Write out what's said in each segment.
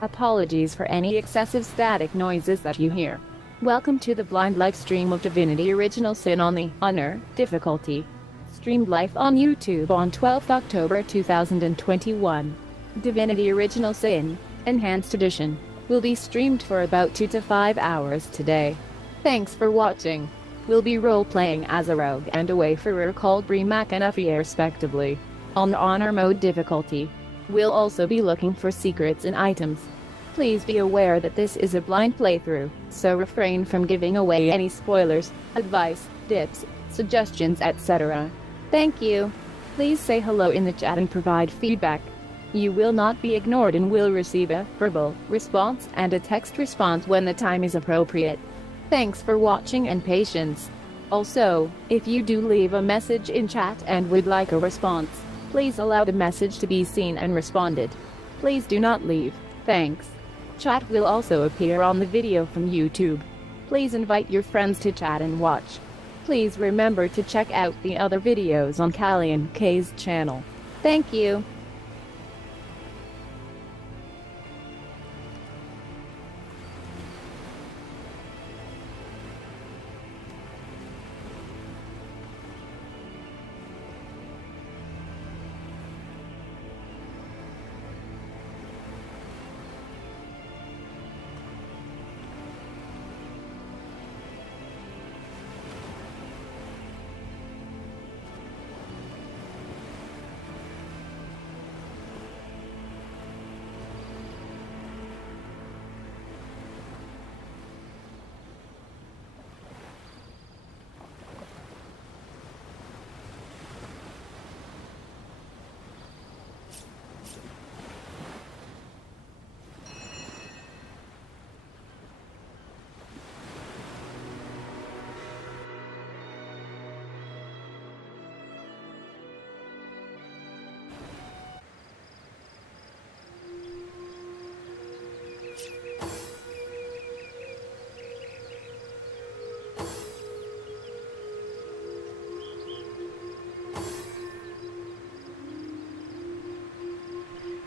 Apologies for any excessive static noises that you hear. Welcome to the blind live stream of Divinity Original Sin on the Honor difficulty. Streamed live on YouTube on 12th October 2021. Divinity Original Sin, Enhanced Edition, will be streamed for about 2 to 5 hours today. Thanks for watching. We'll be role-playing as a rogue and a wayfarer called Brimac and Affia respectively. On the Honor mode difficulty. We'll also be looking for secrets and items. Please be aware that this is a blind playthrough, so refrain from giving away any spoilers, advice, tips, suggestions, etc. Thank you. Please say hello in the chat and provide feedback. You will not be ignored and will receive a verbal response and a text response when the time is appropriate. Thanks for watching and patience. Also, if you do leave a message in chat and would like a response, please allow the message to be seen and responded. Please do not leave. Thanks. Chat will also appear on the video from YouTube. Please invite your friends to chat and watch. Please remember to check out the other videos on Kallian K's channel. Thank you.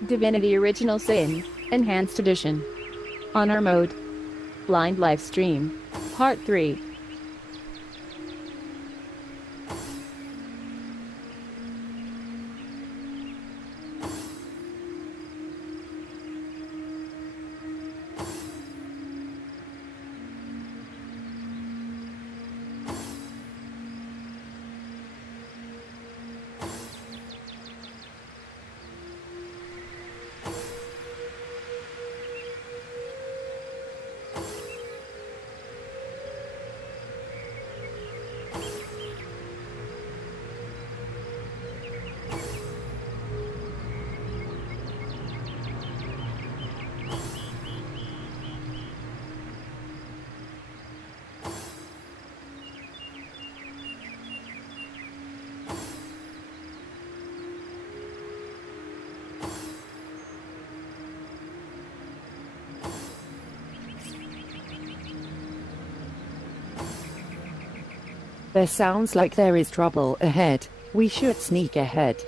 Divinity Original Sin, Enhanced Edition. Honor Mode. Blind Live Stream. Part 3. There sounds like there is trouble ahead. We should sneak ahead.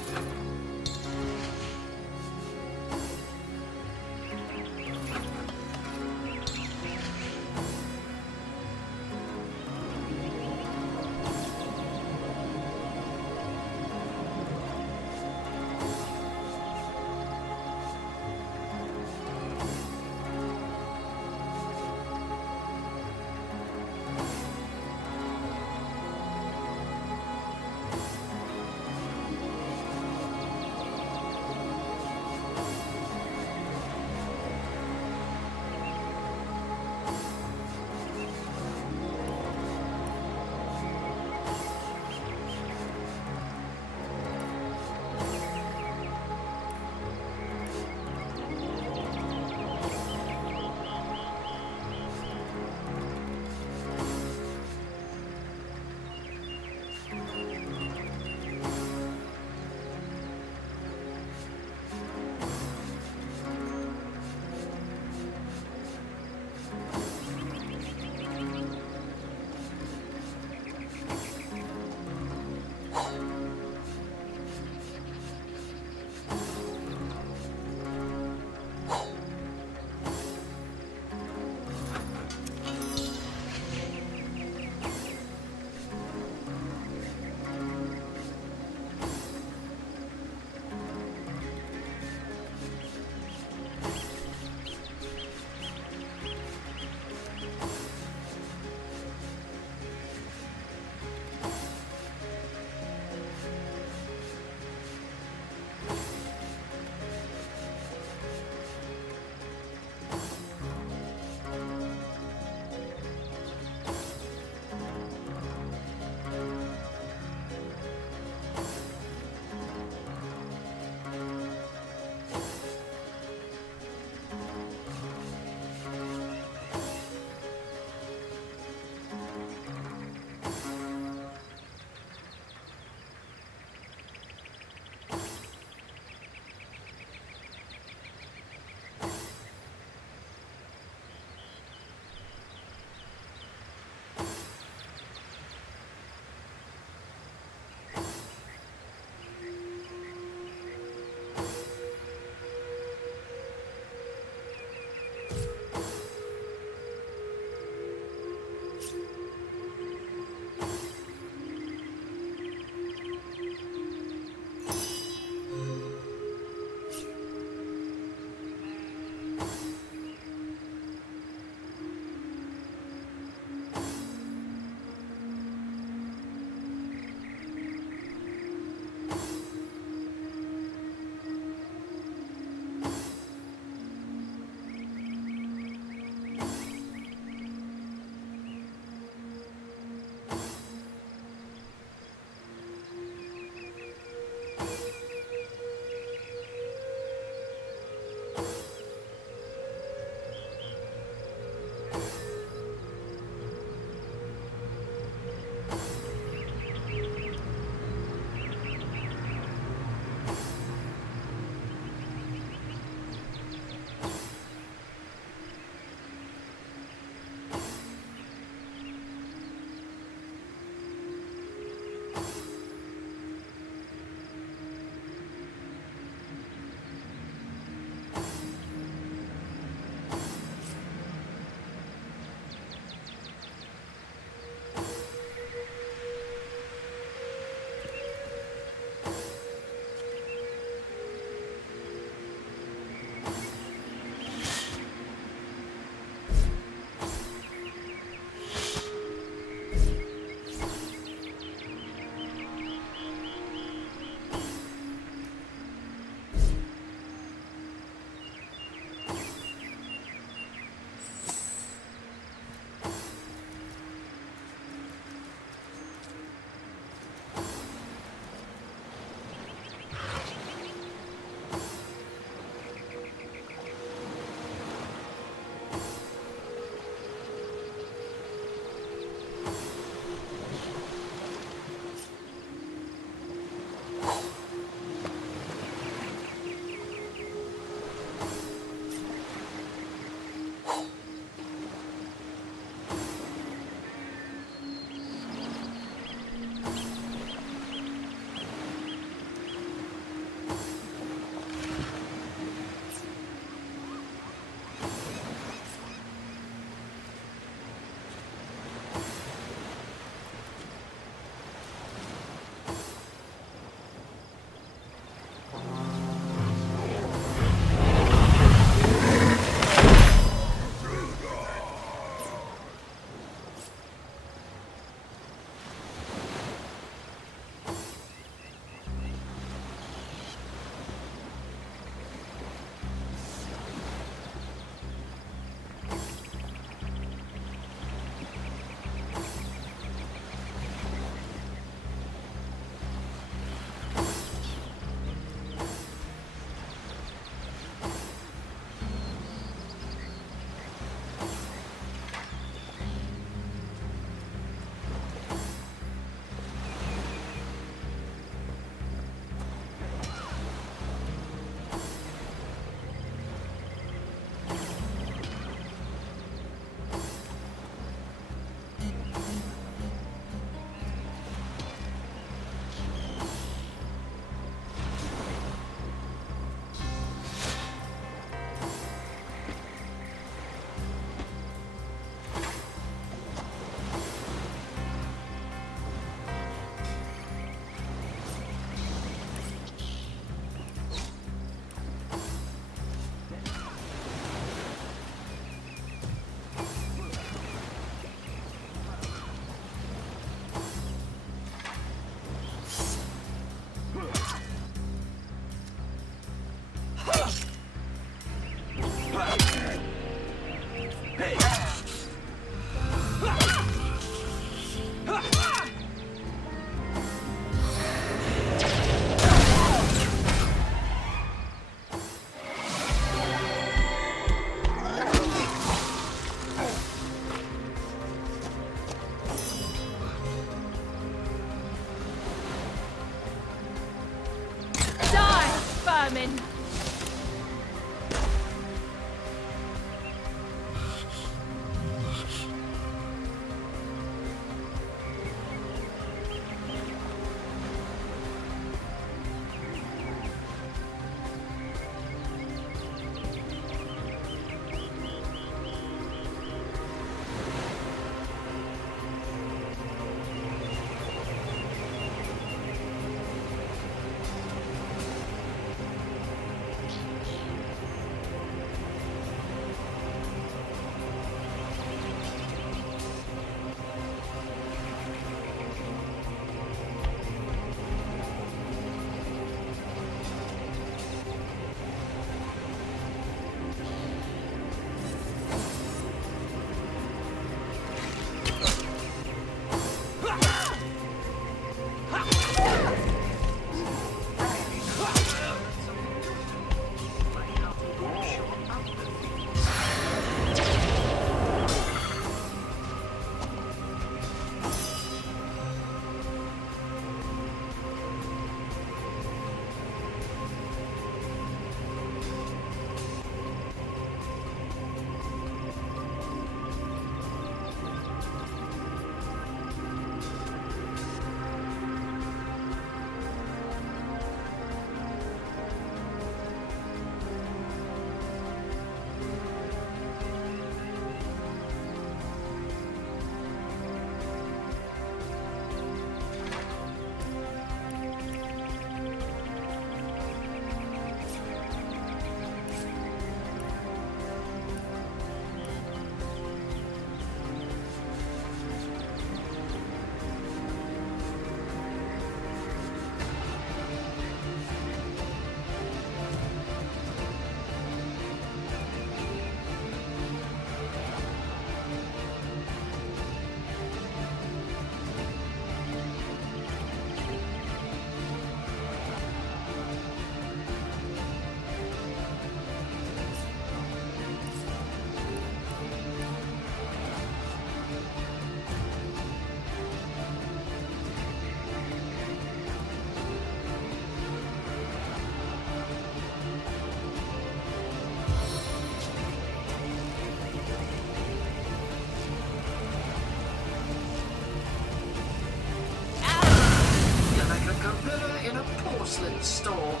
excellent store.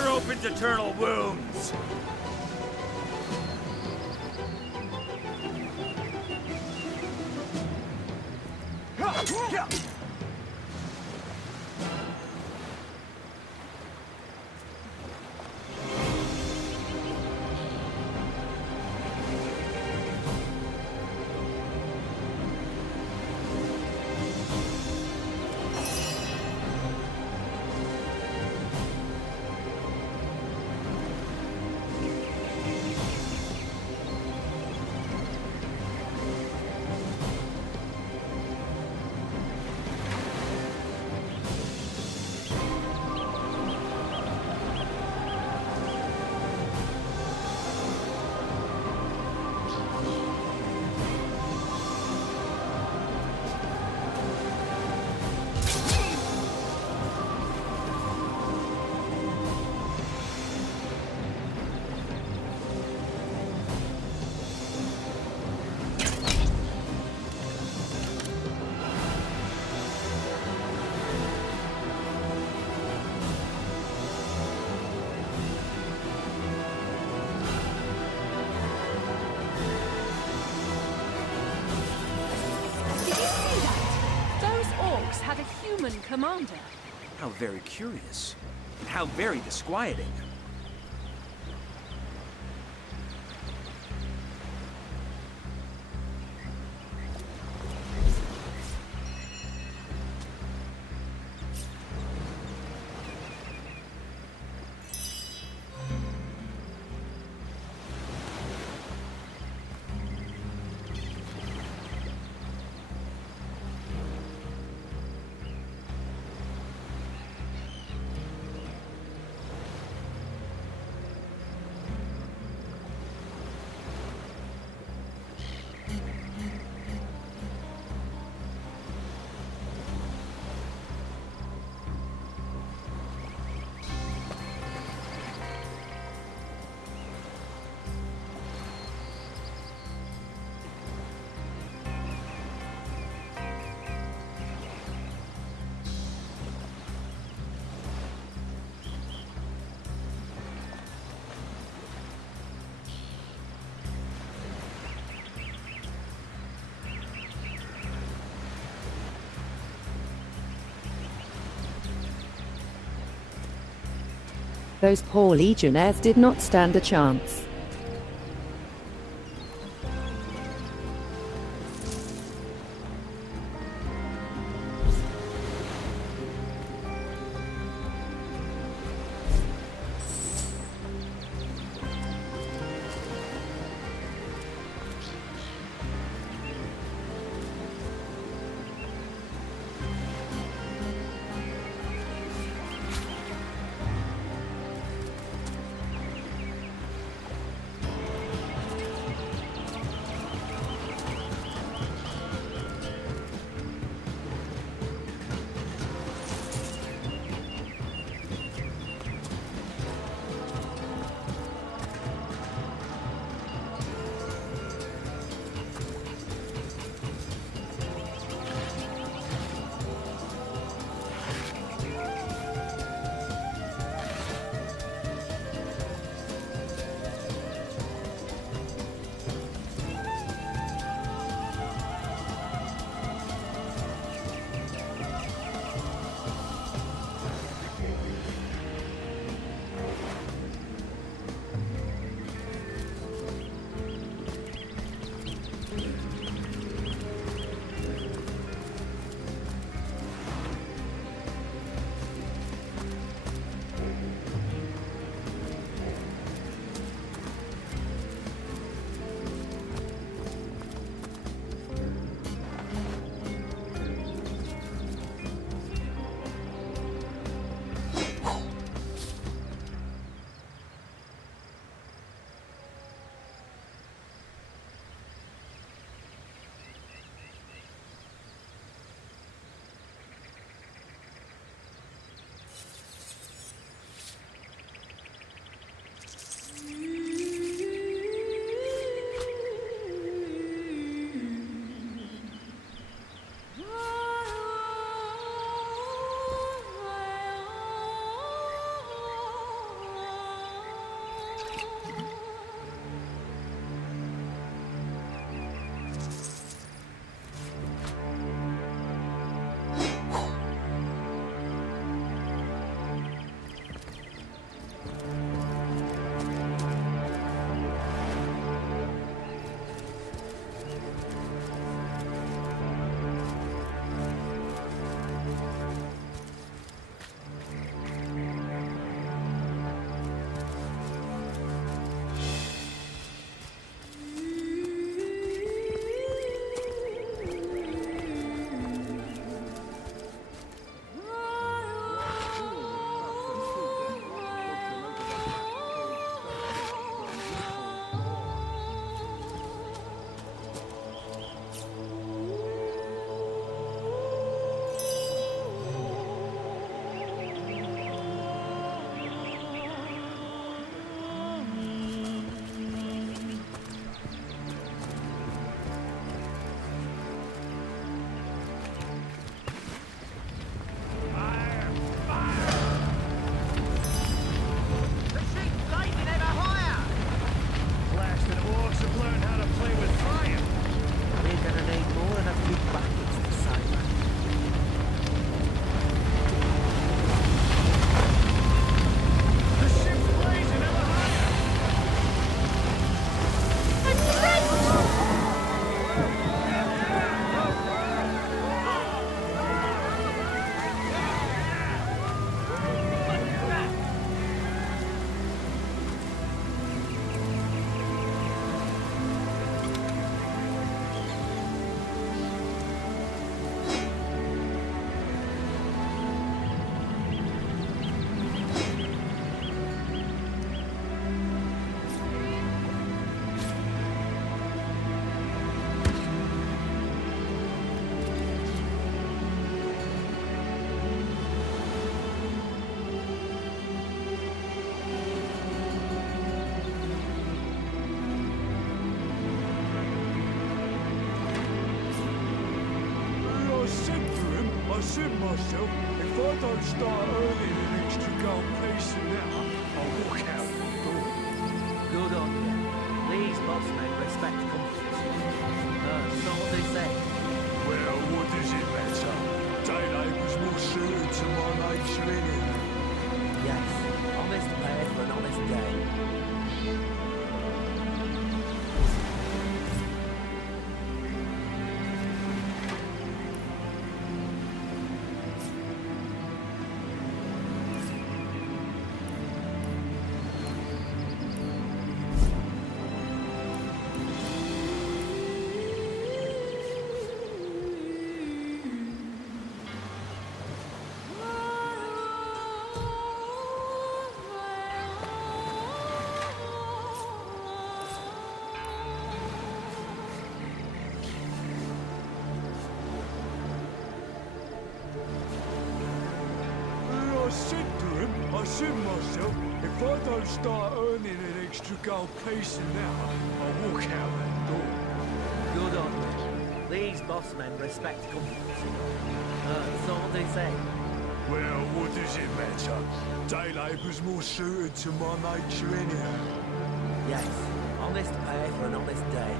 Tear open eternal wounds! Had a human commander. How very curious. And how very disquieting. Those poor legionnaires did not stand a chance. said myself, if I don't start earning an extra gold piece now, I'll walk out the door. Good on you. These bossmen respect comfort. So what they say. Well, what does it matter? Day labour's more suited to my nature anyhow. Yes, honest pay for an honest day. I said myself, if I don't start earning an extra gold piece now, I'll walk out that door. Good on you. These bossmen respect comfort. So what they say. Well, what does it matter? Day labour's more suited to my nature anyhow. Yes, honest pay for an honest day.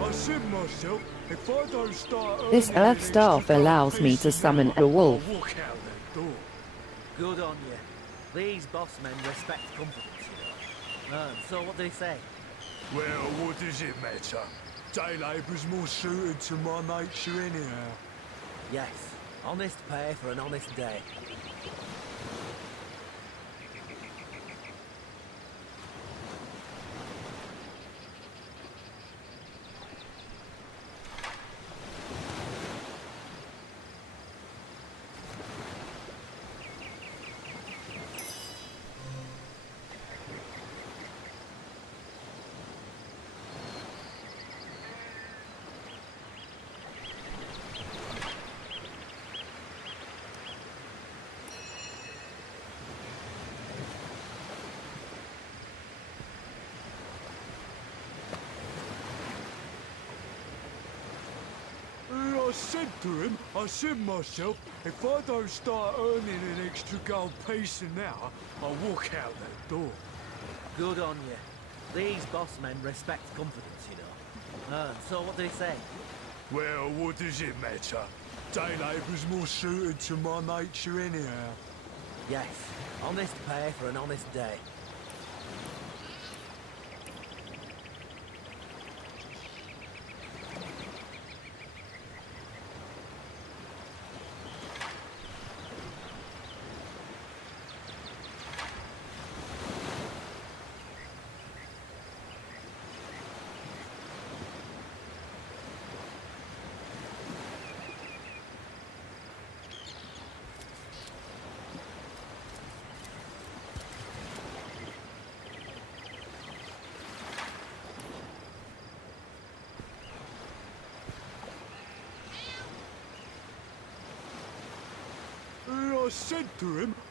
I said myself, if I don't start This earning an earth staff extra allows gold me piece to summon now, a wolf. I'll walk out that door. Good on you. These bossmen respect confidence, you know. So what they say. Well, what does it matter? Day labour's more suited to my nature anyhow. Yes, honest pay for an honest day. I said myself, if I don't start earning an extra gold piece now, I'll walk out that door. Good on you. These bossmen respect confidence, you know. So what they say. Well, what does it matter? Day labour's more suited to my nature anyhow. Yes, honest pay for an honest day.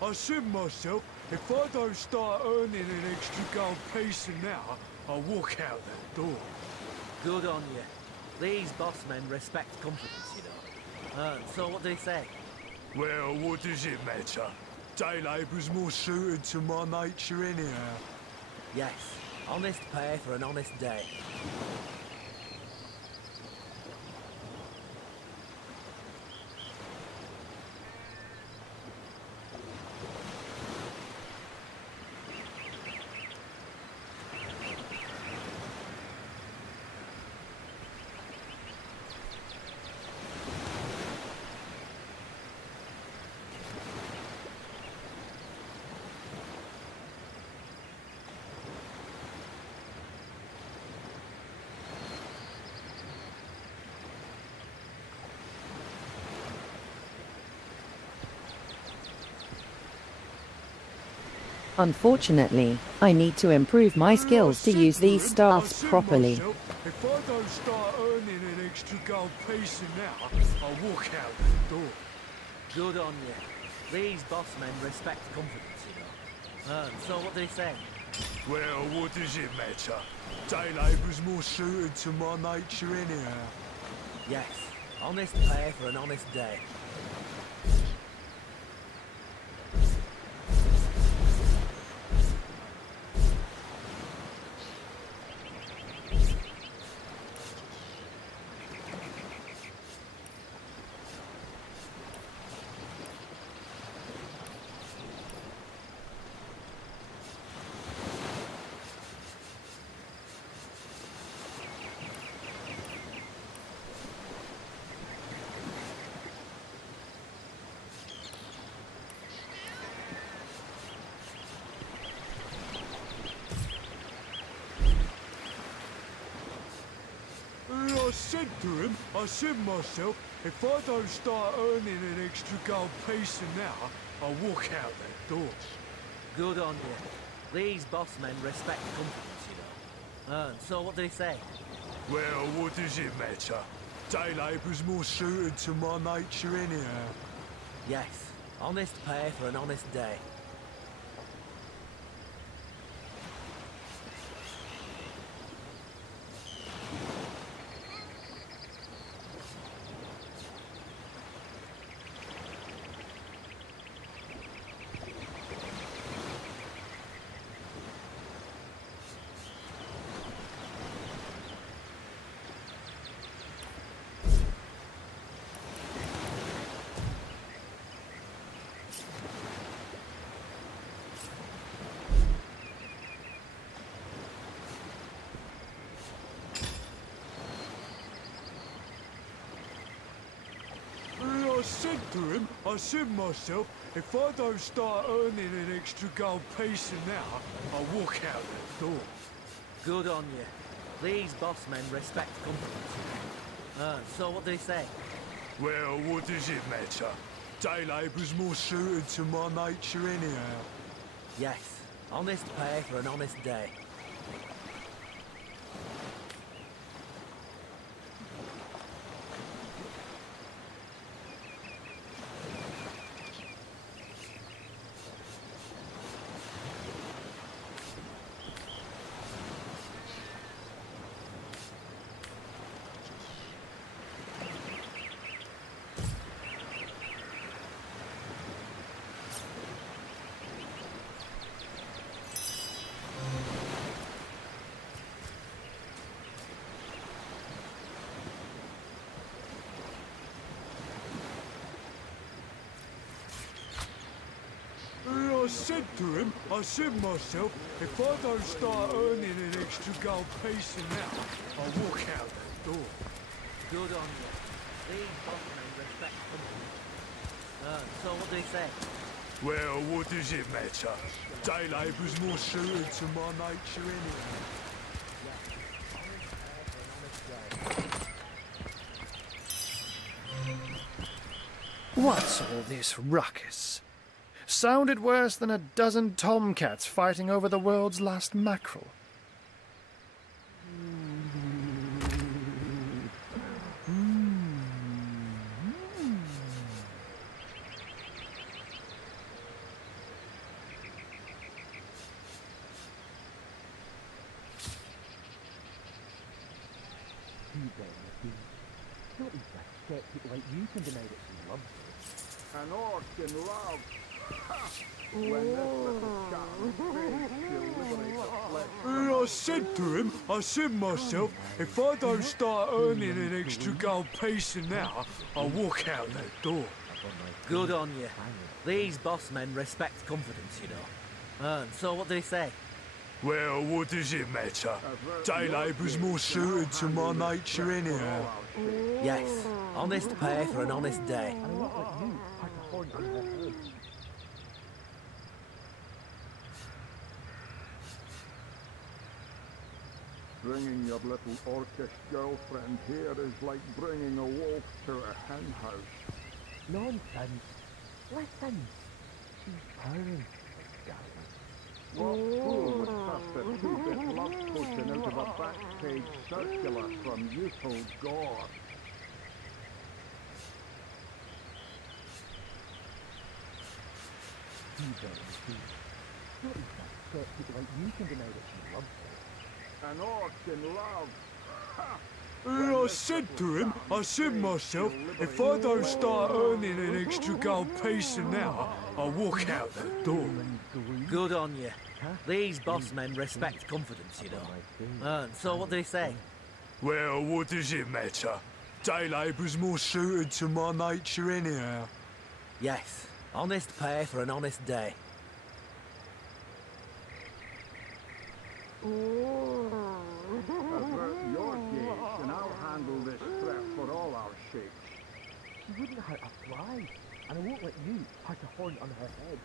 I said myself, if I don't start earning an extra gold piece now, I'll walk out that door. Good on you. These bossmen respect confidence, you know. So what they say. Well, what does it matter? Day labour's more suited to my nature anyhow. Yes, honest pay for an honest day. Unfortunately, I need to improve my skills to use these staffs properly. If I don't start earning an extra gold piece now, I'll walk out the door. Good on you. These boss men respect confidence, you know. So what do they say? Well, what does it matter? Day labour's more suited to my nature anyhow. Yes, honest pay for an honest day. I said myself, if I don't start earning an extra gold piece now, I'll walk out that door. Good on you. These boss men respect confidence, you know. So what do they say? Well, what does it matter? Day labour's more suited to my nature anyhow. Yes, honest pay for an honest day. I said myself, if I don't start earning an extra gold piece now, I'll walk out that door. Good on you. These boss men respect confidence, you know. So what do they say? Well, what does it matter? Day labour's more suited to my nature anyhow. Yes, honest pay for an honest day. I said myself, if I don't start earning an extra gold piece now, I'll walk out that door. Good on you. These boss men respect confidence. So what do they say? Well, what does it matter? Day labour's more suited to my nature anyhow. What's all this ruckus? Sounded worse than a dozen tomcats fighting over the world's last mackerel. An orc in love. When this little chap speaks, she'll liberate the flesh. I said myself, if I don't start earning an extra gold piece now, I'll walk out that door. Good on you. These boss men respect confidence, you know. So what do they say? Well, what does it matter? Day labour's more suited to my nature anyhow. Yes, honest pay for an honest day. Bringing your little orcish girlfriend here is like bringing a wolf to a hen house. Nonsense. Listen. She's purring, darling. What fool would trust a two-bit love potion out of a back-page circular from youthful gore? An orc in love. Ha! I said to him, I said myself, if I don't start earning an extra gold piece an hour, I'll walk out that door. Good on you. These boss men respect confidence, you know. And so what do they say? Well, what does it matter? Day labour's more suited to my nature anyhow. Yes, honest pay for an honest day. Avert your gaze, and I'll handle this threat for all our sakes. She wouldn't hurt a fly, and I won't let you hurt a horn on her head.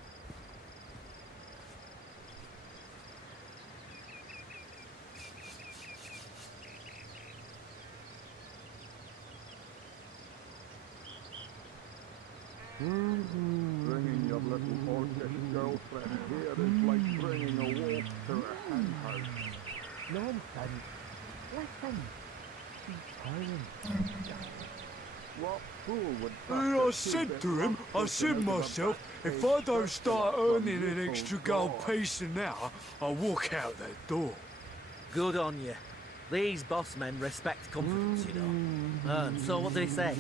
Bringing your little orcish girlfriend here is like bringing a wolf to a hen house. Nonsense. Listen. She's purring. What fool would I trust a said two-bit to him, love I potion said out of a myself, if I back-page don't start circular from earning an youthful extra gold gore? piece an hour, I'll walk out that door. Good on you. These boss men respect confidence, you know. And so what do they say?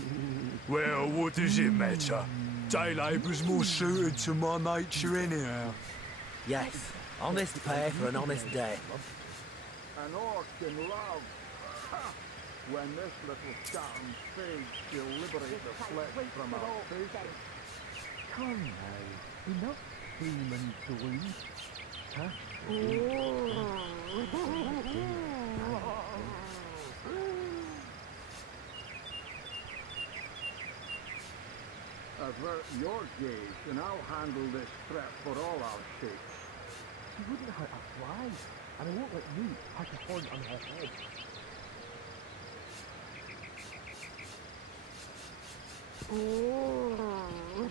Well, what does it matter? Day labour's more suited to my nature anyhow. Yes, honest pay for an honest day. An orc in love. Ha! When this little charm fades, she'll liberate the flesh from our faces. Come now. Enough doom and gloom. Huh? Avert your gaze, and I'll handle this threat for all our sakes. She wouldn't hurt a fly, and I won't let you hurt a horn on her head.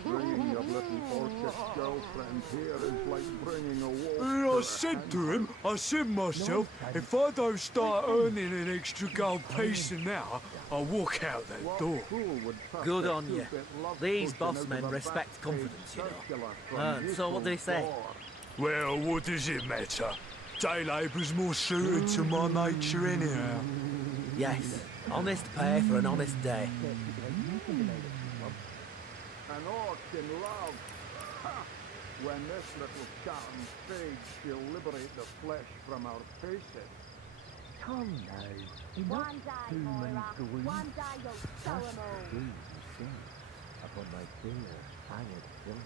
Bringing your little orcish girlfriend here is like bringing a wolf I said to him, I said myself, if I don't start earning an extra gold piece an hour, I'll walk out that door. Good on you. These boss men respect confidence, you know. And so what do they say? Well, what does it matter? Day labour's more suited to my nature anyhow. Yes, honest pay for an honest day. An orc in love. Ha! When this little charm fades, she'll liberate the flesh from our faces. Come now. Enough One day, doom and Moira. gloom. One day you'll show 'em all. Do you upon my finger, hang it still.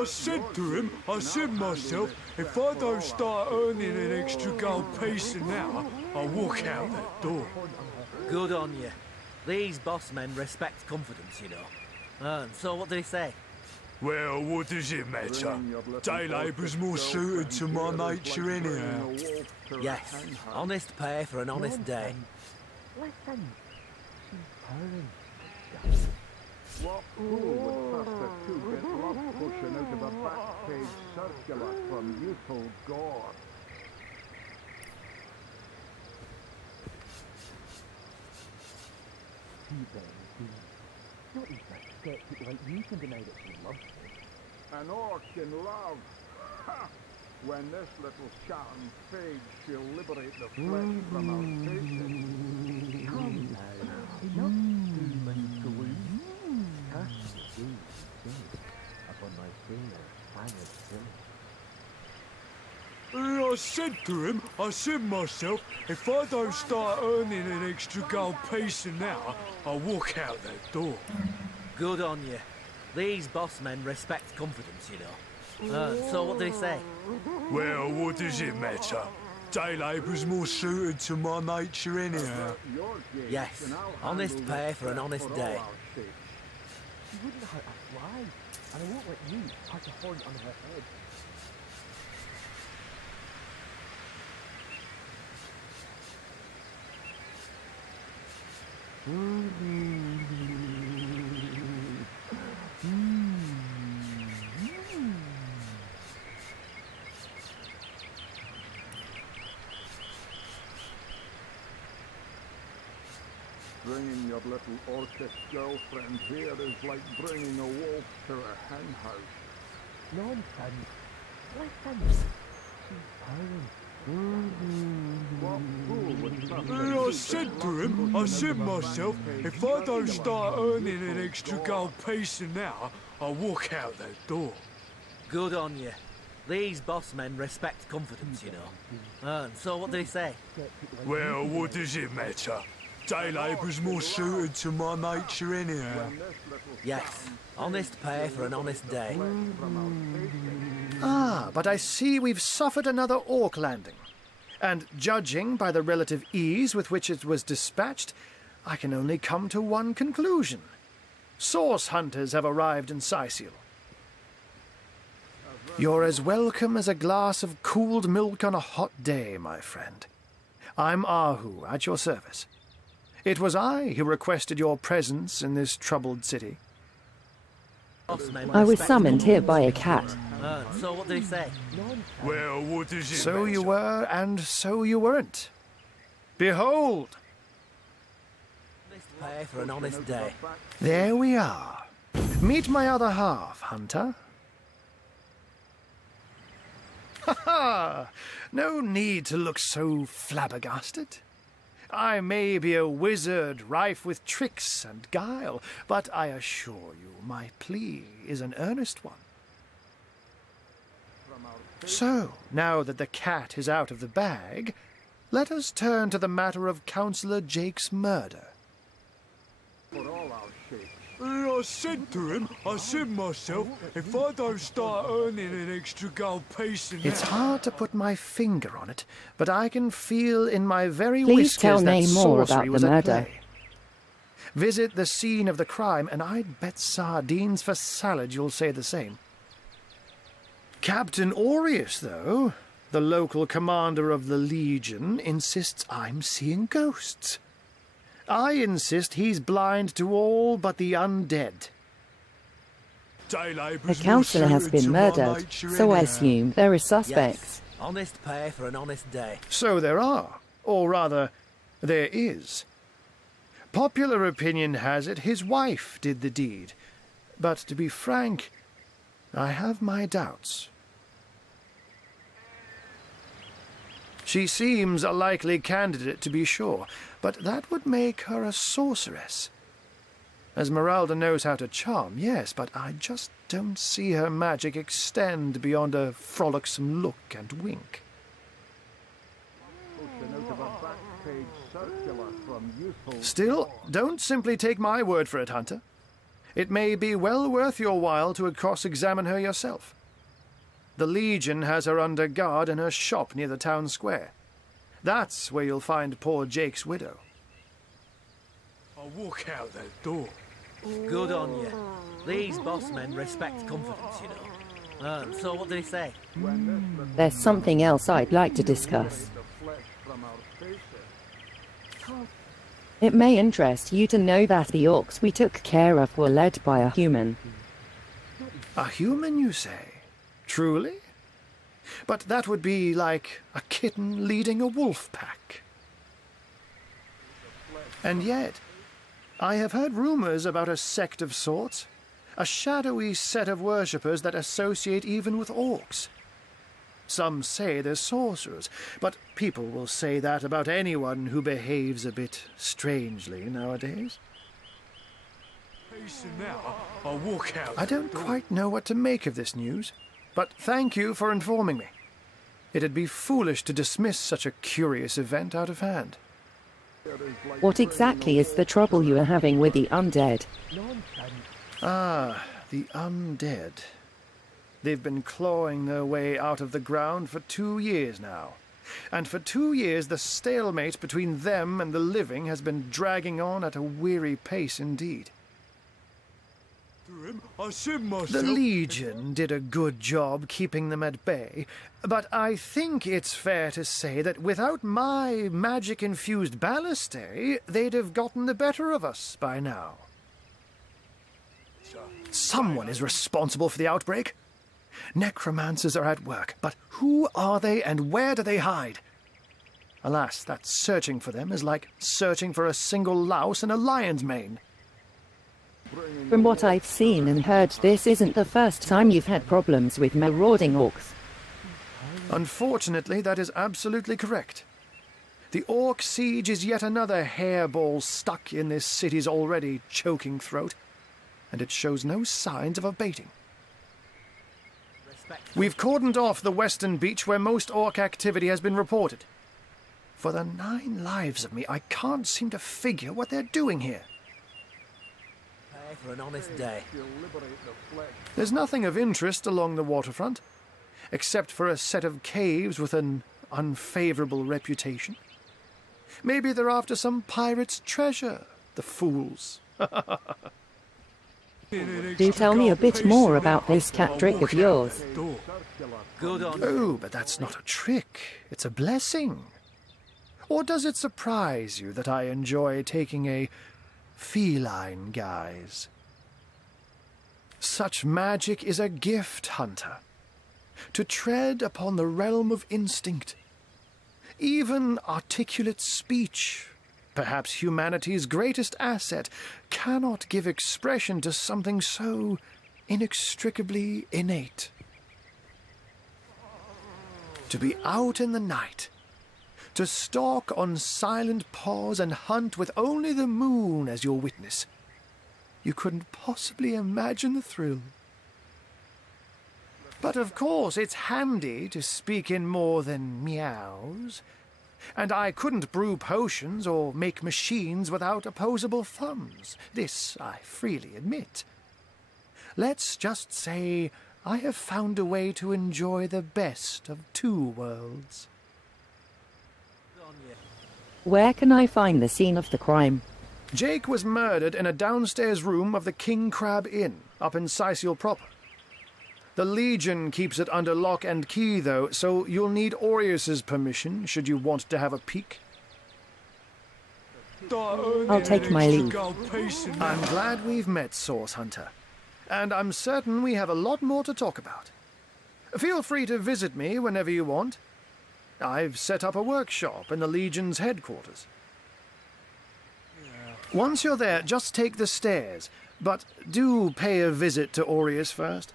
I said to him, I said myself, if I don't start earning an extra gold piece an hour, I'll walk out that door. Good on you. These boss men respect confidence, you know. And so what do they say? Well, what does it matter? Day labour's more suited to my nature anyhow. Yes, honest pay for an honest day. Listen. She's purring. What fool would trust a two-bit love potion out of a back-page circular from youthful gore? Not even a skeptic like you can deny that she loves me. An orc in love. Ha! When this little charm fades, she'll liberate the flesh from our faces. Come now. Enough doom and gloom. Huh? Upon my finger, hang it still. I said to him, I said myself, if I don't start earning an extra gold piece an hour, I'll walk out that door. Good on you. These boss men respect confidence, you know. And so what do they say? Well, what does it matter? Day labour's more suited to my nature anyhow. Yes, honest pay for an honest day. She wouldn't hurt a fly, and I won't let you hurt a horn on her head. Bringing your little orcish girlfriend here is like bringing a wolf to a hen house. Nonsense. Listen. She's purring. What fool would trust And I said to him, I said myself, if I don't start earning an extra gold piece an hour, I'll walk out that door. Good on you. These boss men respect confidence, you know. And so what did he say? Well, what does it matter? Day labour's more suited to my nature anyhow. Yes, honest pay for an honest day. Ah, but I see we've suffered another orc landing. And judging by the relative ease with which it was dispatched, I can only come to one conclusion. Source hunters have arrived in Cyseal. You're as welcome as a glass of cooled milk on a hot day, my friend. I'm Ahu, at your service. It was I who requested your presence in this troubled city. I was summoned here by a cat. So what did he say? Well, what does it So matter? you were, and so you weren't. Behold, Honest pay for an honest day. there we are. Meet my other half, hunter. Ha ha! No need to look so flabbergasted. I may be a wizard rife with tricks and guile, but I assure you my plea is an earnest one. So, now that the cat is out of the bag, let us turn to the matter of Councillor Jake's murder. for all our shakes. And I said to him, I said myself, if I don't start earning an extra gold piece an It's hour, hard to put my finger on it, but I can feel in my very Please whiskers tell that me more sorcery about was the at murder. play. Visit the scene of the crime, and I'd bet sardines for salad you'll say the same. Captain Aureus, though, the local commander of the Legion, insists I'm seeing ghosts. I insist he's blind to all but the undead. day The labour's more councillor has suited to been my murdered, nature so I anyhow. assume there are suspects. Yes, honest pay for an honest day. So there are, or rather, there is. Popular opinion has it his wife did the deed, but to be frank, I have my doubts. She seems a likely candidate, to be sure, but that would make her a sorceress. Esmeralda knows how to charm, yes, but I just don't see her magic extend beyond a frolicsome look and wink. Posting out of a back-page circular from youthful... Still, don't simply take my word for it, Hunter. It may be well worth your while to cross-examine her yourself. The Legion has her under guard in her shop near the town square. That's where you'll find poor Jake's widow. I'll walk out that door. Good on you. These boss men respect confidence, you know. And so what did he say? There's something else I'd like to discuss. the flesh from our faces. It may interest you to know that the orcs we took care of were led by a human. A human, you say? Truly? But that would be like a kitten leading a wolf pack. And yet, I have heard rumors about a sect of sorts, a shadowy set of worshippers that associate even with orcs. Some say they're sorcerers, but people will say that about anyone who behaves a bit strangely nowadays. Piece an hour, I'll walk out I don't quite know what to make of this news, but thank you for informing me. It'd be foolish to dismiss such a curious event out of hand. What exactly is the trouble you are having with the undead? Ah, the undead. They've been clawing their way out of the ground for 2 years now. And for 2 years the stalemate between them and the living has been dragging on at a weary pace indeed. to him, I said myself... The Legion did a good job keeping them at bay, but I think it's fair to say that without my magic-infused ballistae, they'd have gotten the better of us by now. Someone is responsible for the outbreak. Necromancers are at work, but who are they and where do they hide? Alas, that searching for them is like searching for a single louse in a lion's mane. From what I've seen and heard, this isn't the first time you've had problems with marauding orcs. Unfortunately, that is absolutely correct. The orc siege is yet another hairball stuck in this city's already choking throat, and it shows no signs of abating. We've cordoned off the western beach where most orc activity has been reported. For the 9 lives of me, I can't seem to figure what they're doing here. Pay for an honest day. There's nothing of interest along the waterfront, except for a set of caves with an unfavorable reputation. Maybe they're after some pirate's treasure, the fools. Do tell me a bit more about this cat trick of yours. Good on Oh, but that's not a trick. It's a blessing. Or does it surprise you that I enjoy taking a feline guise? Such magic is a gift, Hunter. To tread upon the realm of instinct. Even articulate speech, perhaps humanity's greatest asset, cannot give expression to something so inextricably innate. To be out in the night, to stalk on silent paws and hunt with only the moon as your witness. You couldn't possibly imagine the thrill. But of course, it's handy to speak in more than meows. And I couldn't brew potions or make machines without opposable thumbs. This I freely admit. Let's just say I have found a way to enjoy the best of 2 worlds. Where can I find the scene of the crime? Jake was murdered in a downstairs room of the King Crab Inn, up in Cyseal proper. The Legion keeps it under lock and key, though, so you'll need Aureus's permission should you want to have a peek. I'll take my leave. I'm glad we've met, Source Hunter. And I'm certain we have a lot more to talk about. Feel free to visit me whenever you want. I've set up a workshop in the Legion's headquarters. Once you're there, just take the stairs, but do pay a visit to Aureus first.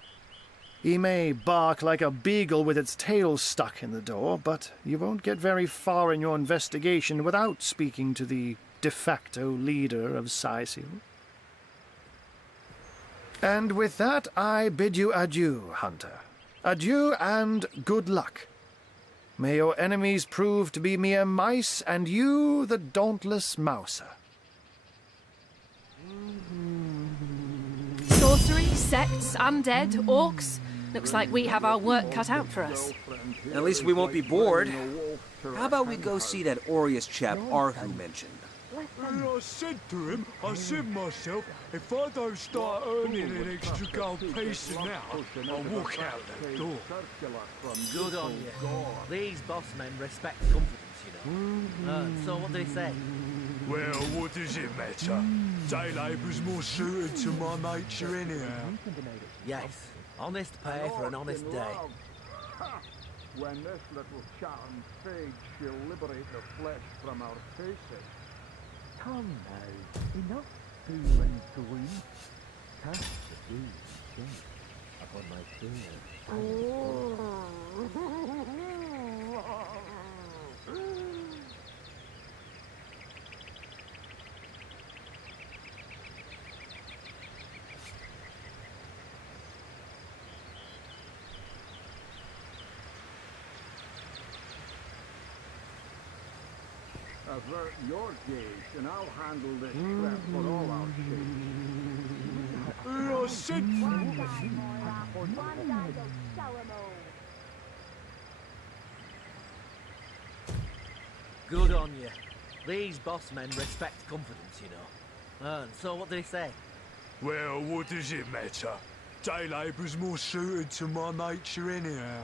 He may bark like a beagle with its tail stuck in the door, but you won't get very far in your investigation without speaking to the de facto leader of Cyseal. And with that, I bid you adieu, Hunter. Adieu and good luck. May your enemies prove to be mere mice, and you the dauntless mouser. Sorcery, sects, undead, orcs. Looks like we have our work cut out for us. At least we won't be bored. How about we go see that Aureus chap Arhu mentioned? And I said to him, I said myself, if I don't start earning an extra gold piece an hour, I'll walk out that door. Good on you. These boss men respect confidence, you know. So what do they say? Well, what does it matter? Day labour's more suited to my nature anyhow. Yes, honest pay for an honest day. When this little charm fades, she'll liberate the flesh from our faces. Come now, enough doom and gloom. Cast the day shame upon my fair. Avert your gaze, and I'll handle this threat for all our sakes. And I said... Good on you. These boss men respect confidence, you know. So what do they say? Well, what does it matter? Day labour's more suited to my nature anyhow.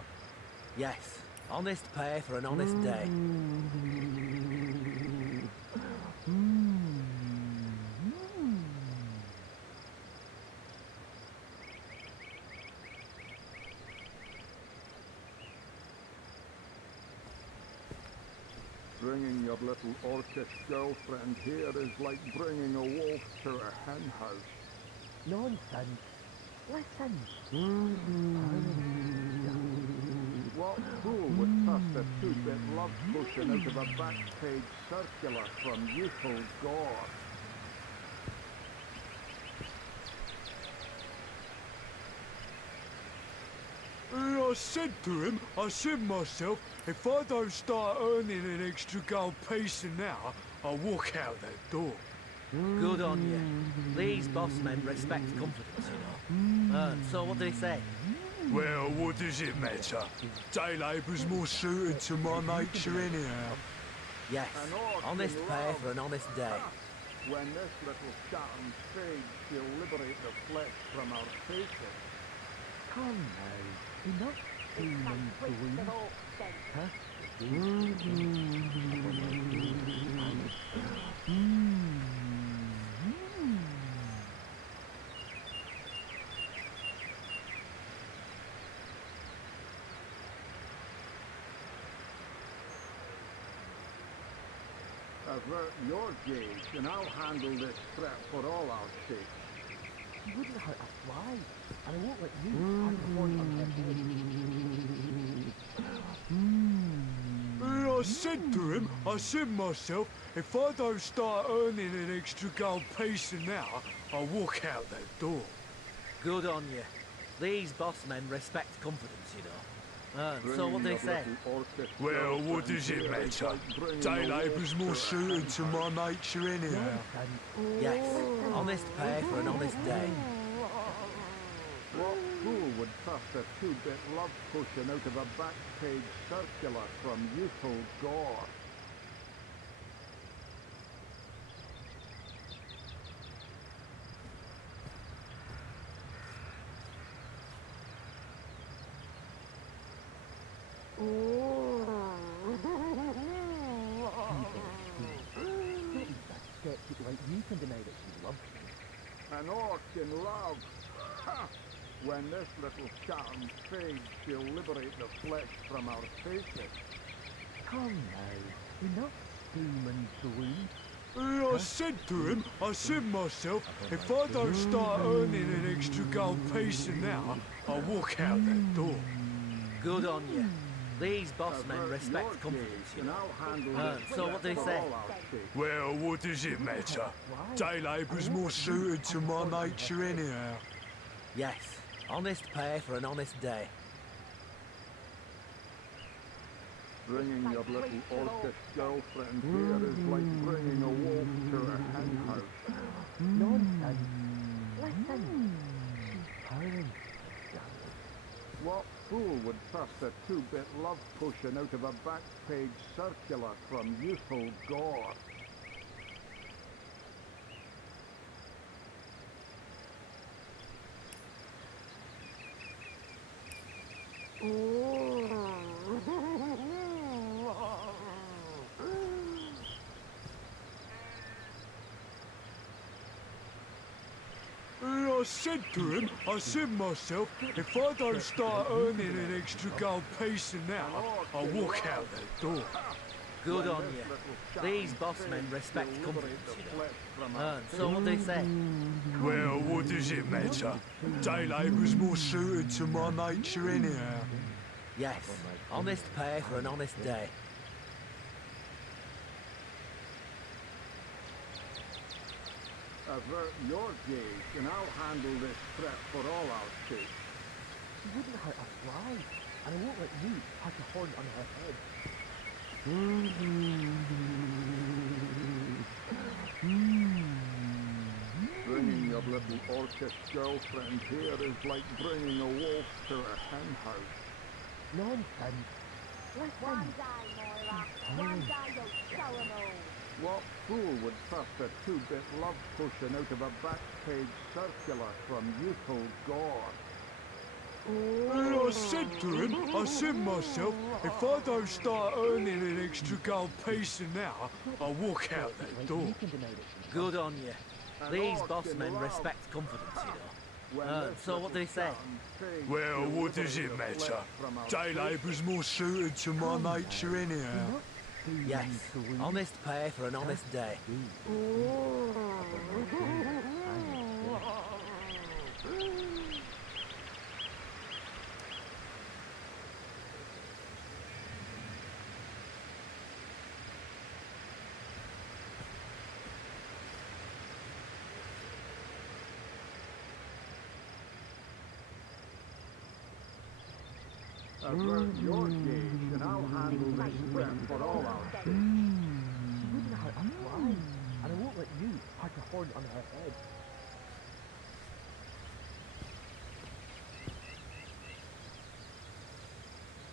Yes, honest pay for an honest day. Bringing your little orcish girlfriend here is like bringing a wolf to a hen house. Nonsense. Listen. What fool would trust a two-bit love potion out of a back-page circular from youthful gore? I said to him, I said myself, if I don't start earning an extra gold piece an hour, I'll walk out that door. Good on you. These boss men respect confidence, you know. So what did he say? Well, what does it matter? Day labour's more suited to my nature anyhow. Yes, honest pay for an honest day. When this little charm fades, she'll liberate the flesh from our faces. Come now. Enough doom and gloom. Huh? Avert your gaze, and I'll handle this threat for all our sakes. You wouldn't hurt a fly, and I won't let you have the horn on her head. I said to him, I said myself, if I don't start earning an extra gold piece an hour, I'll walk out that door. Good on you. These boss men respect confidence, you know. So what did he say? Well, what does it matter? Day labour's more suited to my nature anyhow. Yes, honest pay for an honest day. What fool would trust a two-bit love potion out of a back-page circular from youthful gore? Skeptic like you can deny that she loves me. An orc in love. Ha! When this little charm fades, she'll liberate the flesh from our faces. Come now. Enough doom and gloom. I said to him, I said myself, if I don't start earning an extra gold piece an hour, I'll walk out that door. Good on you. These boss men respect confidence, you know. So what did he say? Well, what does it matter? Day labour's more suited to my nature anyhow. Yes, honest pay for an honest day. Bringing your little orcish girlfriend here is like bringing a wolf to a hen house. Nonsense. Listen. She's purring. What fool would trust a two-bit love potion out of a back-page circular from youthful gore? I said to him, I said myself, if I don't start earning an extra gold piece an hour, I'll walk out that door. Good on you. These boss men respect confidence, you know. So what did he say? Well, what does it matter? Day labour's more suited to my nature anyhow. Yes, honest pay for an honest day. Avert your gaze, and I'll handle this threat for all our sakes. She wouldn't hurt a fly, and I won't let you have the horn on her head. Bringing your little orcish girlfriend here is like bringing a wolf to a hen house. Nonsense. Listen. One die, Moira. One die, you sour What fool would trust a two-bit love potion out of a back-page circular from youthful gore? And I said myself, if I don't start earning an extra gold piece an hour, I'll walk out that door. Good on you. These boss men respect confidence, you know. So what do they say? Well, what does it matter? Day labour's more suited to my nature anyhow. Yes, honest pay for an honest day. Avert your gauge, and I'll handle this threat for all our sakes. She wouldn't hurt a fly, and I won't let you hurt a horn on her head.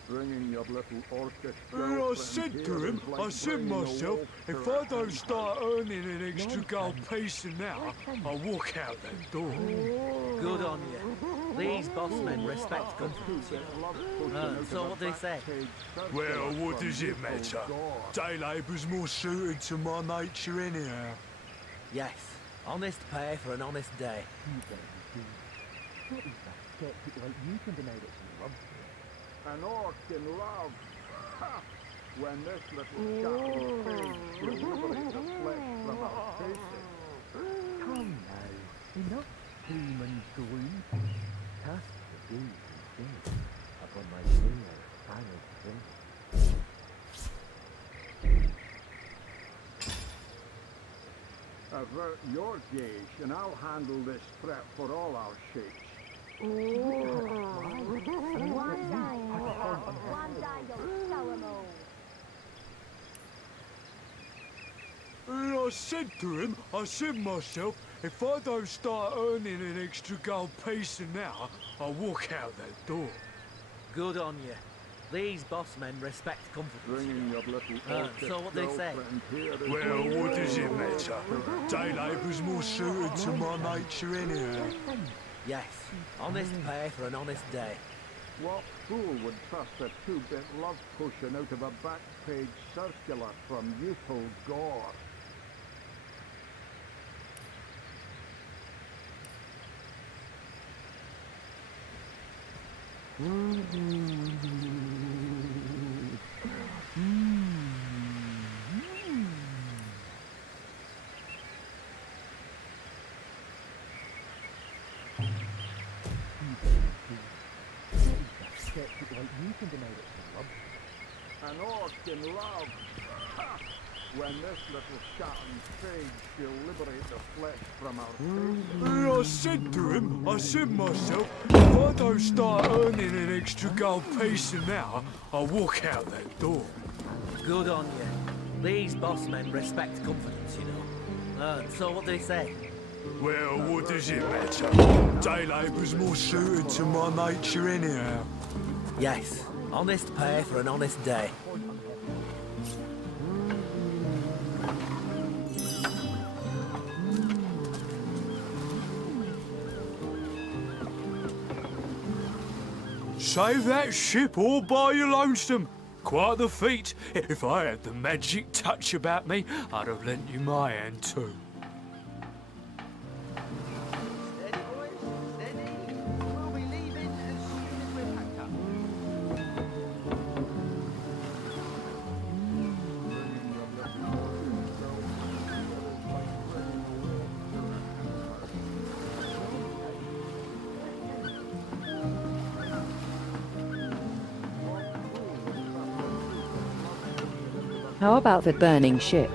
Bringing your little orcish And I said to him, myself, if I don't start earning an extra gold piece an hour, I'll walk out that door. Good on you. These boss men respect confidence, you know. So what do they say? Well, what does it matter? Day labour's more suited to my nature anyhow. Yes, honest pay for an honest day. Not even a skeptic like you can deny that she loves you. An orc in love. Ha! When this little chap pays, will liberate the flesh from our faces. Come now, enough doom and gloom. Cast the gaze instead upon my fair spangled princess. Avert your gauge, and I'll handle this threat for all our shakes. One day you'll show 'em all. And I said to him, myself, if I don't start earning an extra gold piece an hour, I'll walk out that door. Good on you. These boss men respect confidence. Bringing your little orcish so what do they say? girlfriend here is Well, what does it matter? Day labour's more suited to my nature anyhow. Yes, honest pay for an honest day. What fool would trust a two-bit love potion out of a back-page circular from youthful gore? Skeptic like you can deny that she loves you. An orc in love. Ha! When this little shattered fade, she'll liberate the flesh from our faces. And I said to him, myself, if I don't start earning an extra gold piece an hour, I'll walk out that door. Good on you. These boss men respect confidence, you know. So what do they say? Well, what does it matter? Day labour's more suited to my nature anyhow. Yes, honest pay for an honest day. Save that ship all by your lonesome. Quite the feat. If I had the magic touch about me, I'd have lent you my hand too. Steady, boys, steady. We'll be leaving as soon as we're packed up. How about the burning ship?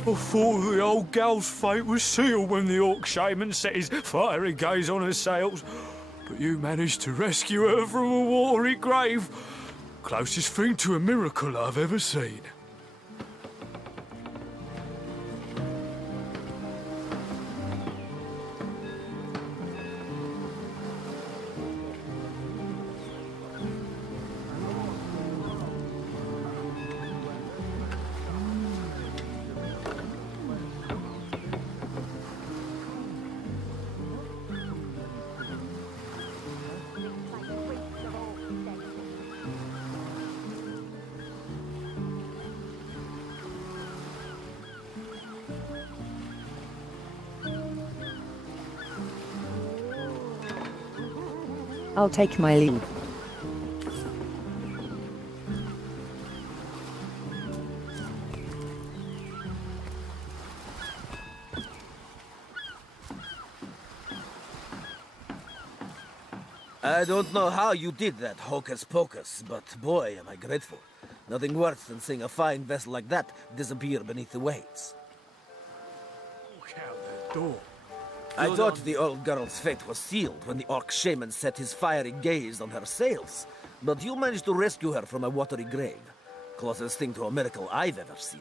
I thought the old gal's fate was sealed when the orc shaman set his fiery gaze on her sails. But you managed to rescue her from a watery grave. Closest thing to a miracle I've ever seen. I'll take my leave. I don't know how you did that hocus pocus, but boy, am I grateful. Nothing worse than seeing a fine vessel like that disappear beneath the waves. Look out the door. I thought the old girl's fate was sealed when the orc shaman set his fiery gaze on her sails, but you managed to rescue her from a watery grave. Closest thing to a miracle I've ever seen.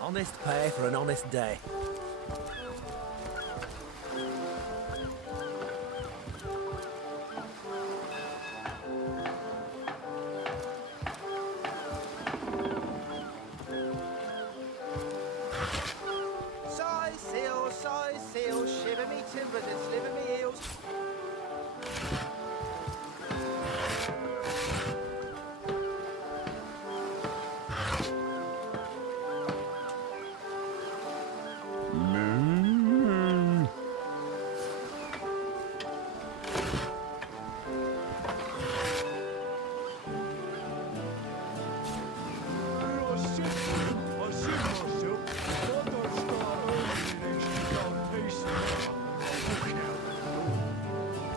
Honest pay for an honest day. Cyseal, shiver me timbers and sliver me heels.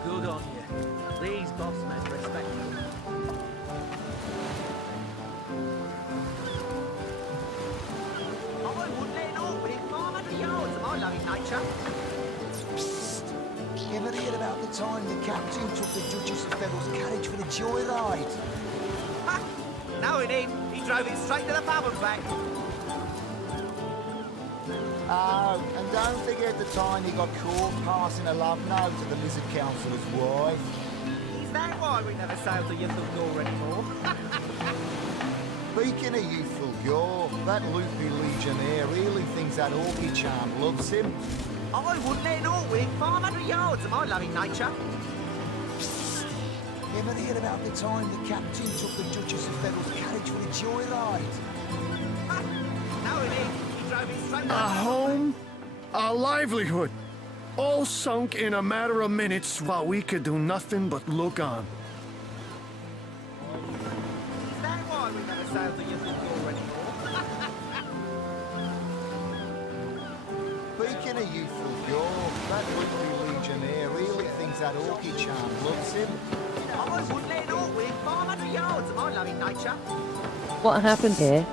Good on you. These boss men respect you. I wouldn't let all within 500 yards of my loving nature. Psst. Ever hear about the time the captain took the Duchess of Feather's carriage for the joyride? Ha! No, he didn't. He drove it straight to the pub and back. Oh, and don't forget the time he got caught passing a love note to the Lizard Councillor's wife. Is that why we never sail to Ythel anymore? Speaking of youthful gore, that loopy legionnaire really thinks that orky charm loves him. I wouldn't let all within 500 yards of my loving nature. Psst. Ever hear about the time the captain took the Duchess of Feather's carriage for the joyride? Ha! No, he didn't. He drove it straight to the A pub. home, a livelihood, all sunk in a matter of minutes while we could do nothing but look on. Is that why we never sail to Ythel anymore? Speaking of youthful gore, that loopy legionnaire really thinks that orky charm loves him. I wouldn't let all within 500 yards of my loving nature. What happened here?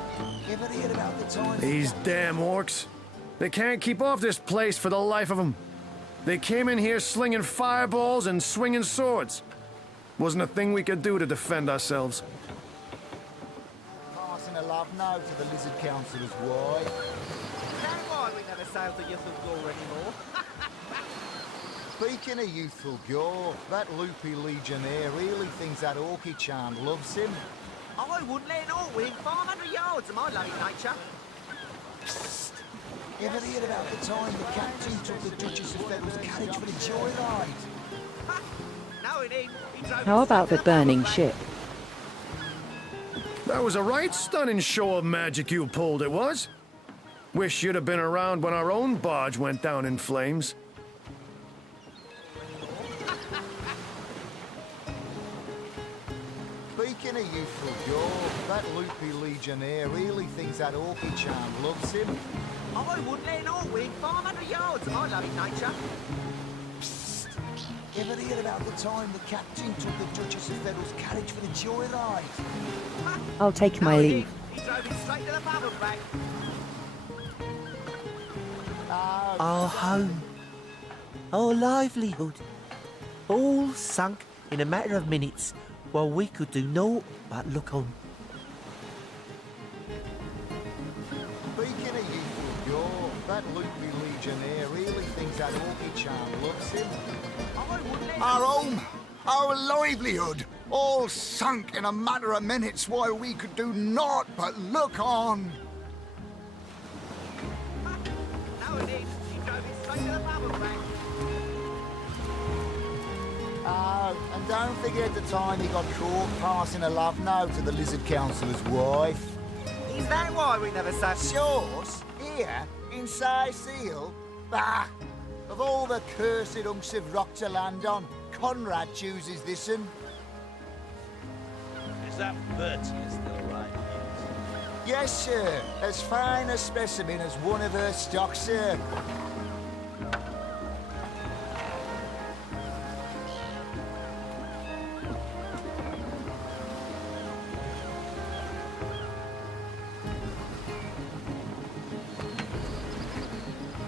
Ever hear about the time... These damn orcs. They can't keep off this place for the life of them. They came in here slinging fireballs and swinging swords. Wasn't a thing we could do to defend ourselves. Passing a love note to the Lizard Councillor's wife. Is that why we never sail to Ythel anymore? Speaking of youthful gore, that loopy legionnaire really thinks that orky charm loves him. I wouldn't let all within 500 yards of my loving nature. Psst. Ever hear about the time the captain took the Duchess of Feather's carriage for the joyride? Ha! No, he didn't. He drove How it about straight the to pub and burning back. ship? That was a right stunning show of magic you pulled, it was. Wish you'd have been around when our own barge went down in flames. Speaking of youthful gore, that loopy legionnaire really thinks that orky charm loves him. I wouldn't let all within 500 yards of my loving nature. Psst. Ever hear about the time the captain took the Duchess of Feather's carriage for the joyride? Ha! I'll take my No, he leave. didn't. He drove it straight to the pub and back. Our home, our livelihood, all sunk in a matter of minutes while we could do naught but look on. Speaking of youthful gore, that loopy legionnaire really thinks that orky charm loves him. I wouldn't let Our home, our livelihood, all sunk in a matter of minutes while we could do naught but look on. No, he didn't. He drove it straight to the pub and back. Oh, and don't forget the time he got caught passing a love note to the Lizard Councillor's wife. Is that why we never sail? Shores? Here? In Cyseal? Bah! Of all the cursed hunks of rock to land on, Conrad chooses this one. Is that Bertie still right? Yes, sir. As fine a specimen as one of her stock, sir.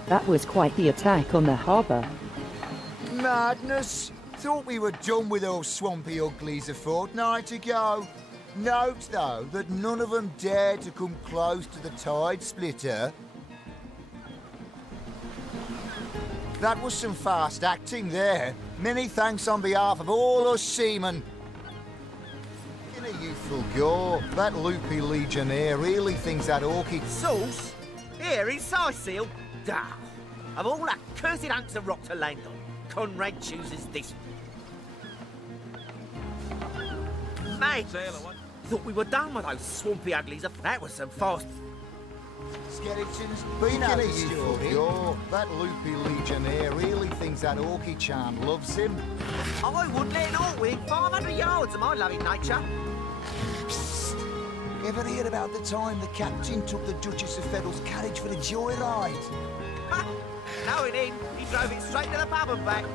That was quite the attack on the harbour. Madness! Thought we were done with those swampy uglies a fortnight ago. Note, though, that none of them dared to come close to the tide splitter. That was some fast acting there. Many thanks on behalf of all us seamen. In a youthful gore, that loopy legionnaire really thinks that orchid... Sauce? Here in Cyseal? Duh. Of all that cursed hunks of rock to land on, Conrad chooses this. Mate, thought we were done with those swampy uglies. That was some fast... Skeletons, being a youthful gore, that loopy legionnaire really thinks that orchid charm loves him. I wouldn't let an orc within 500 yards of my loving nature. Psst. Ever hear about the time the captain took the Duchess of Feddle's carriage for the joyride? Ha! No, he didn't. He drove it straight to the pub and back.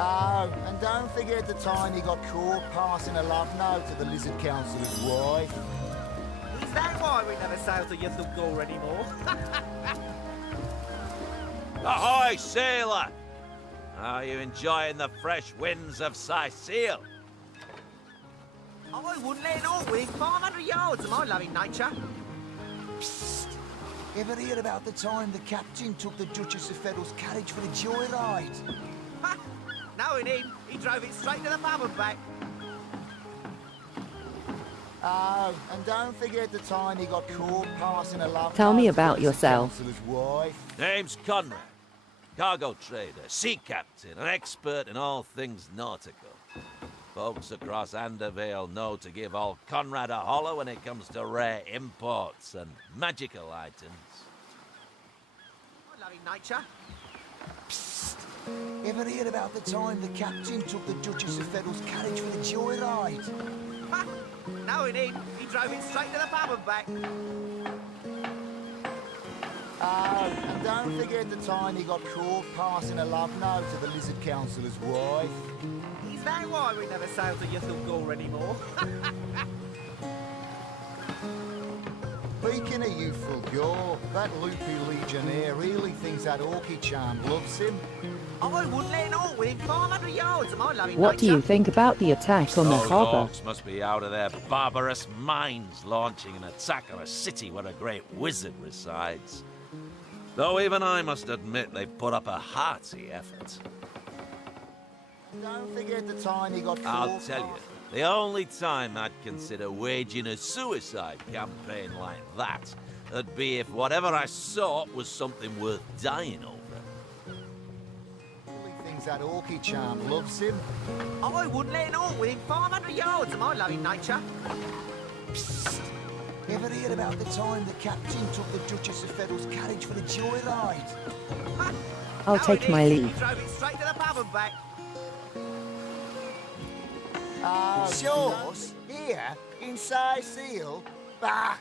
Oh, and don't forget the time he got caught passing a love note to the lizard councillor's wife. Is that why we never sail to Ythel anymore? Ahoy, sailor! Are you enjoying the fresh winds of Cyseal? I wouldn't let an orc within 500 yards of my loving nature. Psst. Ever hear about the time the captain took the Duchess of Feddle's carriage for the joyride? Ha! No, he didn't. He drove it straight to the pub and back. Oh, and don't forget the time he got caught passing a love Tell me note about to the yourself. councillor's wife. Name's Conrad. Cargo trader, sea captain, an expert in all things nautical. Folks across Andervale know to give old Conrad a holler when it comes to rare imports and magical items. My loving nature. Psst. Ever hear about the time the captain took the Duchess of Feddle's carriage for the joyride? Ha! No, he didn't. He drove it straight to the pub and back. Oh, and don't forget the time he got caught passing a love note to the lizard councillor's wife. Is that why we never sail to Ythel anymore? Speaking of youthful gore, that loopy legionnaire really thinks that orchid charm loves him. I wouldn't let an orc within 500 yards of my loving What do nature. you think about the attack on the Those harbour? orcs must be out of their barbarous minds launching an attack on a city where a great wizard resides. Though even I must admit they put up a hearty effort. Don't forget the time he got I'll caught. tell you, the only time I'd consider waging a suicide campaign like that would be if whatever I sought was something worth dying over. Really thinks that orchid charm loves him. I wouldn't let an orc within 500 yards of my loving nature. Psst. Ever hear about the time the captain took the Duchess of Feddle's carriage for the joyride? Ha! I'll No, take he my didn't. leave. He drove it straight to the pub and back. Oh, yours? Here? In Cyseal? Bah!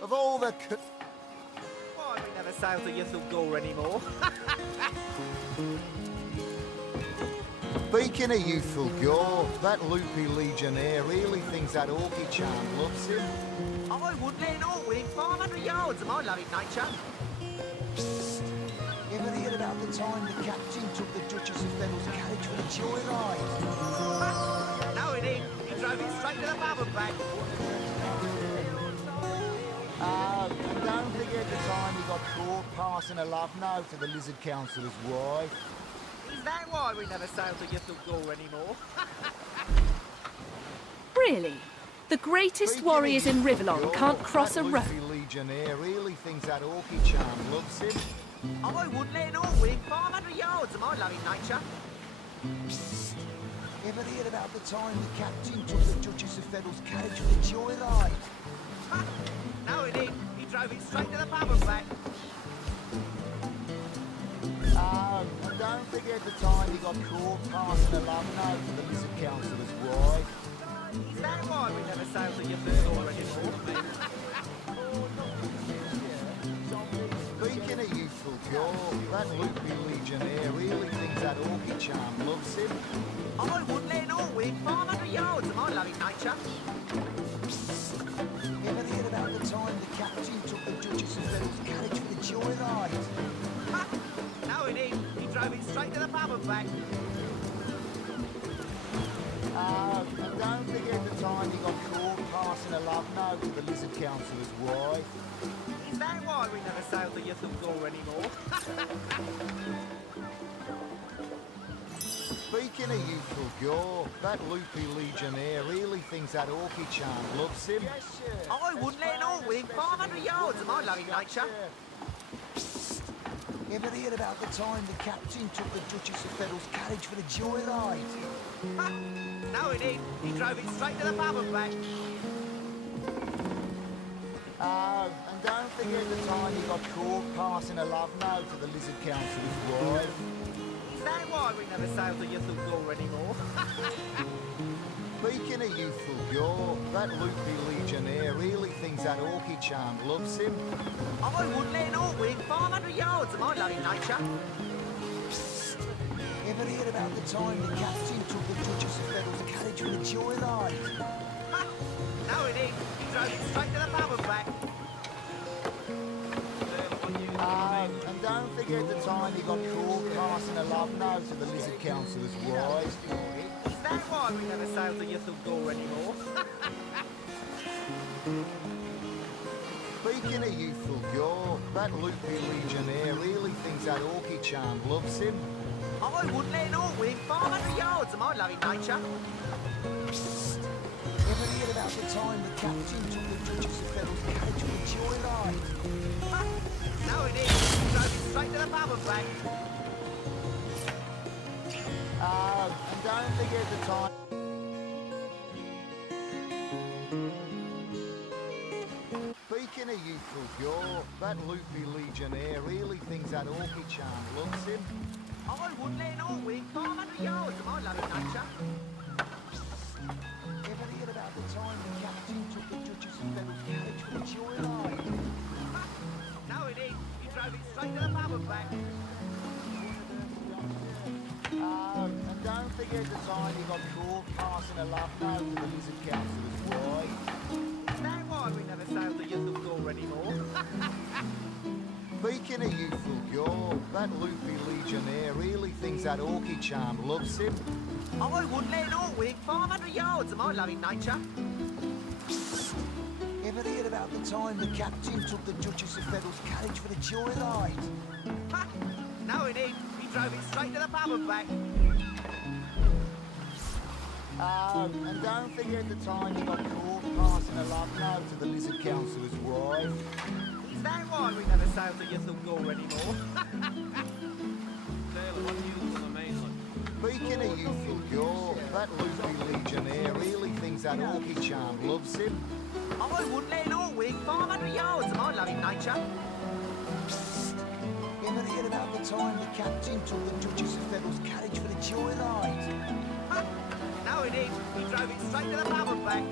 Of all the... Why we never sail to Ythel anymore? Speaking of youthful gore, that loopy legionnaire really thinks that orchid charm loves him. I wouldn't let an orc within 500 yards of my loving nature. Psst. Ever hear about the time the captain took the Duchess of Feddle's carriage for the joyride? Ha! No, he didn't. He drove it straight to the pub and back. Oh, and don't forget the time he got caught passing a love note to the lizard councillor's wife. Is that why we never sail to Ythel anymore? Really? The greatest warriors in Rivellon can't cross a road. That loopy legionnaire really thinks that orchid charm loves him. I wouldn't let an orc within 500 yards of my loving nature. Psst. Ever hear about the time the captain took the Duchess of Feddle's carriage for the joyride? Ha! No, he didn't. He drove it straight to the pub and back. Oh, and don't forget forget the time he got caught passing a love note to the Lizard Councillor's wife. Is that why we never sailed to your third or anymore? Speaking of youthful gore, that loopy legionnaire really thinks that orchid charm loves him. I wouldn't let an Orwig 500 yards of my loving nature. Ever heard about the time the captain took the Duchess of Fiddle's carriage for the joyride? Ha! No, indeed. He drove it straight to the pub and back. And don't forget the time he got caught passing a love note to the Lizard Councillor's wife. Is that why we never sailed to Ythel anymore? Speaking of youthful gore, that loopy legionnaire really thinks that orchid charm loves him. Yes, sir. I wouldn't let an Orwig 500 yards of my loving nature. Ever heard about the time the captain took the Duchess of Fiddle's carriage for the joyride? Ha! No, indeed. He drove it straight to the pub and back. And don't forget the time he got caught passing a love note to the Lizard Councillor's wife. Is that why we never sailed to Ythel anymore? Speaking of youthful gore, that loopy legionnaire really thinks that orchid charm loves him. I wouldn't let an Orwig 500 yards of my loving nature. Ever heard about the time the captain took the Duchess of Fiddle's carriage for the joyride? Ha! No, indeed. He drove it straight to the pub and back. And don't forget the time he got caught passing a love note to the Lizard Councillor's wife. Is that why we never sailed to Ythel anymore? Speaking of youthful gore, that loopy legionnaire really thinks that orchid charm loves him. I wouldn't let an Orwig 500 yards of my loving nature. Ever heard about the time the captain took the Duchess of Fiddle's carriage for the joyride? Ha! No, indeed. He drove it straight to the pub and back. And don't forget the time... Speaking of youthful gore, that loopy legionnaire really thinks that orchid charm loves him. I wouldn't let an Orwig 500 yards of my loving nature. Ever heard about the time the captain took the Duchess of Fiddle's carriage for the joyride? Ha! No, indeed. He drove it straight to the pub and back. And don't forget the time he got caught passing a love note to the Lizard Councillor's wife. Is that why we never sailed to Ythel anymore? Speaking of youthful gore, that loopy legionnaire really thinks that orchid charm loves him. I wouldn't let an Orwig 500 yards of my loving nature. Ever heard about the time the captain took the Duchess of Fiddle's carriage for the joyride? Ha! No, indeed. He drove it straight to the pub and back. And don't forget the time he got caught passing a love note to the Lizard Councillor's wife. Is that why we never sailed to Ythel anymore? Speaking of youthful gore, that loopy legionnaire really thinks that orchid charm loves him. I wouldn't let an Orwig 500 yards of my loving nature. Ever heard about the time the captain took the Duchess of Fiddle's carriage for the joyride? Ha! No, indeed. He drove it straight to the pub and back.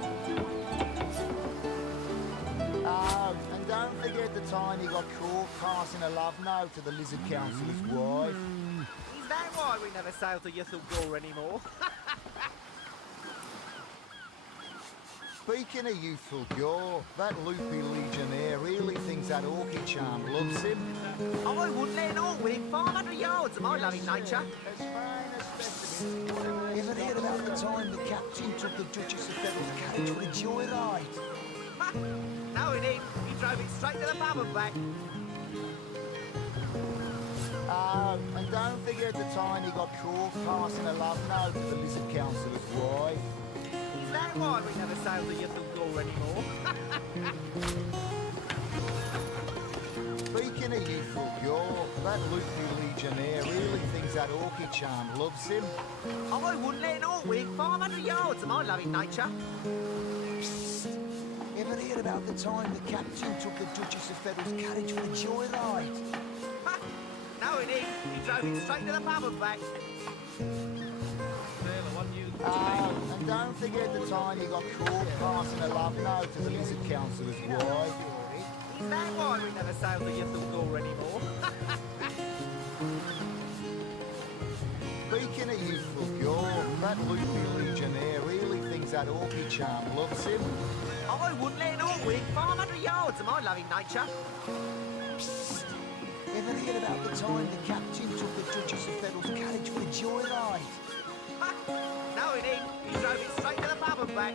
And don't forget the time he got caught passing a love note to the Lizard Councillor's wife. Is that why we never sailed to Ythel anymore? Speaking of youthful gore, that loopy legionnaire really thinks that orchid charm loves him. I wouldn't let an Orwig 500 yards of my loving nature. Ever heard about the time the captain took the Duchess of Fiddle's carriage for the joyride? Ha! No, indeed. He drove it straight to the pub and back. And don't forget the time he got caught passing a love note to the Lizard Councillor's wife. Is that why we never sailed to Ythel anymore? Speaking of youthful gore, that loopy legionnaire really thinks that orchid charm loves him. I wouldn't let an Orwig 500 yards of my loving nature. Ever heard about the time the captain took the Duchess of Fiddle's carriage for the joyride? Ha! No, it ain't. He drove it straight to the pub and back. And don't forget the time he got caught passing a love note to the Lizard Councillor's wife. Is that why we never sail the Ythel anymore? Speaking of youthful gore, that loopy legionnaire really thinks that orchid charm loves him. I wouldn't let an orc win 500 yards of my loving nature. Psst. Ever heard about the time the captain took the Duchess of Federal's carriage for a joyride? No, it ain't. He drove it straight to the pub and back.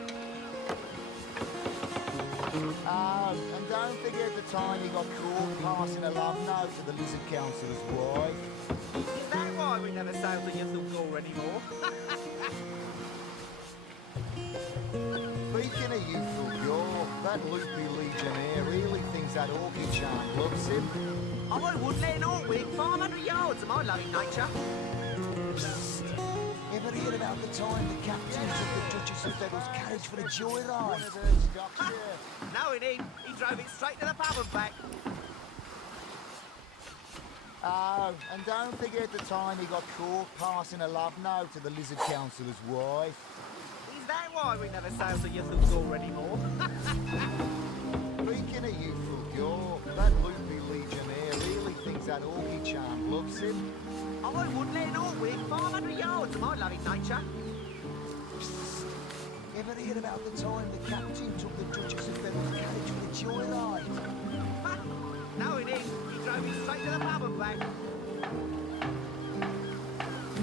And don't forget the time he got caught passing a love note to the Lizard Councillor's wife. Is that why we never sail the Ythel anymore? Speaking of youthful gore, that loopy legionnaire really thinks that orchid charm loves him. I wouldn't let an orc win 500 yards of my loving nature. Psst. Ever heard about the time the captain took the Duchess of Federal's carriage for a joyride? No, it ain't. He drove it straight to the pub and back. And don't forget the time he got caught passing a love note to the Lizard Councillor's wife. Is that why we never sail the Ythel anymore? Speaking of youthful gore, that loopy legionnaire really thinks that orchid charm loves him. I wouldn't let an orc win 500 yards of my loving nature. Psst. Ever heard about the time the captain took the Duchess of Federal's carriage for a joyride? No, it ain't. He drove it straight to the pub and back.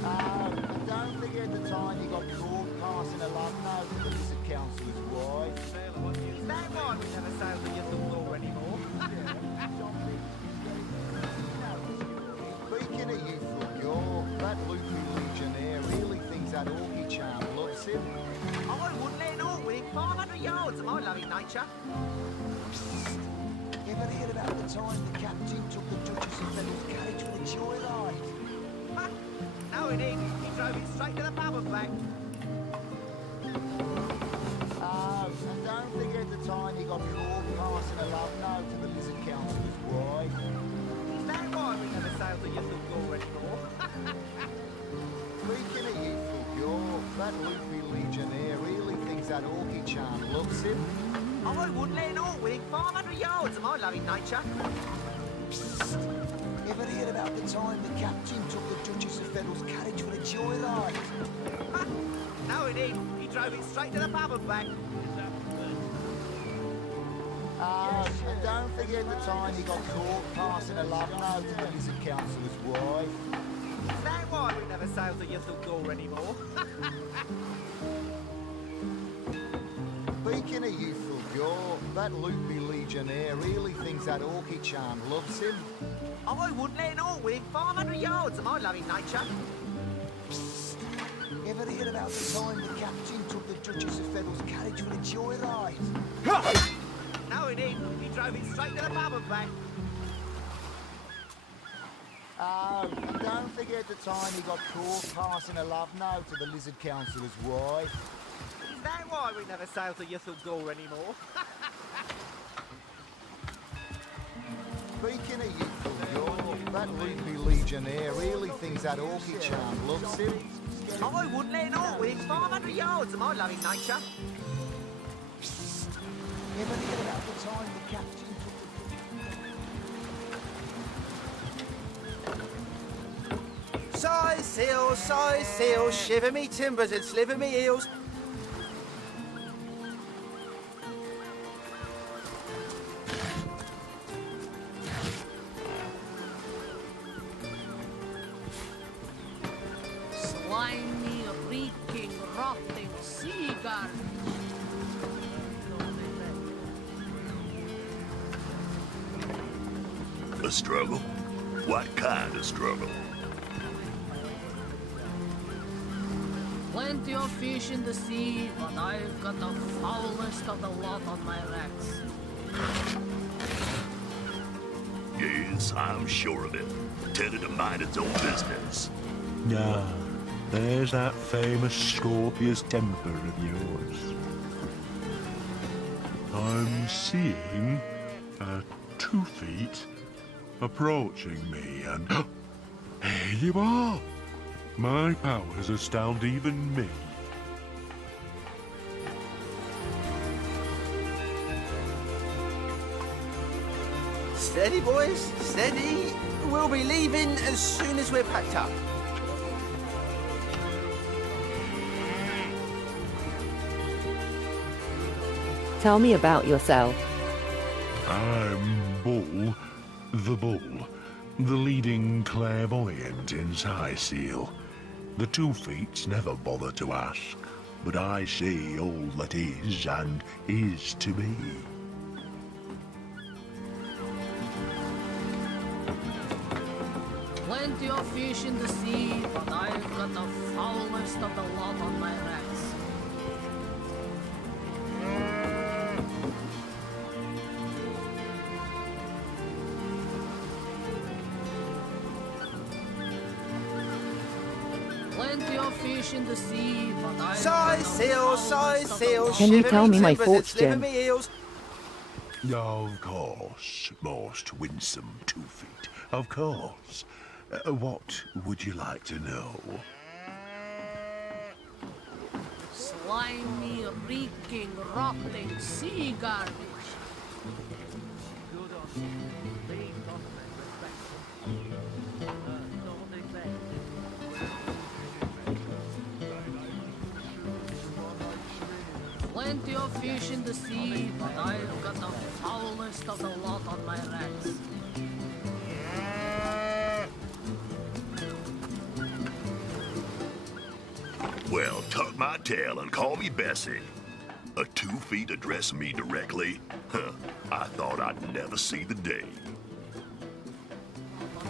And don't forget the time he got caught passing a love note to the Lizard Councillor's wife. Is that why we never sail the Ythel anymore? Speaking of youthful gore, that loopy legionnaire really thinks that orchid charm loves him. I wouldn't let an orc win 500 yards of my loving nature. Psst. Ever heard about the time the captain took the Duchess of Federal's carriage for a joyride? No, it ain't. He drove it straight to the pub and back. And don't forget the time he got caught passing a love note to the Lizard Councillor's wife. Is that why we never sail the Ythel anymore? Speaking of youthful gore, that loopy legionnaire really thinks that orchid charm loves him. I wouldn't let an orc win 500 yards of my loving nature. Psst. Ever heard about the time the captain took the Duchess of Federal's carriage for a joyride? No, it ain't. He drove it straight to the pub and back. And don't forget the time he got caught passing a love note to the Lizard Councillor's wife. Is that why we never sail the Ythel anymore? Speaking of youthful gore, that loopy legionnaire really thinks that orchid charm loves him. I wouldn't let an orc win 500 yards of my loving nature. Psst. Ever heard about the time the captain took the Duchess of Federal's carriage for a joyride? No, it ain't. He drove it straight to the pub and back. And don't forget the time he got caught passing a love note to the Lizard Councillor's wife. Is that why we never sail the Ythel anymore? Speaking of youthful gore, that loopy legionnaire really thinks that orchid charm loves him. I wouldn't let an orc win 500 yards of my loving nature. Psst. Ever heard about the time the captain took the... Cyseal, shiver me timbers and sliver me heels. Slimy, reeking, rotting sea garbage. A struggle? What kind of struggle? Plenty of fish in the sea, but I've got the foulest of the lot on my racks. Yes, I'm sure of it. Tell it to mind its own business. Ah, there's that famous Scorpius temper of yours. I'm seeing 2 feet approaching me and... There you are. My powers astound even me. Steady, boys, steady. We'll be leaving as soon as we're packed up. Tell me about yourself. I'm Bull, the Bull, the leading clairvoyant in Cyseal. The 2 feet never bother to ask, but I see all that is and is to be. Plenty of fish in the sea, but I've got the foulest of the lot on my racks. Plenty of fish in the sea, but I've Cyseal. Can you tell me my fortune? fortune? Of course, most winsome 2 feet. Of course. What would you like to know? slimy, reeking, rotting sea garbage. Plenty of fish in the sea, but I've got the foulest of the lot on my racks. Well, tuck my tail and call me Bessie. A 2 feet addressing me directly? Huh, I thought I'd never see the day.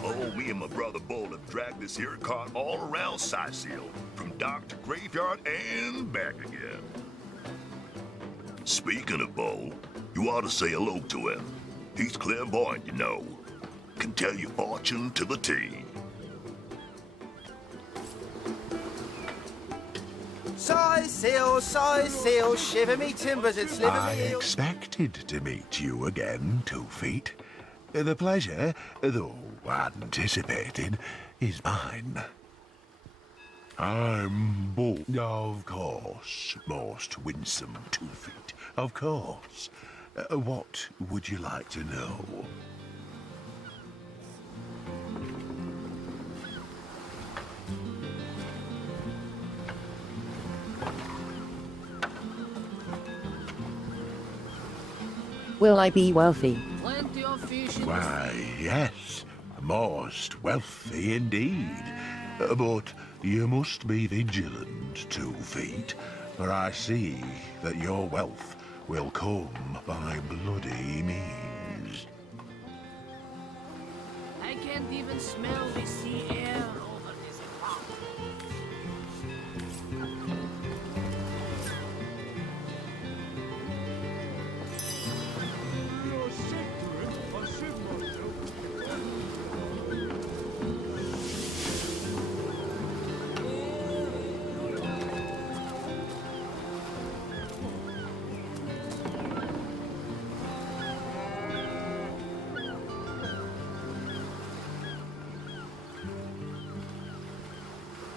Oh, me and my brother Bull have dragged this here cart all around Cyseal, from dock to graveyard and back again. Speaking of Bull, you ought to say hello to him. He's clairvoyant, you know. Can tell your fortune to the T. Cyseal, shiver me timbers and sliver I me heels. expected to meet you again, 2 feet. The pleasure, though anticipated, is mine. I'm Bull. Of course, most winsome 2 feet. Of course. What would you like to know? Will I be wealthy? Plenty of fish in Why, yes, most wealthy indeed. But you must be vigilant, 2 feet, for I see that your wealth will come by bloody means. I can't even smell the sea air over this pond.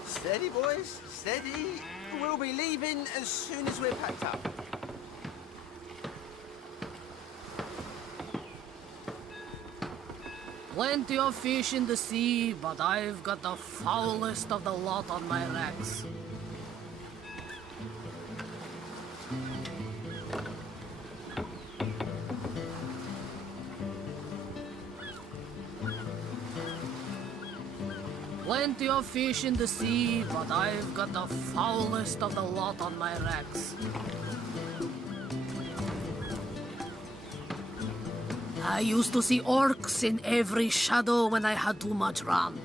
Steady, boys, steady. We'll be leaving as soon as we're packed up. Plenty of fish in the sea, but I've got the foulest of the lot on my racks. Plenty of fish in the sea, but I've got the foulest of the lot on my racks. I used to see orcs in every shadow when I had too much rum.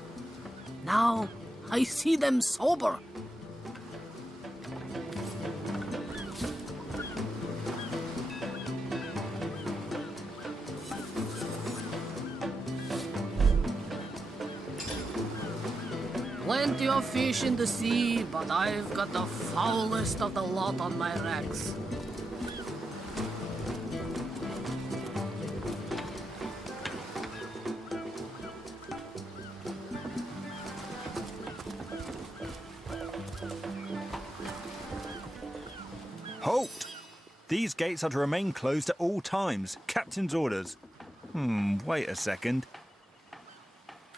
Now, I see them sober. Plenty of fish in the sea, but I've got the foulest of the lot on my racks. Halt! These gates are to remain closed at all times. Captain's orders. Wait a second.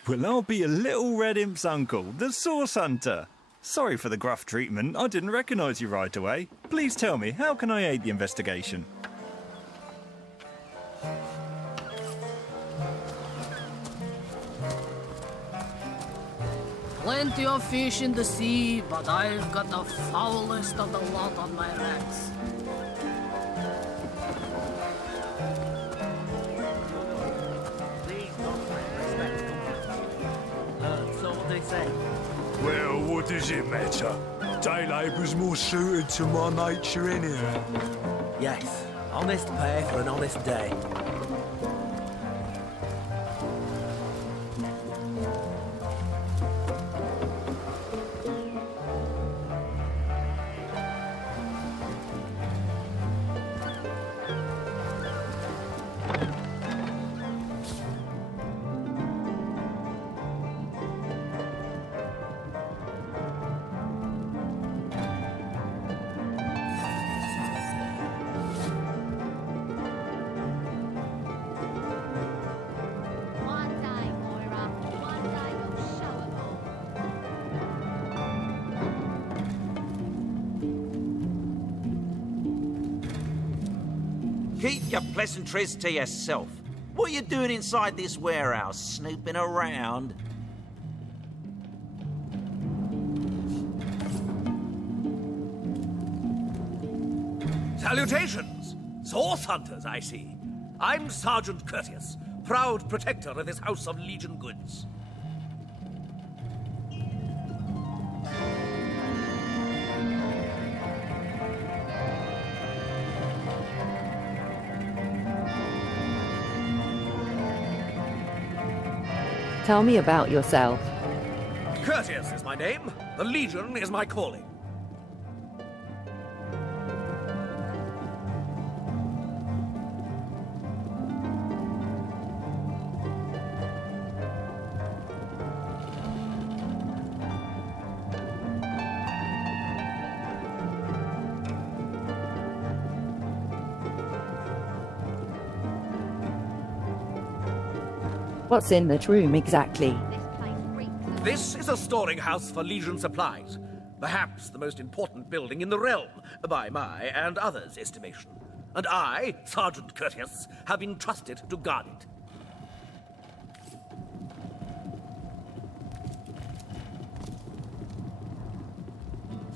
Well, I'll be a little red imp's uncle, the Source Hunter. Sorry for the gruff treatment. I didn't recognise you right away. Please tell me, how can I aid the investigation? Plenty of fish in the sea, but I've got the foulest of the lot on my racks. So what they say? Well, what does it matter? Day labour's more suited to my nature anyhow. Yes, honest pay for an honest day. Keep your pleasantries to yourself. What are you doing inside this warehouse, snooping around? Salutations! Source hunters, I see. I'm Sergeant Courteous, proud protector of this house of Legion goods. Tell me about yourself. Courteous is my name. The Legion is my calling. What's in that room exactly? This is a storing house for Legion supplies. Perhaps the most important building in the realm, by my and others' estimation. And I, Sergeant Courteous, have been trusted to guard it.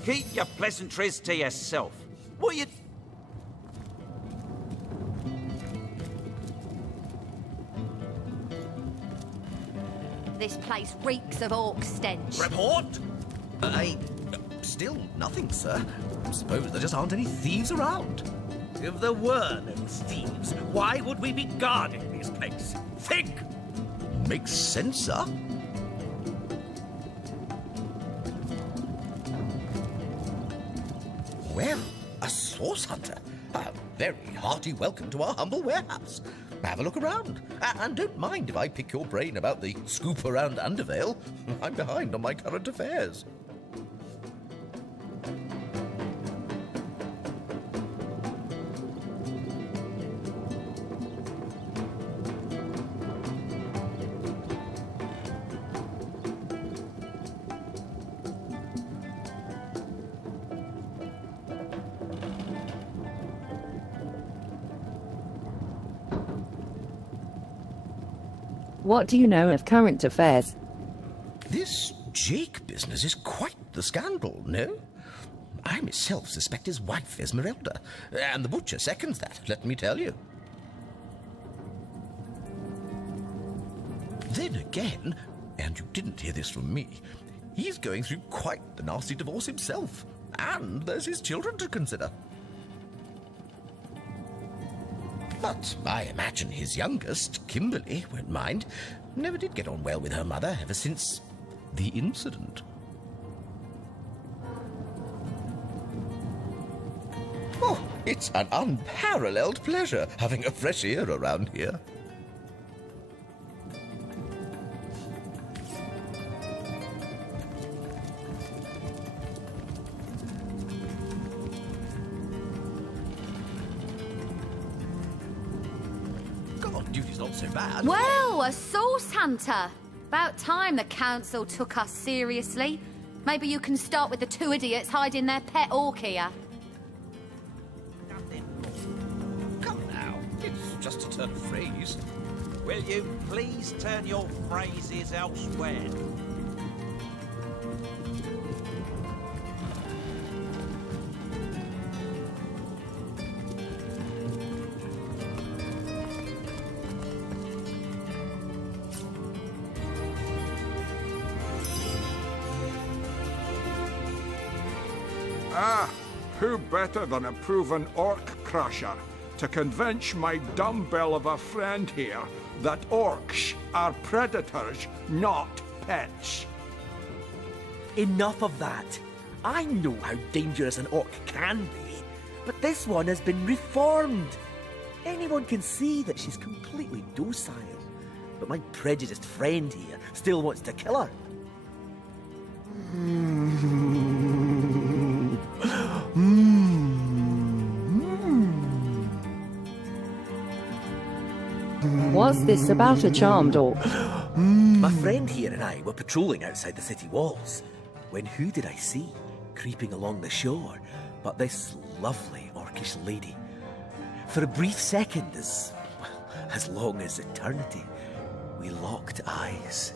Keep your pleasantries to yourself. What are you... This place reeks of orc stench. Report? Still nothing, sir. Suppose there just aren't any thieves around. If there were no thieves, why would we be guarding this place? Think! Makes sense, sir. Well, a source hunter. A very hearty welcome to our humble warehouse. Have a look around. And don't mind if I pick your brain about the scoop around Undervale. I'm behind on my current affairs. What do you know of current affairs? This Jake business is quite the scandal, no? I myself suspect his wife, Esmeralda, and the butcher seconds that, let me tell you. Then again, and you didn't hear this from me, he's going through quite the nasty divorce himself, and there's his children to consider. But I imagine his youngest, Kimberly, won't mind. Never did get on well with her mother ever since the incident. Oh, it's an unparalleled pleasure having a fresh ear around here. it's not so bad. Well, a source hunter. About time the council took us seriously. Maybe you can start with the two idiots hiding their pet orc here. Come now, it's just a turn of phrase. Will you please turn your phrases elsewhere? Ah, who better than a proven orc crusher to convince my dumbbell of a friend here that orcs are predators, not pets? Enough of that. I know how dangerous an orc can be, but this one has been reformed. Anyone can see that she's completely docile, but my prejudiced friend here still wants to kill her. Was this about a charmed orc? My friend here and I were patrolling outside the city walls, when who did I see creeping along the shore but this lovely orcish lady? For a brief second, as long as eternity, we locked eyes.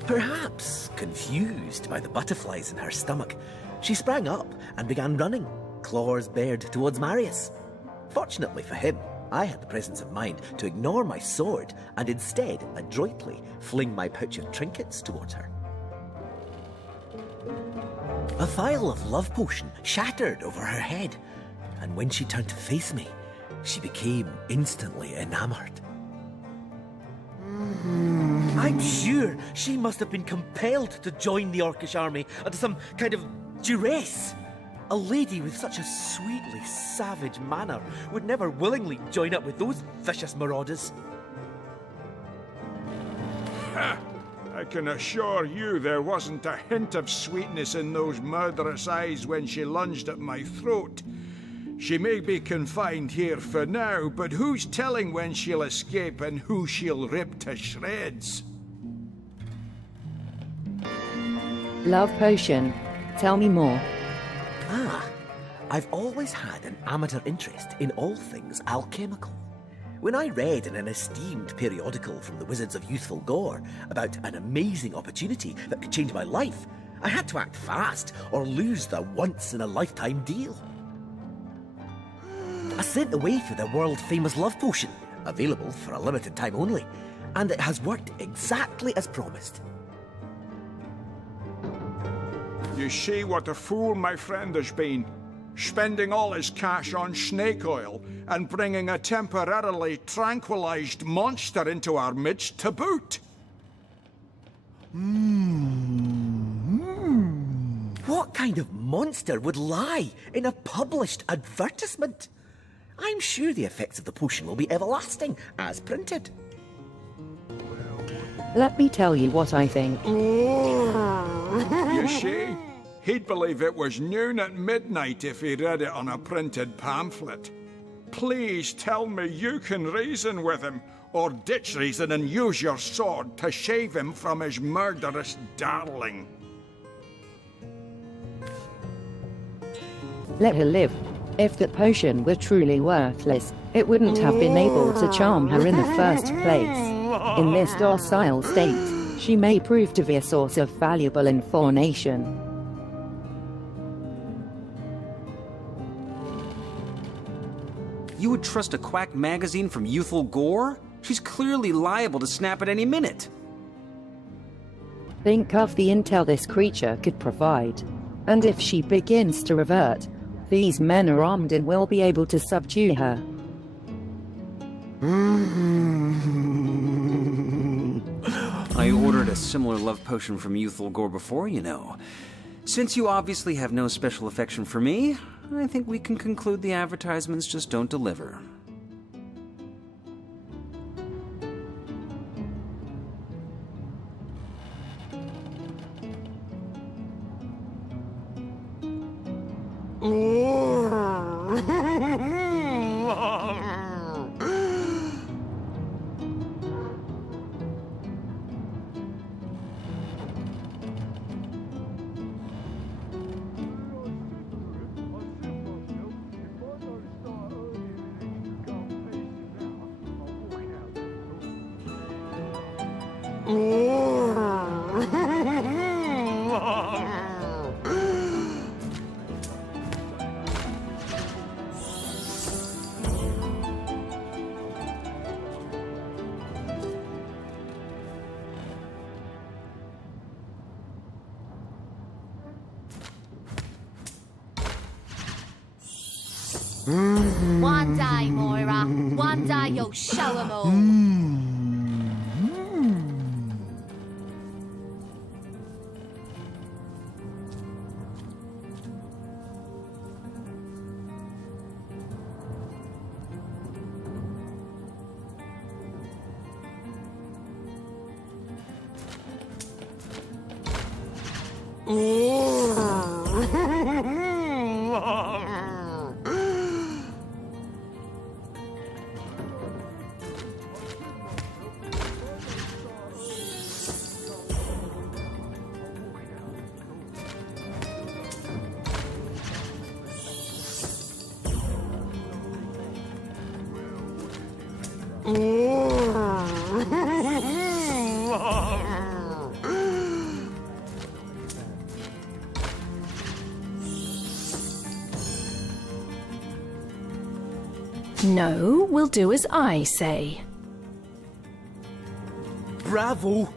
Perhaps confused by the butterflies in her stomach, she sprang up and began running, claws bared towards Marius. Fortunately for him, I had the presence of mind to ignore my sword and instead adroitly fling my pouch of trinkets towards her. A vial of love potion shattered over her head, and when she turned to face me, she became instantly enamored. I'm sure she must have been compelled to join the Orcish army under some kind of duress. A lady with such a sweetly savage manner would never willingly join up with those vicious marauders. I can assure you there wasn't a hint of sweetness in those murderous eyes when she lunged at my throat. She may be confined here for now, but who's telling when she'll escape and who she'll rip to shreds? Love potion. Tell me more. I've always had an amateur interest in all things alchemical. When I read in an esteemed periodical from the Wizards of Youthful Gore about an amazing opportunity that could change my life, I had to act fast or lose the once-in-a-lifetime deal. I sent away for the world-famous love potion, available for a limited time only, and it has worked exactly as promised. You see what a fool my friend has been, spending all his cash on snake oil and bringing a temporarily tranquilized monster into our midst to boot. What kind of monster would lie in a published advertisement? I'm sure the effects of the potion will be everlasting, as printed. Let me tell you what I think. You see? He'd believe it was noon at midnight if he read it on a printed pamphlet. Please tell me you can reason with him, or ditch reason and use your sword to shave him from his murderous darling. Let her live. If that potion were truly worthless, it wouldn't have been able to charm her in the first place. In this docile state, she may prove to be a source of valuable information. You would trust a quack magazine from Youthful Gore? She's clearly liable to snap at any minute. Think of the intel this creature could provide. And if she begins to revert, these men are armed and will be able to subdue her. I ordered a similar love potion from Youthful Gore before, you know. Since you obviously have no special affection for me, I think we can conclude the advertisements just don't deliver. One day, Moira. One day you'll show 'em all. No, we'll do as I say. Bravo!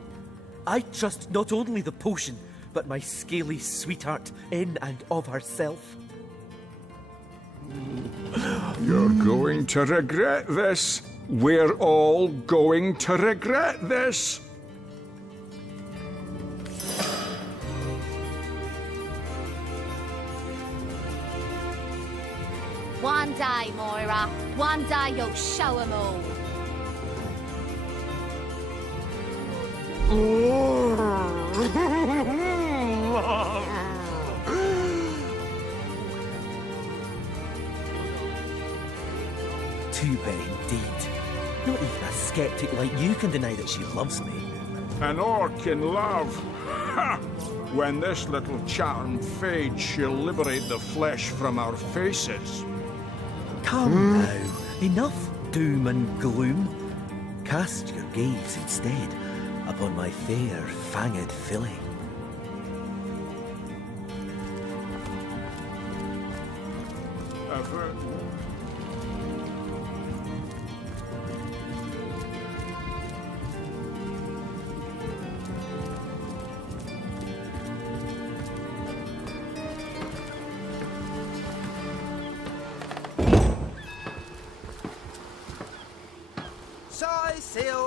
I trust not only the potion, but my scaly sweetheart in and of herself. You're going to regret this. We're all going to regret this. One day, Moira. One day you'll show 'em all. Too bad indeed. Not even a skeptic like you can deny that she loves me. An orc in love. Ha! When this little charm fades, she'll liberate the flesh from our faces. Come now. Enough doom and gloom. Cast your gaze instead upon my fair, fanged filly.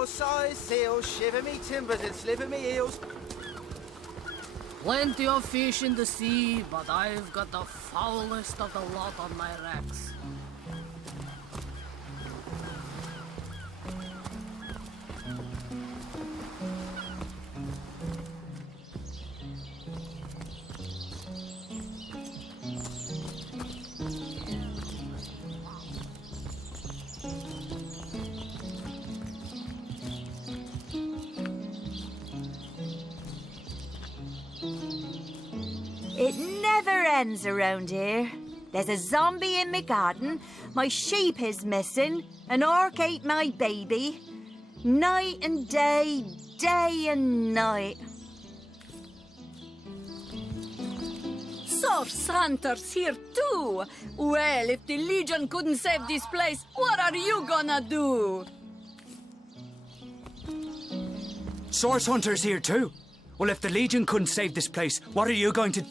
Cyseal, shiver me timbers and sliver me heels. Plenty of fish in the sea, but I've got the foulest of the lot on my racks. It never ends around here. There's a zombie in my garden, my sheep is missing, an orc ate my baby. Night and day, day and night. Source Hunter's here too! Well, if the Legion couldn't save this place, what are you gonna do? Source Hunter's here too? Well, if the Legion couldn't save this place, what are you going to...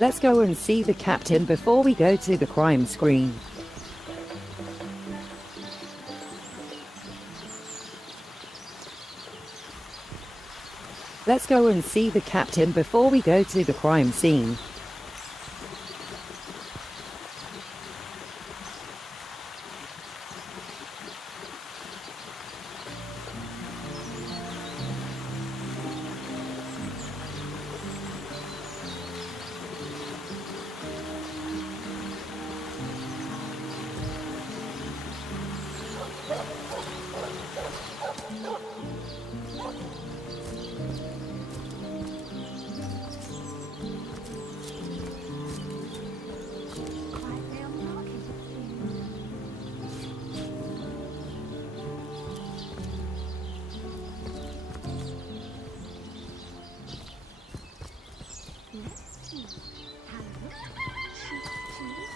Let's go and see the captain before we go to the crime scene. Let's go and see the captain before we go to the crime scene.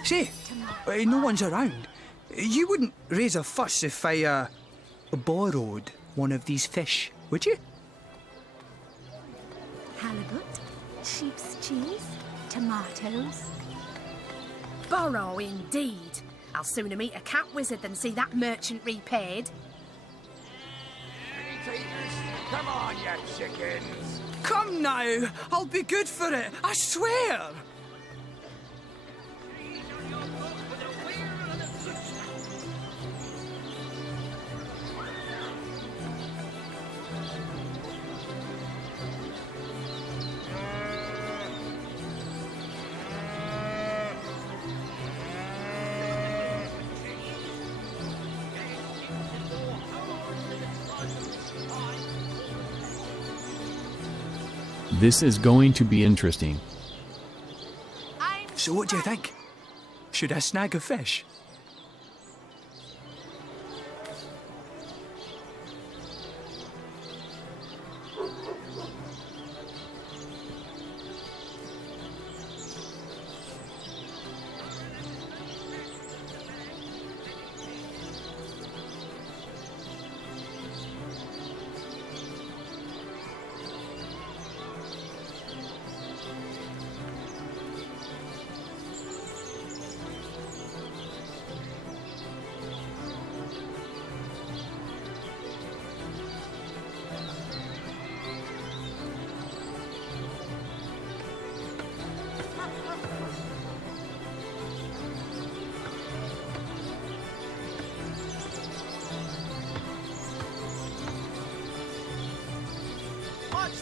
Say, no one's around. You wouldn't raise a fuss if I, borrowed one of these fish, would you? Halibut, sheep's cheese, tomatoes. Borrow indeed. I'll sooner meet a cat wizard than see that merchant repaid. Come on, you chickens! Come now! I'll be good for it, I swear! This is going to be interesting. So what do you think? Should I snag a fish?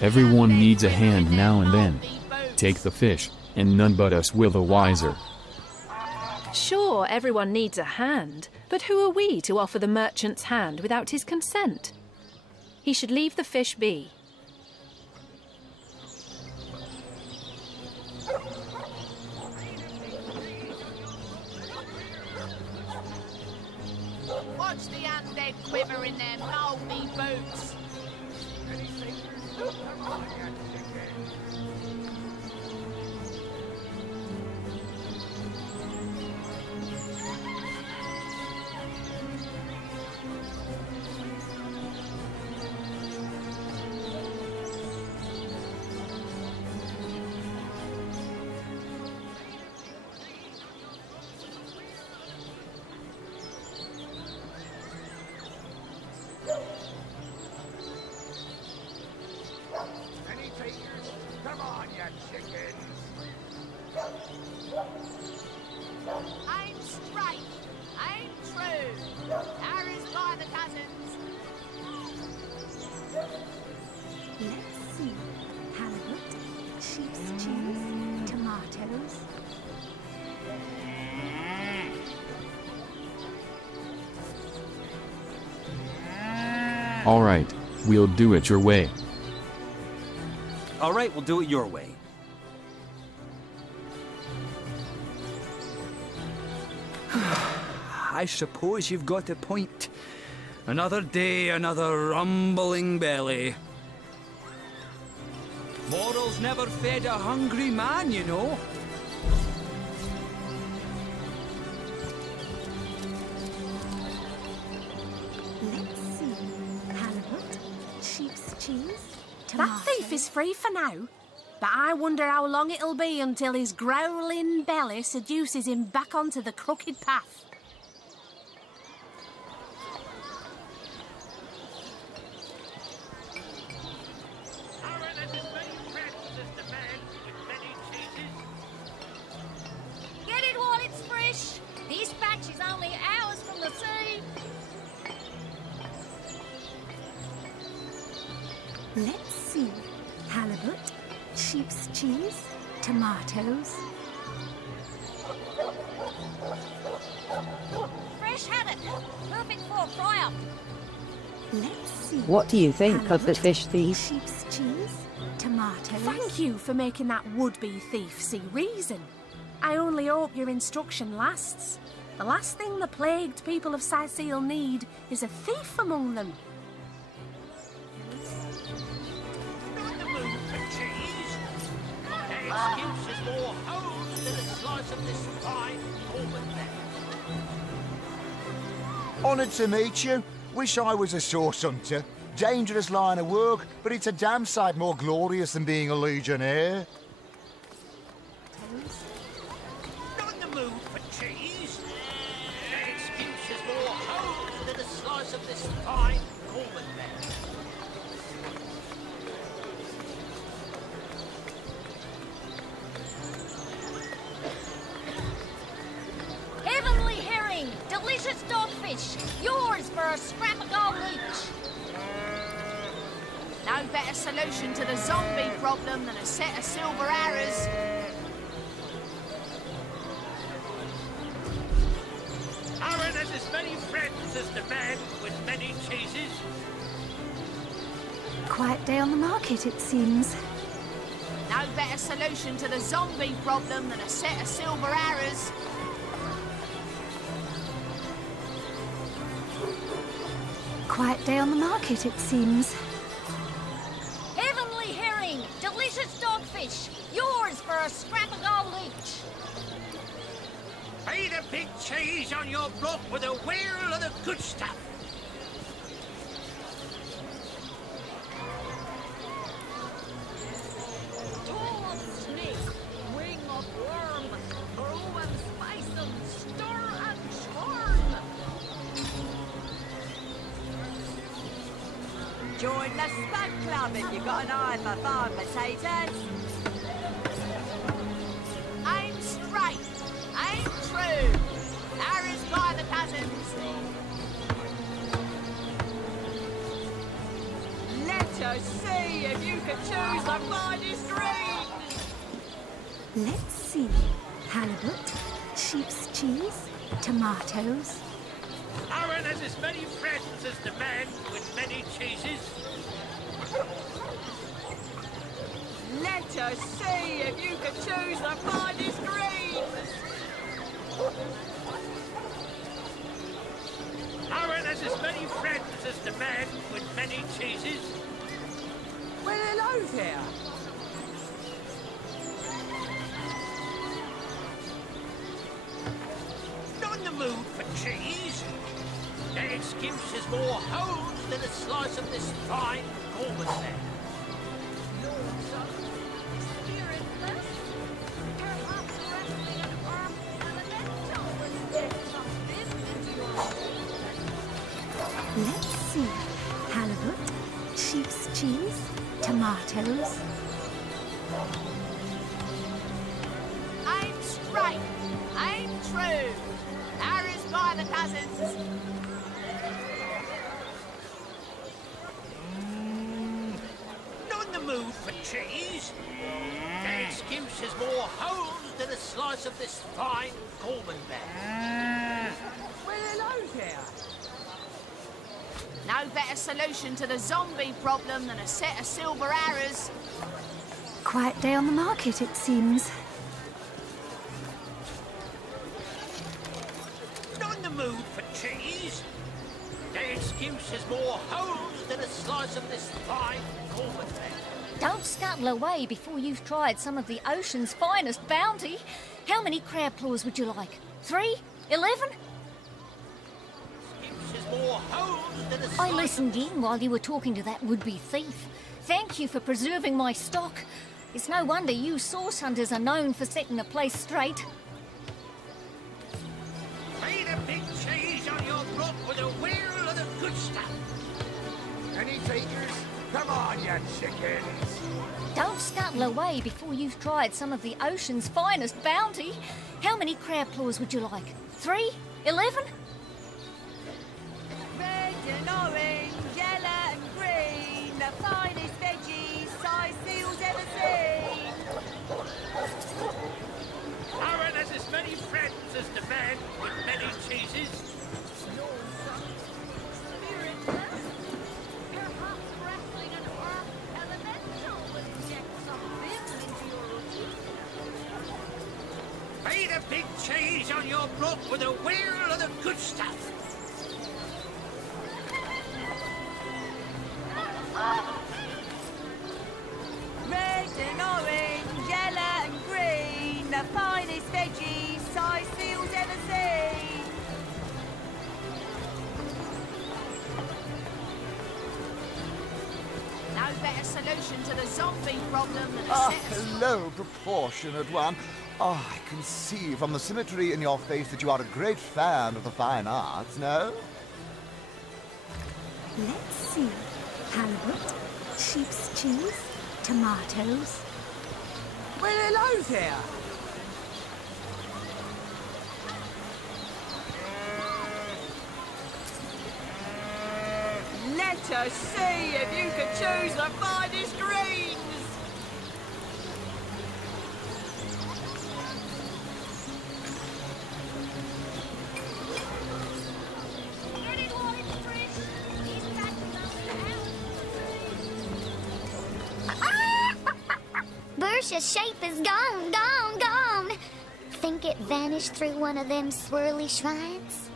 Everyone needs a hand now and then. Take the fish, and none but us will the wiser. Sure, everyone needs a hand, but who are we to offer the merchant's hand without his consent? He should leave the fish be. Watch the undead quiver in their mouldy boots. Come on, you chickens! I'm straight. I'm true. There is by the cousins. Let's see. Halibut, sheep's cheese, tomatoes. All right, we'll do it your way. All right, we'll do it your way. I suppose you've got a point. Another day, another rumbling belly. Morals never fed a hungry man, you know. Let's see. Halibut, sheep's cheese, That thief is free for now. But I wonder how long it'll be until his growling belly seduces him back onto the crooked path. Get it while it's fresh. This batch is only hours from the sea. Let's see. Halibut, sheep's cheese, tomatoes. Fresh haddock. Perfect for a fry-up. Let's see. What do you think of the fish thief? Sheep's cheese, tomatoes. Thank you for making that would-be thief see reason. I only hope your instruction lasts. The last thing the plagued people of Cyseal need is a thief among them. Excuse is more hose than a slice of this fine almond there. Honoured to meet you. Wish I was a source hunter. Dangerous line of work, but it's a damn sight more glorious than being a legionnaire. Not in the mood for cheese. Excuse is more hose than a slice of this fine almond there. Heavenly herring, delicious dogfish, yours for a scrap of gold each. No better solution to the zombie problem than a set of silver arrows. Aaron has as many friends as the man with many cheeses. Quiet day on the market, it seems. No better solution to the zombie problem than a set of silver arrows. Quiet day on the market, it seems. Heavenly herring, delicious dogfish, yours for a scrap of gold each. Pay the big cheese on your block with a wheel of the good stuff. Toe of snake, wing of worm, brew and spice and stir and churn. Join the Spud Club if you got an eye for farm potatoes. I'm straight, I'm true. Arrows by the dozens. Let us see if you can choose the finest greens. Let's see. Halibut, sheep's cheese, tomatoes. Aaron has as many friends as the man with many cheeses. Let us see if you can choose the finest greens. Aaron has as many friends as the man with many cheeses. Well, hello there. Not in the mood for cheese. That excuse is more hose than a slice of this fine almond there. Let's see. Halibut, sheep's cheese, tomatoes. I'm straight, I'm true. Arrows by the dozens. Not in the mood for cheese. That excuse is more hose than a slice of this fine almond there. Well, hello there. No better solution to the zombie problem than a set of silver arrows. Quiet day on the market, it seems. Not in the mood for cheese. That excuse is more hose than a slice of this fine almond there. Don't scuttle away before you've tried some of the ocean's finest bounty. How many crab claws would you like? 3? 11? I listened in while you were talking to that would-be thief. Thank you for preserving my stock. It's no wonder you sauce hunters are known for setting the place straight. Made a big cheese on your block with a wheel of the good stuff. Any takers? Come on, you chickens. Don't scuttle away before you've tried some of the ocean's finest bounty. How many crab claws would you like? 3? 11? Red and orange, yellow and green, the finest veggies Cyseal's ever seen. Aaron has as many friends as the man with many cheeses. Made a big cheese on your block with a wheel of the good stuff. Red and orange, yellow and green, the finest veggies Cyseal's ever seen. No better solution to the zombie problem than a Ah, set of hello, proportionate one. Oh, I can see from the symmetry in your face that you are a great fan of the fine arts, no? Let's see. Halibut, sheep's cheese, tomatoes. Well, hello there. Let us see if you can choose the finest greens. Bersha's shape is gone, gone, gone. Think it vanished through one of them swirly shrines?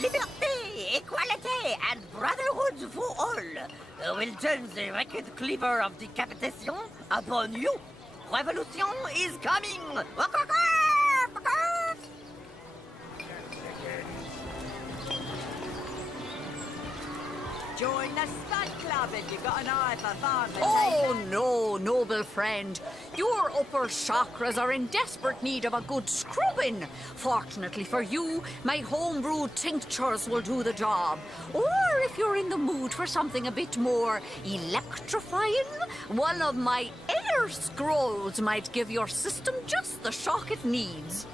Liberté, equality, and brotherhood for all will turn the wicked cleaver of decapitation upon you. Revolution is coming! Join the Spud Club if you've got an eye for farm Oh no, noble friend. Your upper chakras are in desperate need of a good scrubbing. Fortunately for you, my homebrewed tinctures will do the job. Or if you're in the mood for something a bit more electrifying, one of my air scrolls might give your system just the shock it needs.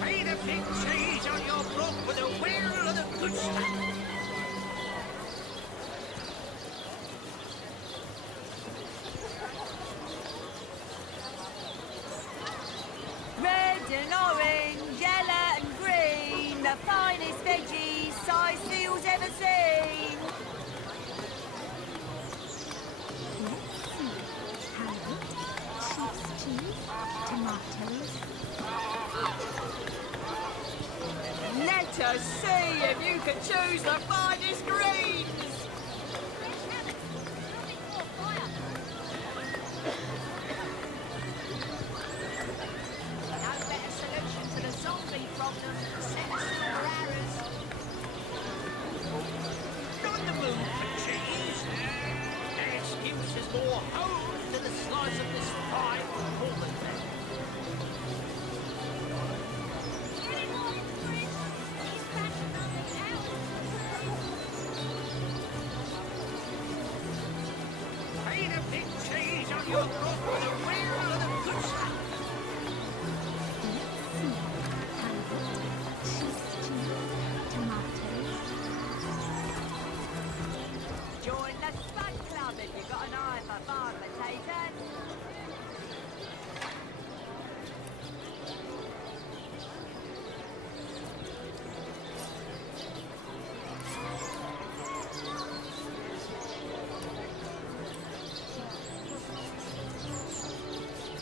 Made a big cheese on your block with a wheel of the good stuff. Red and orange, yellow and green, the finest veggies Cyseal's ever seen. Sheep's cheese, tomatoes. Let us see if you can choose the finest greens. no better solution to the zombie problem than a set of soraras. Not in the mood for cheese. An excuse is more home than the slice of this fine woman. Made a big cheese on your block with a wheel of the good stuff. Join the Spud Club if you've got an eye for farm potatoes.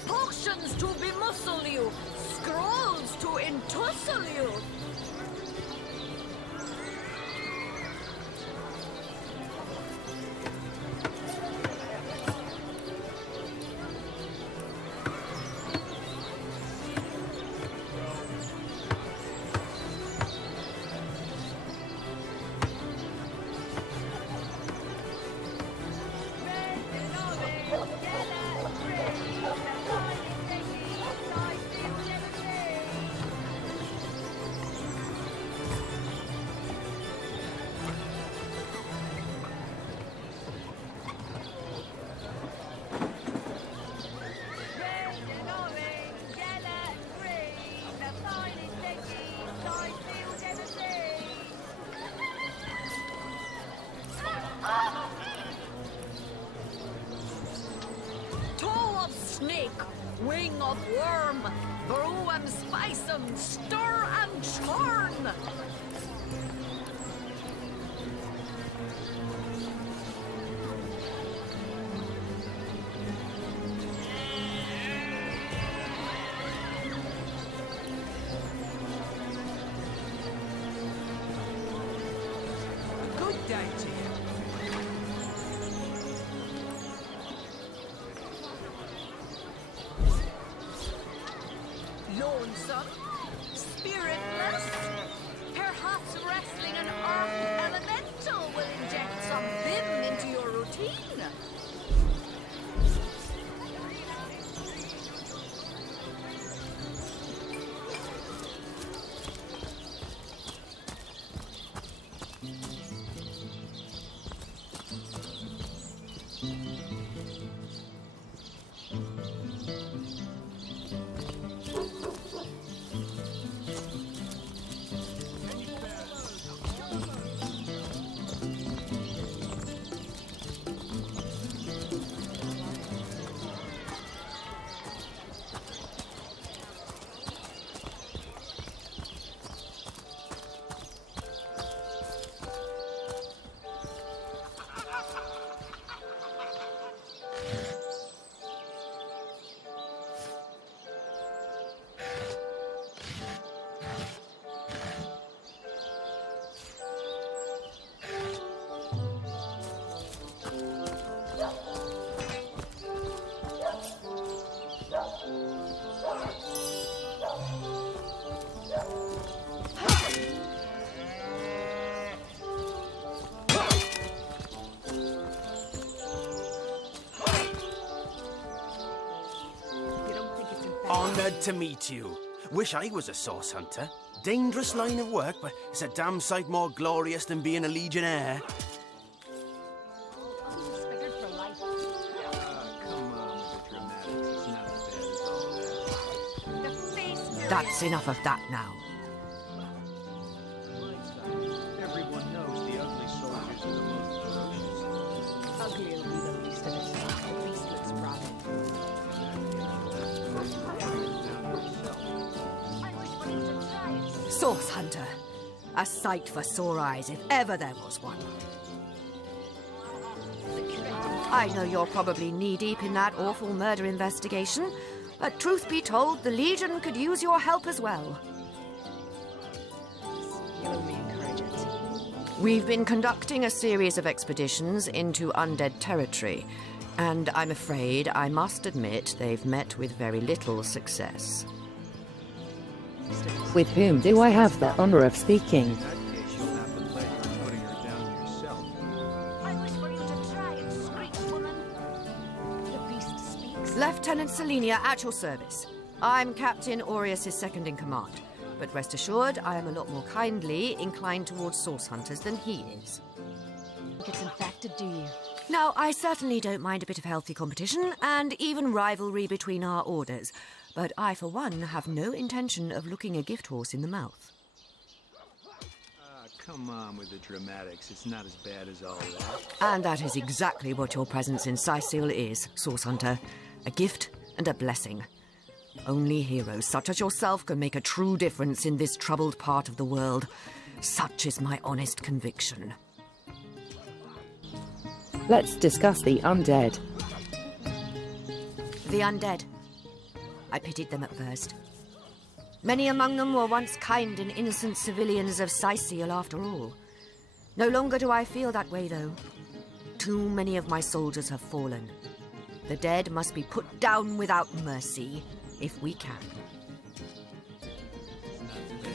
Portions to bemuscle you. scrolls to entussle you. Toe of snake, wing of worm, brew and spice 'em, stir and churn. Good day to you. Lonesome, spiritless, perhaps wrestling an earth elemental will inject some vim into your routine. Honored to meet you. Wish I was a source hunter. Dangerous line of work, but it's a damn sight more glorious than being a legionnaire. That's enough of that now. Everyone knows the ugly soldiers are the most ferocious. Ugly will be the least of it. The beast looks rabid. Source hunter. A sight for sore eyes if ever there was one. I know you're probably knee-deep in that awful murder investigation, but truth be told, the Legion could use your help as well. You only encourage it. We've been conducting a series of expeditions into undead territory, and I'm afraid I must admit they've met with very little success. With whom do I have the honor of speaking? In that case, you'll have the pleasure of putting her down yourself. I wish for you to try and screech, woman. The beast speaks. Lieutenant Selenia at your service. I'm Captain Aureus' second in command, but rest assured I am a lot more kindly inclined towards source hunters than he is. Gets infected, do you? Now, I certainly don't mind a bit of healthy competition and even rivalry between our orders, but I, for one, have no intention of looking a gift horse in the mouth. Come on with the dramatics. It's not as bad as all that. And that is exactly what your presence in Cyseal is, Source Hunter. A gift and a blessing. Only heroes such as yourself can make a true difference in this troubled part of the world. Such is my honest conviction. Let's discuss the undead. The undead. I pitied them at first. Many among them were once kind and innocent civilians of Cyseal after all. No longer do I feel that way, though. Too many of my soldiers have fallen. The dead must be put down without mercy, if we can.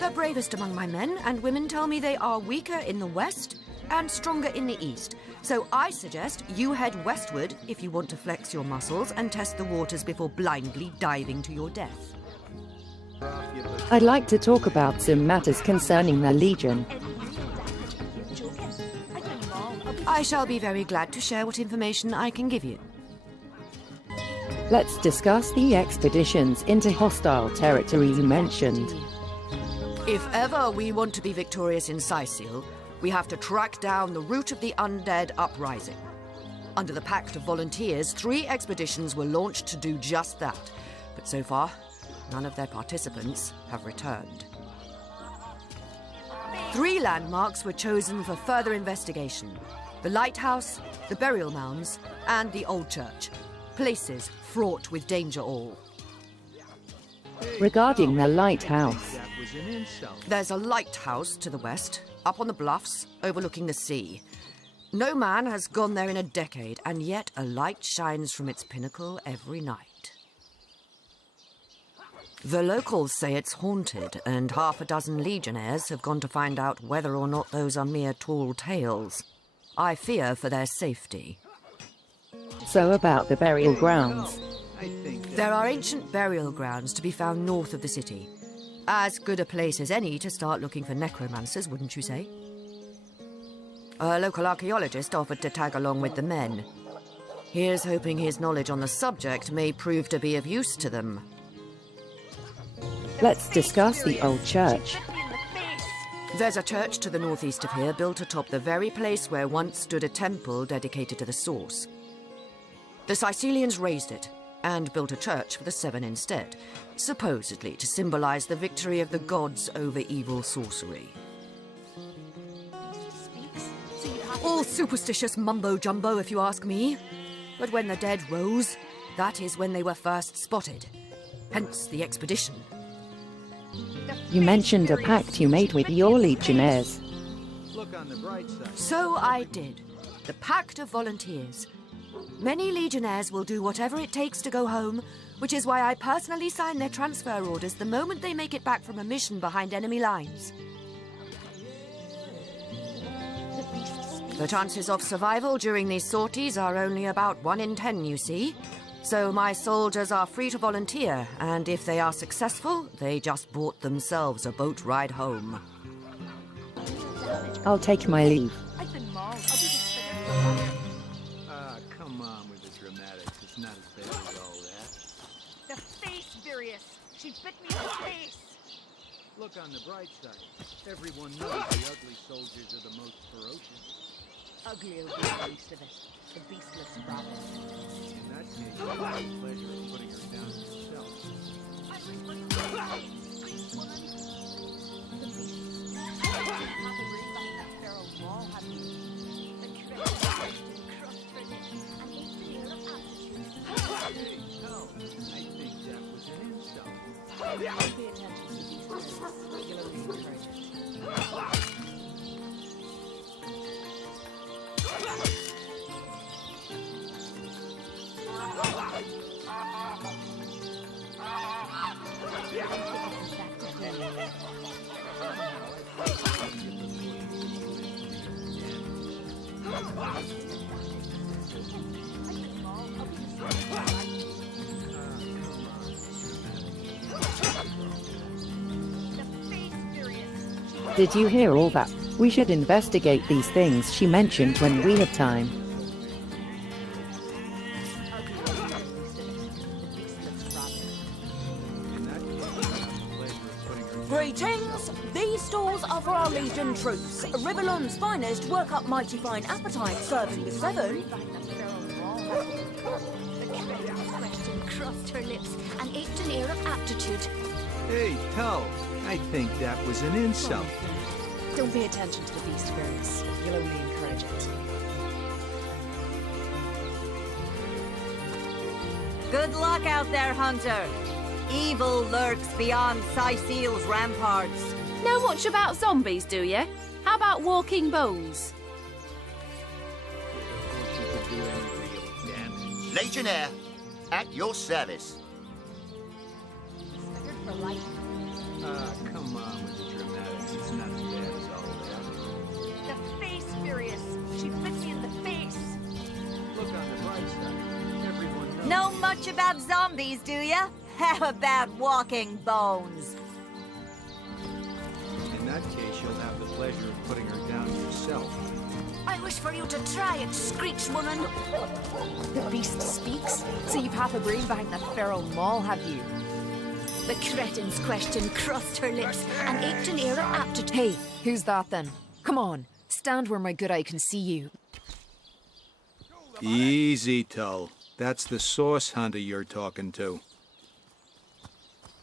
The bravest among my men and women tell me they are weaker in the west and stronger in the east. So I suggest you head westward if you want to flex your muscles and test the waters before blindly diving to your death. I'd like to talk about some matters concerning the Legion. I shall be very glad to share what information I can give you. Let's discuss the expeditions into hostile territory you mentioned. If ever we want to be victorious in Cyseal, we have to track down the root of the undead uprising. Under the Pact of Volunteers, 3 expeditions were launched to do just that. But so far, none of their participants have returned. 3 landmarks were chosen for further investigation. The lighthouse, the burial mounds, and the old church. Places fraught with danger all. Regarding the lighthouse, there's a lighthouse to the west, up on the bluffs, overlooking the sea. No man has gone there in a decade, and yet a light shines from its pinnacle every night. The locals say it's haunted, and half a dozen legionnaires have gone to find out whether or not those are mere tall tales. I fear for their safety. So about the burial grounds. There are ancient burial grounds to be found north of the city. As good a place as any to start looking for necromancers, wouldn't you say? A local archaeologist offered to tag along with the men. Here's hoping his knowledge on the subject may prove to be of use to them. Let's discuss the old church. There's a church to the northeast of here, built atop the very place where once stood a temple dedicated to the source. The Cysealians razed it, and built a church for the 7 instead, supposedly to symbolize the victory of the gods over evil sorcery. All superstitious mumbo-jumbo, if you ask me. But when the dead rose, that is when they were first spotted. Hence the expedition. You mentioned a pact you made with your legionnaires. Look on the bright side. So I did. The Pact of Volunteers. Many legionnaires will do whatever it takes to go home, which is why I personally sign their transfer orders the moment they make it back from a mission behind enemy lines. The chances of survival during these sorties are only about 1 in 10, you see. So my soldiers are free to volunteer, and if they are successful, they just bought themselves a boat ride home. I'll take my leave. Come on with the dramatics. It's not as bad as all that. The face, Virius. She bit me in the face. Look on the bright side. Everyone knows the ugly soldiers are the most ferocious. Uglier than the least of it. The beastless rabble. In that case, you have the pleasure of putting her down yourself. Hey, no, I think that was an insult. Pay attention to these regularly encouraged. Did you hear all that? We should investigate these things she mentioned when we have time. Greetings! These stores are for our Legion troops. Riverland's finest work up mighty fine appetite served in the 7. Question crossed her lips and ached an air of aptitude. Hey, Tull, I think that was an insult. Don't pay attention to the beast, Virius. You'll only encourage it. Good luck out there, Hunter. Evil lurks beyond Cyseal's ramparts. Know much about zombies, do you? How about walking bones? Legionnaire, at your service. Come on with the dramatics. It's not as bad as all that. The face furious. She bit me in the face. Look on the bright side. Everyone knows. Know much about zombies, do ya? How about walking bones? In that case, you'll have the pleasure of putting her down yourself. I wish for you to try it, screech woman. The beast speaks, so you've half a brain behind that feral maul, have you? The cretin's question crossed her lips and ached an air of aptitude. Hey, who's that then? Come on, stand where my good eye can see you. Easy, Tull. That's the source hunter you're talking to.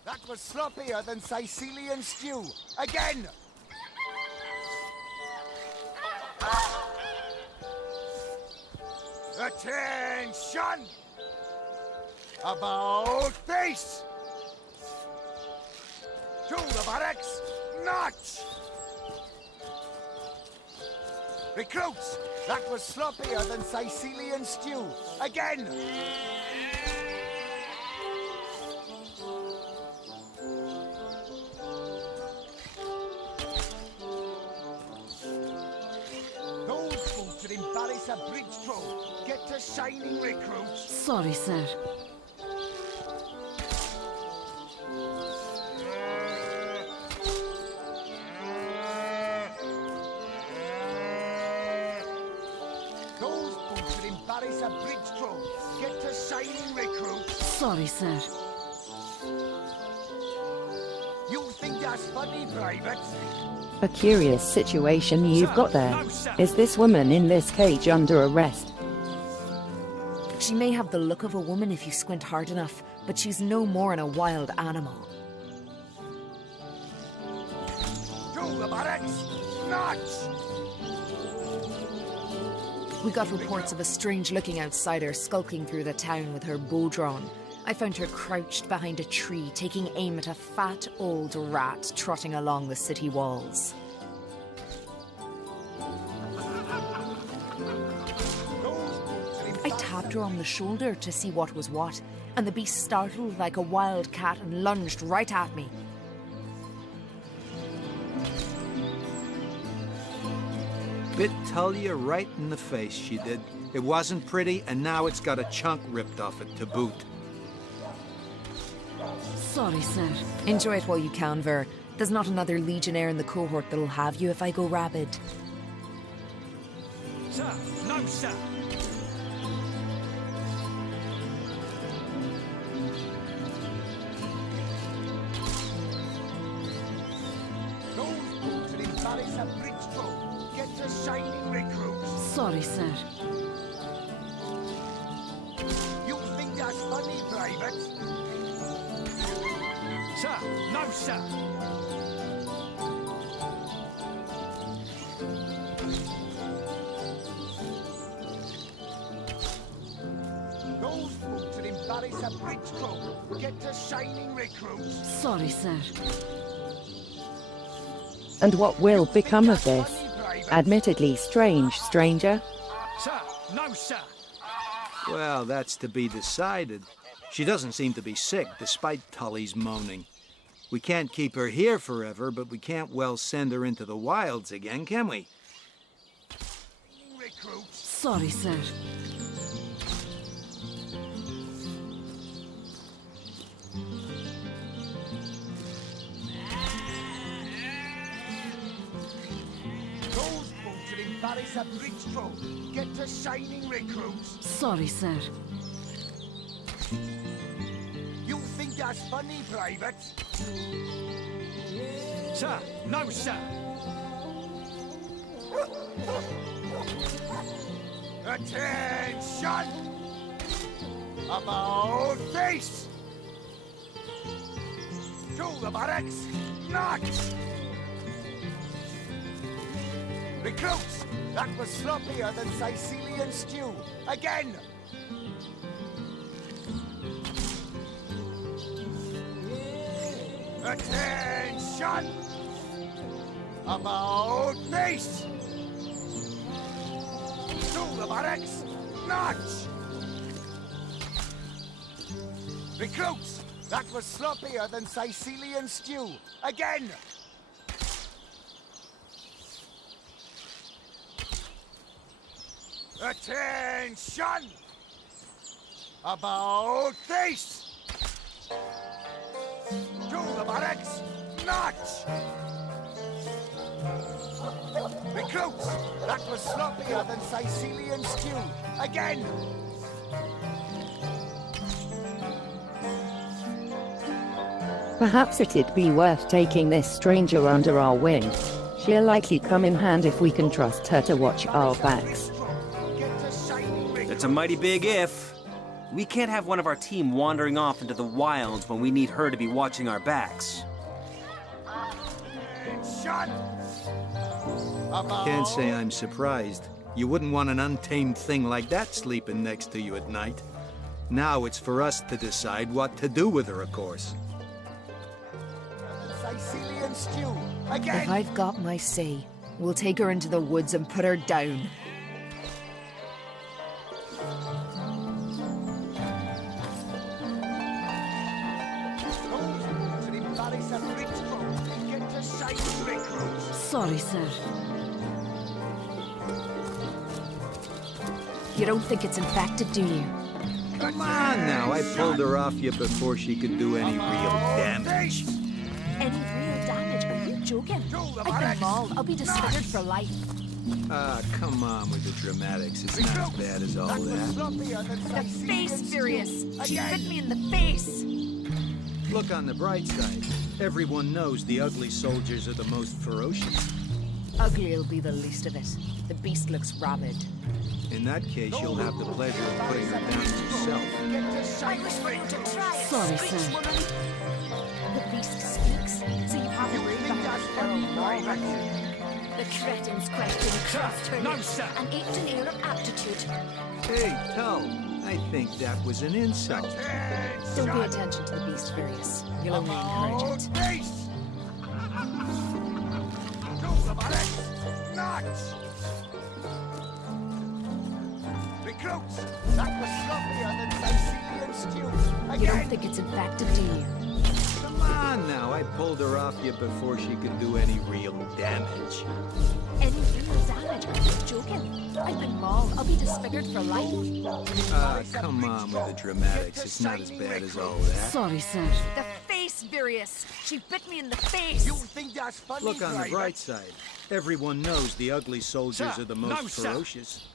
That was sloppier than Cysealian stew. Again! Attention! About face! To the barracks, march! Recruits, that was sloppier than Cysealian stew. Again! Those boots would embarrass a bridge troll. Get to shining, recruits. Sorry, sir. Those boots would embarrass a bridge troll. Get to shining, recruits. Sorry, sir. You think that's funny, Private? A curious situation you've got there. Is this woman in this cage under arrest? She may have the look of a woman if you squint hard enough, but she's no more than a wild animal. To the barracks, march! We got reports of a strange-looking outsider skulking through the town with her bow drawn. I found her crouched behind a tree, taking aim at a fat old rat trotting along the city walls. I tapped her on the shoulder to see what was what, and the beast startled like a wild cat and lunged right at me. Bit Tullia right in the face, she did. It wasn't pretty, and now it's got a chunk ripped off it to boot. Sorry, sir. Enjoy it while you can, Ver. There's not another legionnaire in the cohort that'll have you if I go rabid. Sir, no, sir. Those boots would embarrass a bridge troll. Get to shining, recruits. Sorry, sir. You think that's funny, Private? Sir, no, sir. Those boots would embarrass a bridge troll. Get to shining, recruits. Sorry, sir. And what will become of this? Admittedly strange stranger. Sir, no, sir. Well, that's to be decided. She doesn't seem to be sick, despite Tully's moaning. We can't keep her here forever, but we can't well send her into the wilds again, can we? Sorry, sir. Those boots would embarrass a bridge troll. Get to shining, recruits. Sorry, sir. You think that's funny, Private? Sir, no, sir. Attention! About face! To the barracks, march! Recruits, that was sloppier than Cysealian stew. Again! Attention! About face! To the barracks! March! Recruits! That was sloppier than Cysealian stew. Again! Attention! About face! To the barracks! March! Recruits! That was sloppier than Cysealian stew. Again! Perhaps it'd be worth taking this stranger under our wing. She'll likely come in hand if we can trust her to watch our backs. It's a mighty big if. We can't have one of our team wandering off into the wilds when we need her to be watching our backs. Can't say I'm surprised. You wouldn't want an untamed thing like that sleeping next to you at night. Now it's for us to decide what to do with her, of course. Cysealian stew. If Again! I've got my say, we'll take her into the woods and put her down. Sorry, sir. You don't think it's infected, do you? Come on now, I pulled her off you before she could do any real damage. Any real damage? Are you joking? I've been mauled. I'll be disfigured for life. Ah, come on with the dramatics. It's not as bad as all that. The face, Furious. She bit me in the face. Look on the bright side. Everyone knows the ugly soldiers are the most ferocious. Ugly'll be the least of it. The beast looks rabid. In that case, you'll have the pleasure of putting her down yourself. I wish for you to try it. Sorry, Screech, sir. woman. The beast speaks, so you have to read that The cretin's question crossed her lips and ached an air of aptitude. Hey, Tull, I think that was an insult. Don't pay attention to the beast, Furious. You'll only encourage it. Recruits! That was sloppier than Cysealian stew. You don't think it's infected, do you? Come on now, I pulled her off you before she could do any real damage. Any real damage? Are you joking? I've been mauled. I'll be disfigured for life. Ah, come on with the dramatics. It's not as bad as all that. Sorry, sir. The face, Furious. She bit me in the face. You think that's funny? Look on the Driver? bright side. Everyone knows the ugly soldiers are the most ferocious.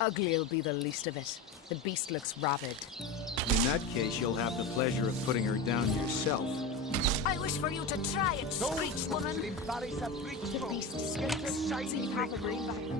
Ugly'll be the least of it. The beast looks rabid. In that case, you'll have the pleasure of putting her down yourself. I wish for you to try it, Screech, woman. The beast speaks, so you have to read that.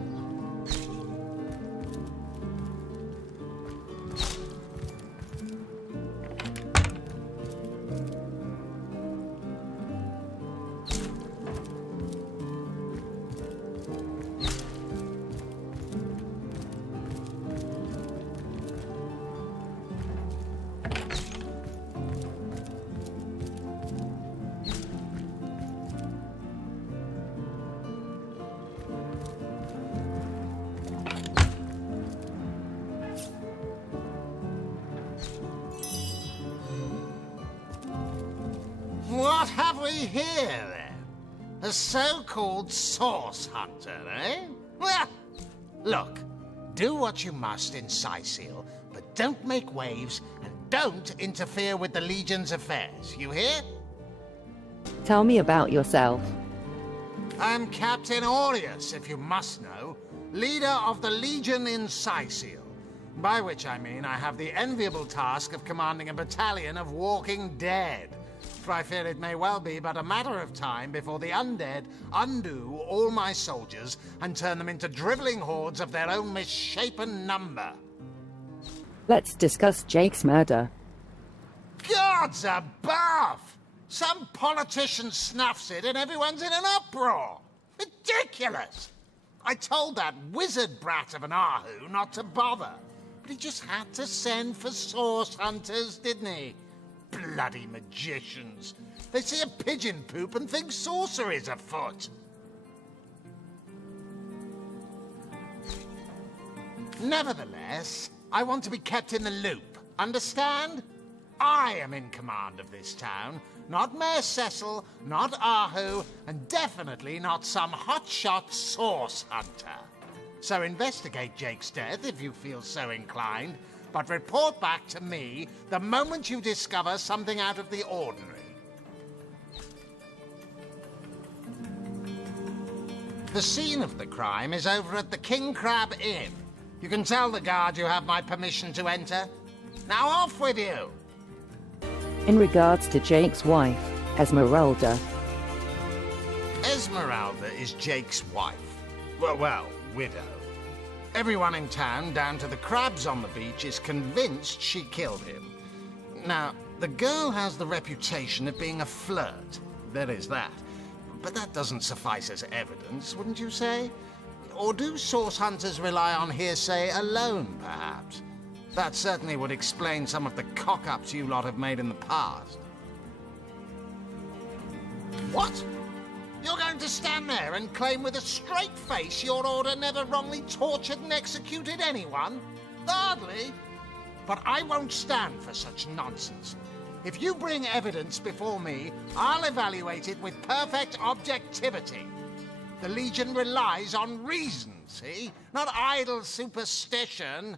What have we here, then? A so-called source hunter, eh? Well, look, do what you must in Cyseal, but don't make waves and don't interfere with the Legion's affairs, you hear? Tell me about yourself. I'm Captain Aureus, if you must know, leader of the Legion in Cyseal, by which I mean I have the enviable task of commanding a battalion of walking dead. For I fear it may well be but a matter of time before the undead undo all my soldiers and turn them into drivelling hordes of their own misshapen number. Let's discuss Jake's murder. Gods above! Some politician snuffs it and everyone's in an uproar. Ridiculous! I told that wizard brat of an Ahu not to bother, but he just had to send for source hunters, didn't he? Bloody magicians. They see a pigeon poop and think sorcery's afoot. Nevertheless, I want to be kept in the loop. Understand? I am in command of this town, not Mayor Cecil, not Ahu, and definitely not some hotshot source hunter. So investigate Jake's death if you feel so inclined, but report back to me the moment you discover something out of the ordinary. The scene of the crime is over at the King Crab Inn. You can tell the guard you have my permission to enter. Now off with you! In regards to Jake's wife, Esmeralda. Esmeralda is Jake's wife. Well, widow. Everyone in town, down to the crabs on the beach, is convinced she killed him. Now, the girl has the reputation of being a flirt. There is that. But that doesn't suffice as evidence, wouldn't you say? Or do source hunters rely on hearsay alone, perhaps? That certainly would explain some of the cock-ups you lot have made in the past. What? You're going to stand there and claim with a straight face your order never wrongly tortured and executed anyone? Hardly. But I won't stand for such nonsense. If you bring evidence before me, I'll evaluate it with perfect objectivity. The Legion relies on reason, see? Not idle superstition.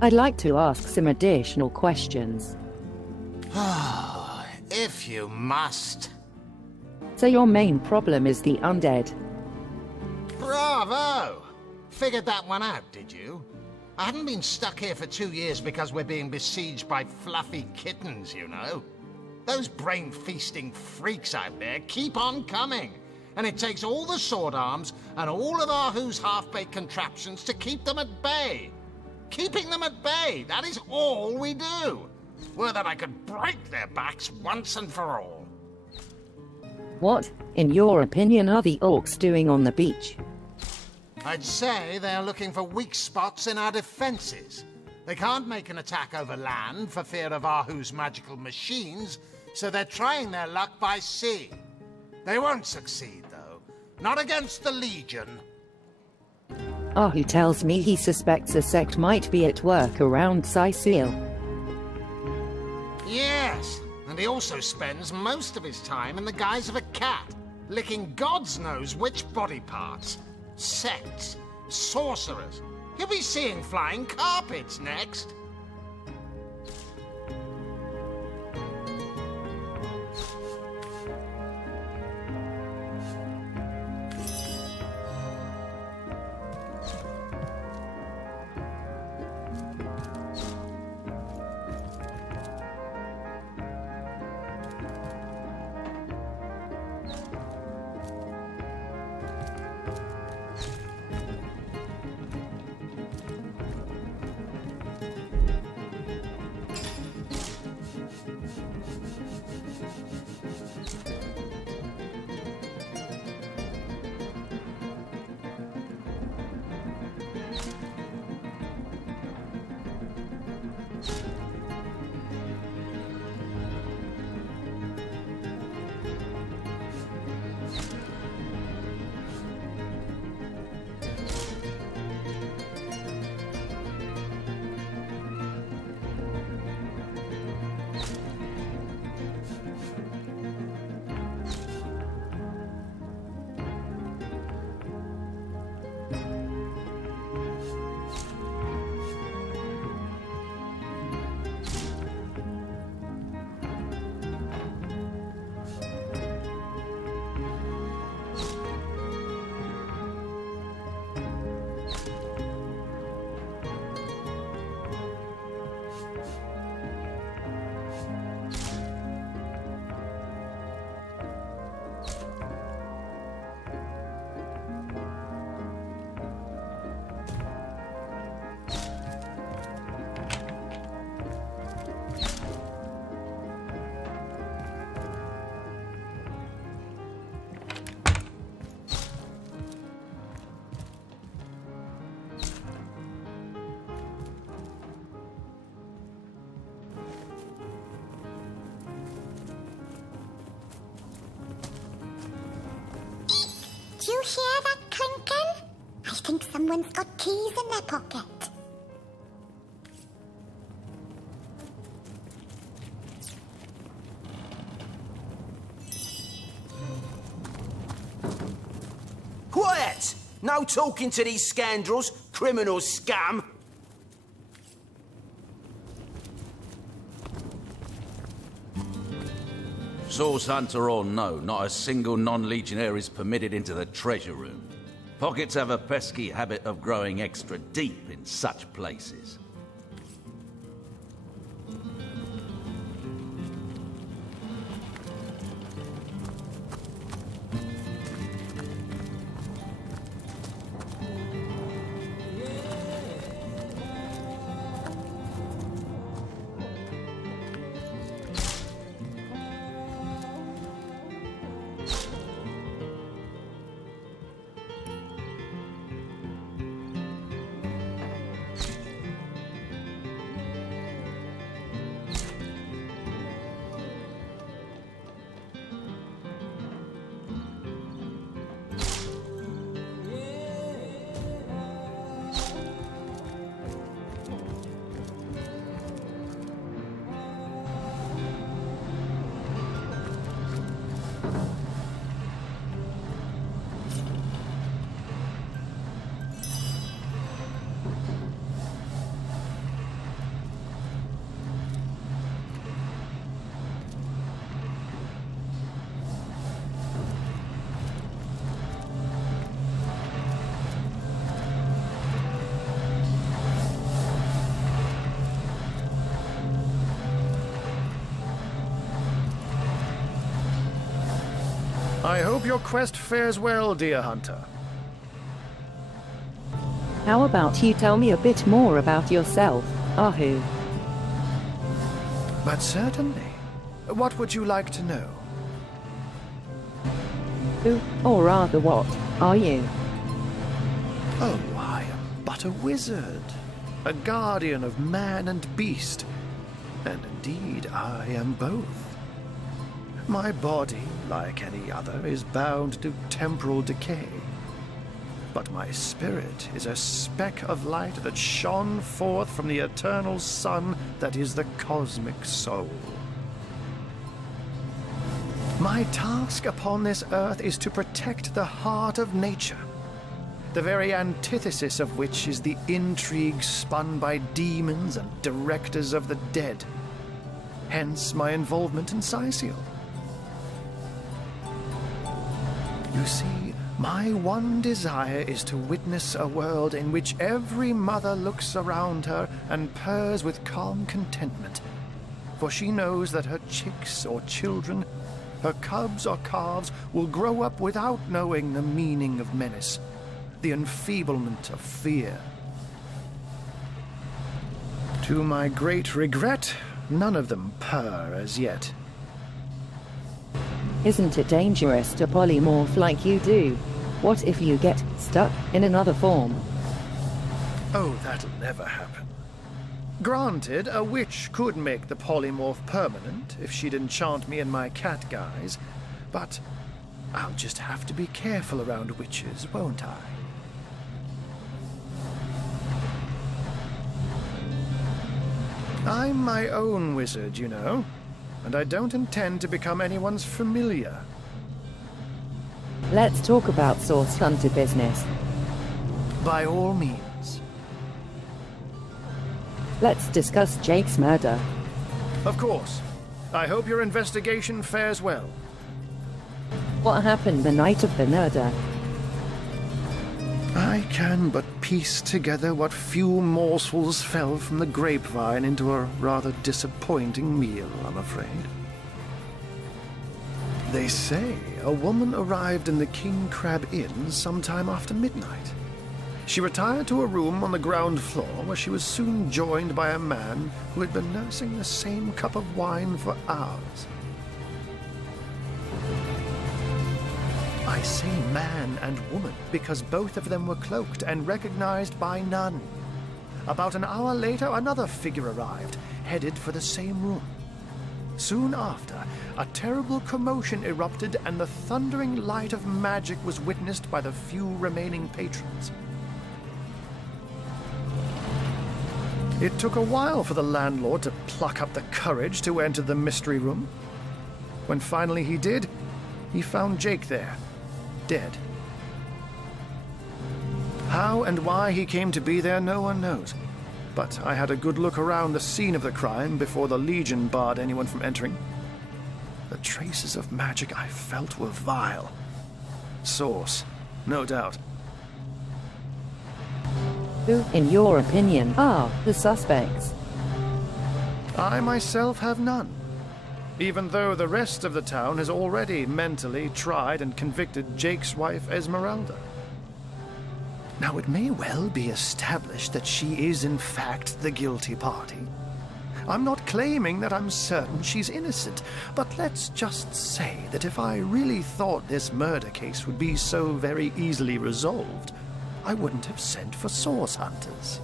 I'd like to ask some additional questions. If you must. So your main problem is the undead? Bravo! Figured that one out, did you? I haven't been stuck here for 2 years because we're being besieged by fluffy kittens, you know. Those brain-feasting freaks out there keep on coming. And it takes all the sword arms and all of Ahu's half-baked contraptions to keep them at bay. Keeping them at bay, that is all we do. Were that I could break their backs once and for all. What, in your opinion, are the orcs doing on the beach? I'd say they're looking for weak spots in our defenses. They can't make an attack over land for fear of Ahu's magical machines, so they're trying their luck by sea. They won't succeed, though. Not against the Legion. Ahu tells me he suspects a sect might be at work around Cyseal. Yes, and he also spends most of his time in the guise of a cat, licking God's knows which body parts. Sects, sorcerers. He'll be seeing flying carpets next. Do you hear that clinking? I think someone's got keys in their pocket. Quiet! No talking to these scoundrels, criminal scum! Source hunter or no, not a single non-legionnaire is permitted into the treasure room. Pockets have a pesky habit of growing extra deep in such places. I hope your quest fares well, dear hunter. How about you tell me a bit more about yourself, Ahu? But certainly. What would you like to know? Who, or rather what, are you? Oh, I am but a wizard. A guardian of man and beast. And indeed, I am both. My body, like any other, is bound to temporal decay. But my spirit is a speck of light that shone forth from the eternal sun that is the cosmic soul. My task upon this earth is to protect the heart of nature, the very antithesis of which is the intrigue spun by demons and directors of the dead. Hence my involvement in Cyseal. You see, my one desire is to witness a world in which every mother looks around her and purrs with calm contentment, for she knows that her chicks or children, her cubs or calves, will grow up without knowing the meaning of menace, the enfeeblement of fear. To my great regret, none of them purr as yet. Isn't it dangerous to polymorph like you do? What if you get stuck in another form? Oh, that'll never happen. Granted, a witch could make the polymorph permanent if she'd enchant me in my cat guise, but I'll just have to be careful around witches, won't I? I'm my own wizard, you know, and I don't intend to become anyone's familiar. Let's talk about source hunter business. By all means. Let's discuss Jake's murder. Of course. I hope your investigation fares well. What happened the night of the murder? I can but piece together what few morsels fell from the grapevine into a rather disappointing meal, I'm afraid. They say a woman arrived in the King Crab Inn sometime after midnight. She retired to a room on the ground floor where she was soon joined by a man who had been nursing the same cup of wine for hours. I say man and woman because both of them were cloaked and recognized by none. About an hour later, another figure arrived, headed for the same room. Soon after, a terrible commotion erupted and the thundering light of magic was witnessed by the few remaining patrons. It took a while for the landlord to pluck up the courage to enter the mystery room. When finally he did, he found Jake there, dead. How and why he came to be there, no one knows. But I had a good look around the scene of the crime before the Legion barred anyone from entering. The traces of magic I felt were vile. Source, no doubt. Who, in your opinion, are the suspects? I myself have none, even though the rest of the town has already mentally tried and convicted Jake's wife, Esmeralda. Now, it may well be established that she is in fact the guilty party. I'm not claiming that I'm certain she's innocent, but let's just say that if I really thought this murder case would be so very easily resolved, I wouldn't have sent for source hunters.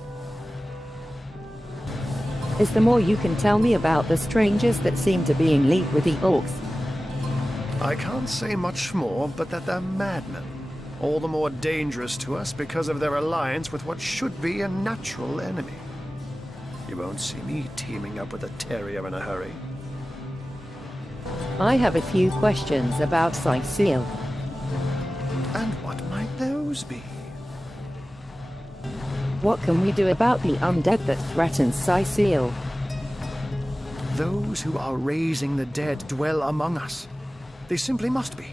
Is there more you can tell me about the strangers that seem to be in league with the orcs? I can't say much more, but that they're madmen. All the more dangerous to us because of their alliance with what should be a natural enemy. You won't see me teaming up with a terrier in a hurry. I have a few questions about Cyseal. And what might those be? What can we do about the undead that threatens Cyseal? Those who are raising the dead dwell among us. They simply must be.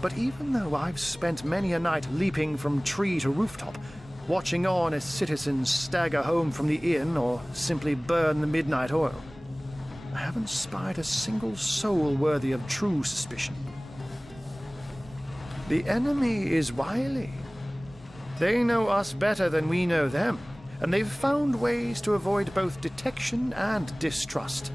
But even though I've spent many a night leaping from tree to rooftop, watching on as citizens stagger home from the inn or simply burn the midnight oil, I haven't spied a single soul worthy of true suspicion. The enemy is wily. They know us better than we know them, and they've found ways to avoid both detection and distrust.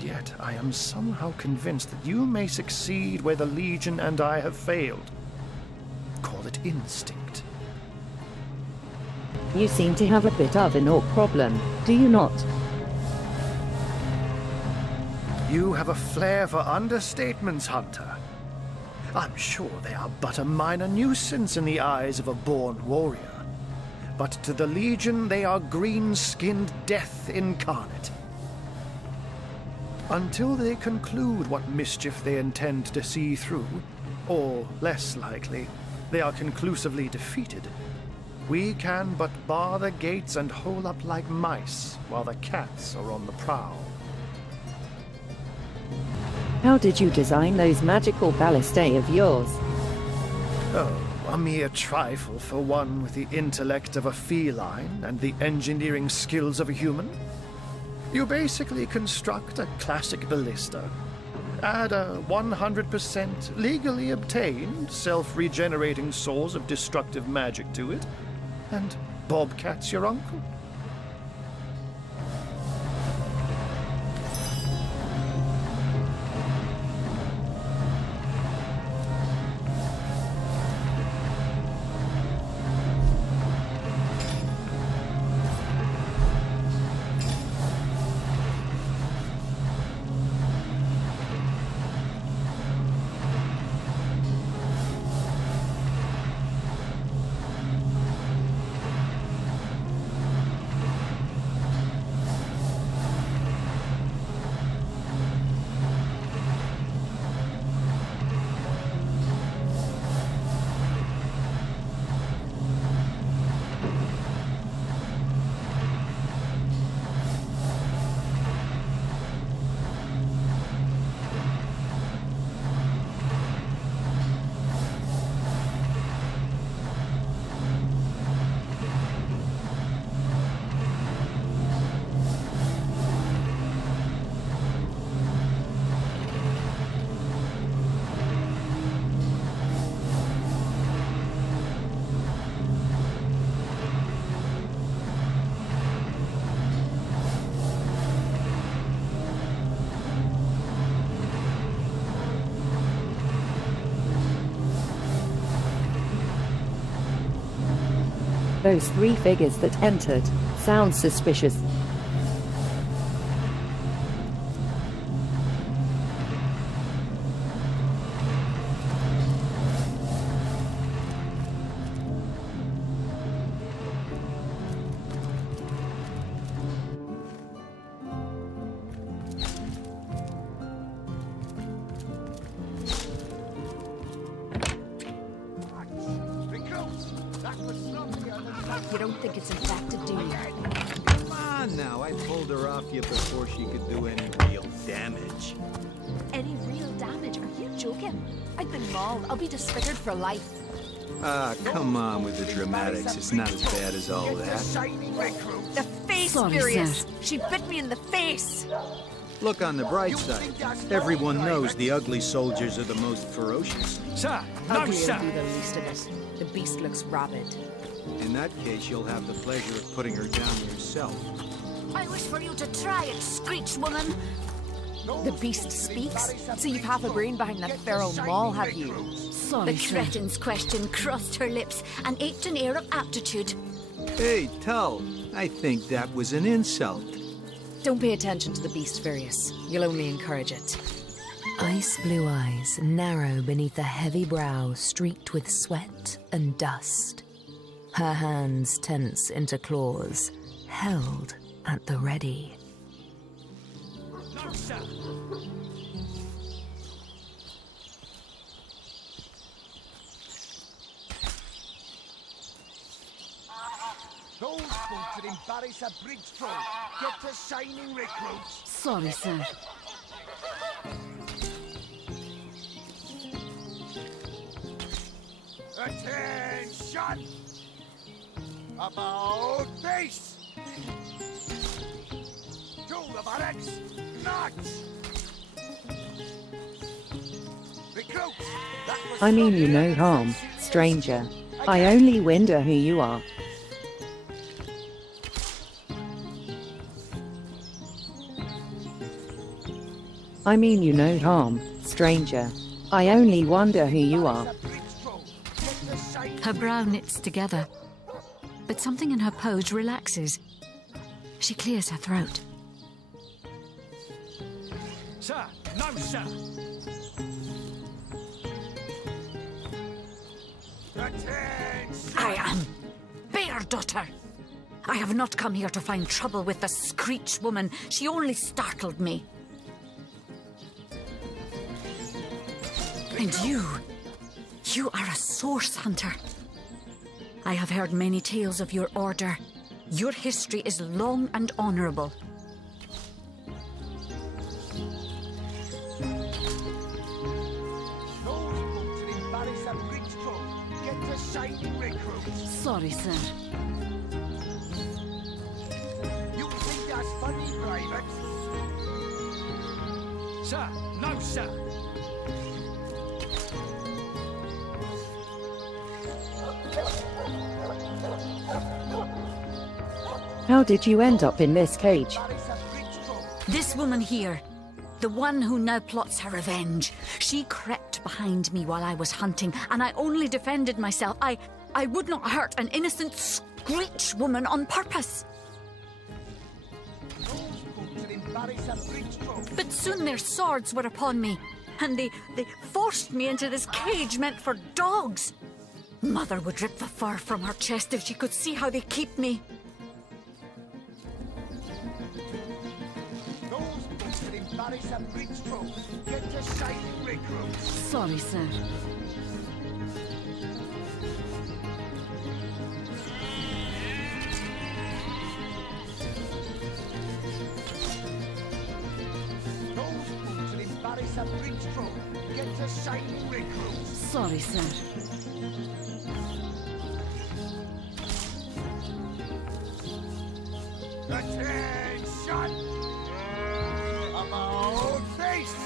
Yet I am somehow convinced that you may succeed where the Legion and I have failed. Call it instinct. You seem to have a bit of an orc problem, do you not? You have a flair for understatements, Hunter. I'm sure they are but a minor nuisance in the eyes of a born warrior. But to the Legion, they are green-skinned death incarnate. Until they conclude what mischief they intend to see through, or, less likely, they are conclusively defeated, we can but bar the gates and hole up like mice while the cats are on the prowl. How did you design those magical ballistae of yours? Oh, a mere trifle for one with the intellect of a feline and the engineering skills of a human. You basically construct a classic ballista, add a 100% legally obtained self-regenerating source of destructive magic to it, and Bobcat's your uncle. Those three figures that entered sound suspicious. You don't think it's infected, do you? Come on now, I pulled her off you before she could do any real damage. Any real damage? Are you joking? I've been mauled. I'll be disfigured for life. Ah, come on with the dramatics. It's not as bad as all that. The face, Sorry, furious. sir. She bit me in the face. Look on the bright side. Everyone knows the ugly soldiers are the most ferocious. Sir, Ugly will be the least of it. The beast looks rabid. In that case, you'll have the pleasure of putting her down yourself. I wish for you to try it, Screech Woman. The beast speaks? So you've half a brain behind that feral maul, have you? The cretin's question crossed her lips and ached an air of aptitude. Hey, Tull, I think that was an insult. Don't pay attention to the beast, Furious. You'll only encourage it. Ice blue eyes narrow beneath a heavy brow streaked with sweat and dust. Her hands tense into claws, held at the ready. No, sir. Those folks that embarrass a bridge troll get to shining recruits. Sorry, sir. Attention! About face! To the barracks! March! Recruits! That was I mean you no harm, stranger. I only wonder who you are. I mean you no harm, stranger. I only wonder who you are. Her brow knits together, but something in her pose relaxes. She clears her throat. Sir, no, sir. I am Bear Daughter. I have not come here to find trouble with the Screech Woman. She only startled me. And you are a source hunter. I have heard many tales of your order. Your history is long and honorable. Sorry, sir. You think that's funny, Private? Sir, no, sir. How did you end up in this cage? This woman here, the one who now plots her revenge, she crept behind me while I was hunting, and I only defended myself. I would not hurt an innocent Screech Woman on purpose. But soon their swords were upon me, and they forced me into this cage meant for dogs. Mother would rip the fur from her chest if she could see how they keep me. Sorry, sir. Sorry, sir. Attention! About face!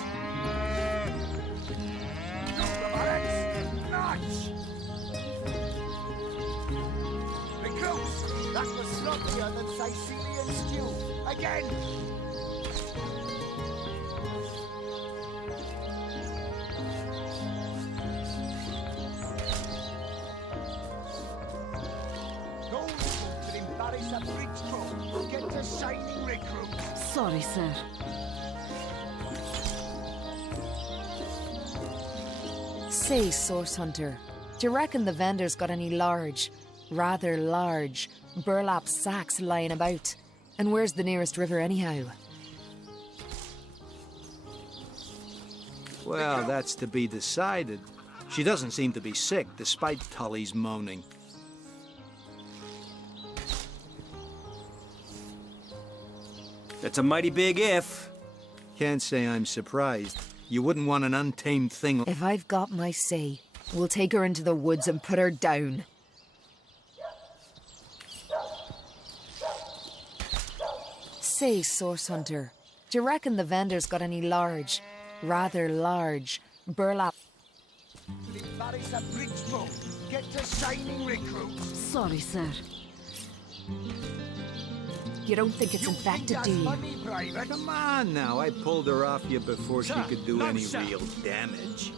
To the barracks! Notch! Recruits! That was sloppier than Cysealian stew. Again! Those folks that embarrass a bridge troll get to shining recruits. Sorry, sir. Say, Source Hunter, do you reckon the vendor's got any rather large, burlap sacks lying about? And where's the nearest river anyhow? Well, that's to be decided. She doesn't seem to be sick, despite Tully's moaning. It's a mighty big if. Can't say I'm surprised. You wouldn't want an untamed thing. If I've got my say, we'll take her into the woods and put her down. Say, Source Hunter, do you reckon the vendor's got any rather large, burlap? Get to shining recruit. Sorry, sir. You don't think it's infected, do you? Come on now, I pulled her off you before she could do any real damage.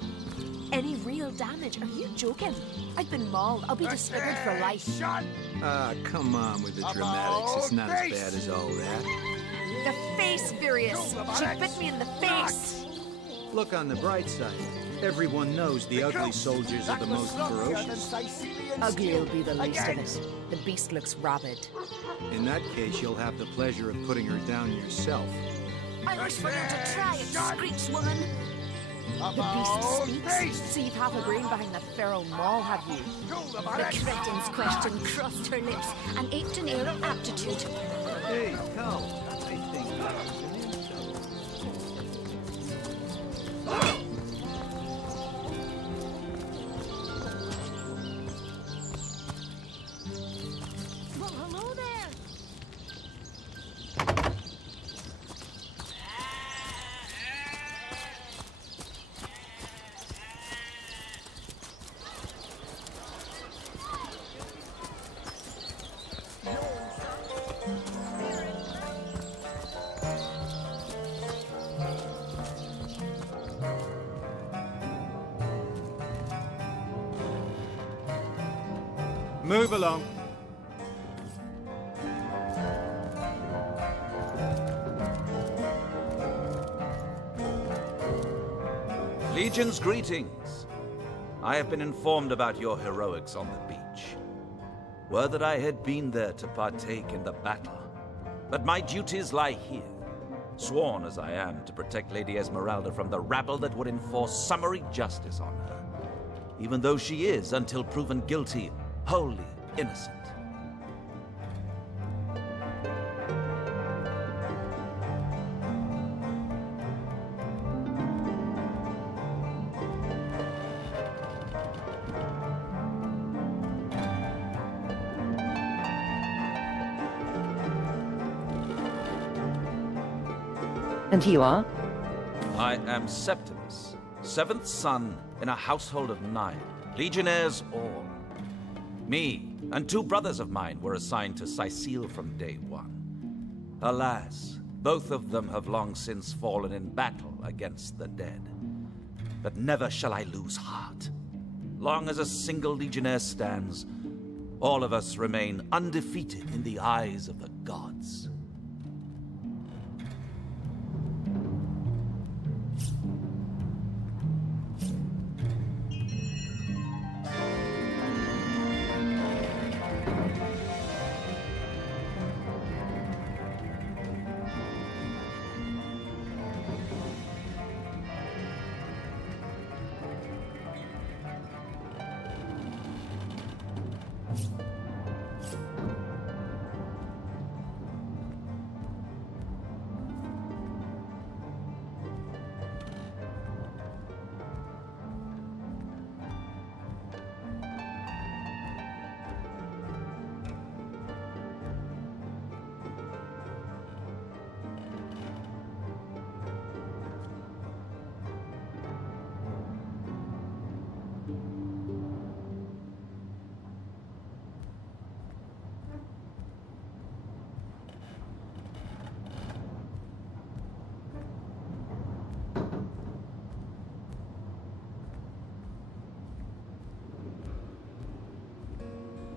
Any real damage? Are you joking? I've been mauled. I'll be disfigured for life. Ah, come on with the dramatics. It's not as bad as all that. The face, Furious! She bit me in the face! Look on the bright side. Everyone knows the ugly soldiers are the most ferocious. Ugly will be the least of it. The beast looks rabid. In that case, you'll have the pleasure of putting her down yourself. I wish for you to try it, screech woman. The beast speaks, so you've half a brain behind the feral maw, have you? The cretin's question crossed her lips and aped an air of aptitude. Hey, Cal, I think that was an insult. Well, hello there. Move along. Legion's greetings. I have been informed about your heroics on the beach. Were that I had been there to partake in the battle. But my duties lie here, sworn as I am to protect Lady Esmeralda from the rabble that would enforce summary justice on her, even though she is, until proven guilty, wholly innocent. And you are? I am Septimus, 7th son in a household of 9, legionnaires all. Me and 2 brothers of mine were assigned to Cyseal from day 1. Alas, both of them have long since fallen in battle against the dead. But never shall I lose heart. Long as a single legionnaire stands, all of us remain undefeated in the eyes of the gods.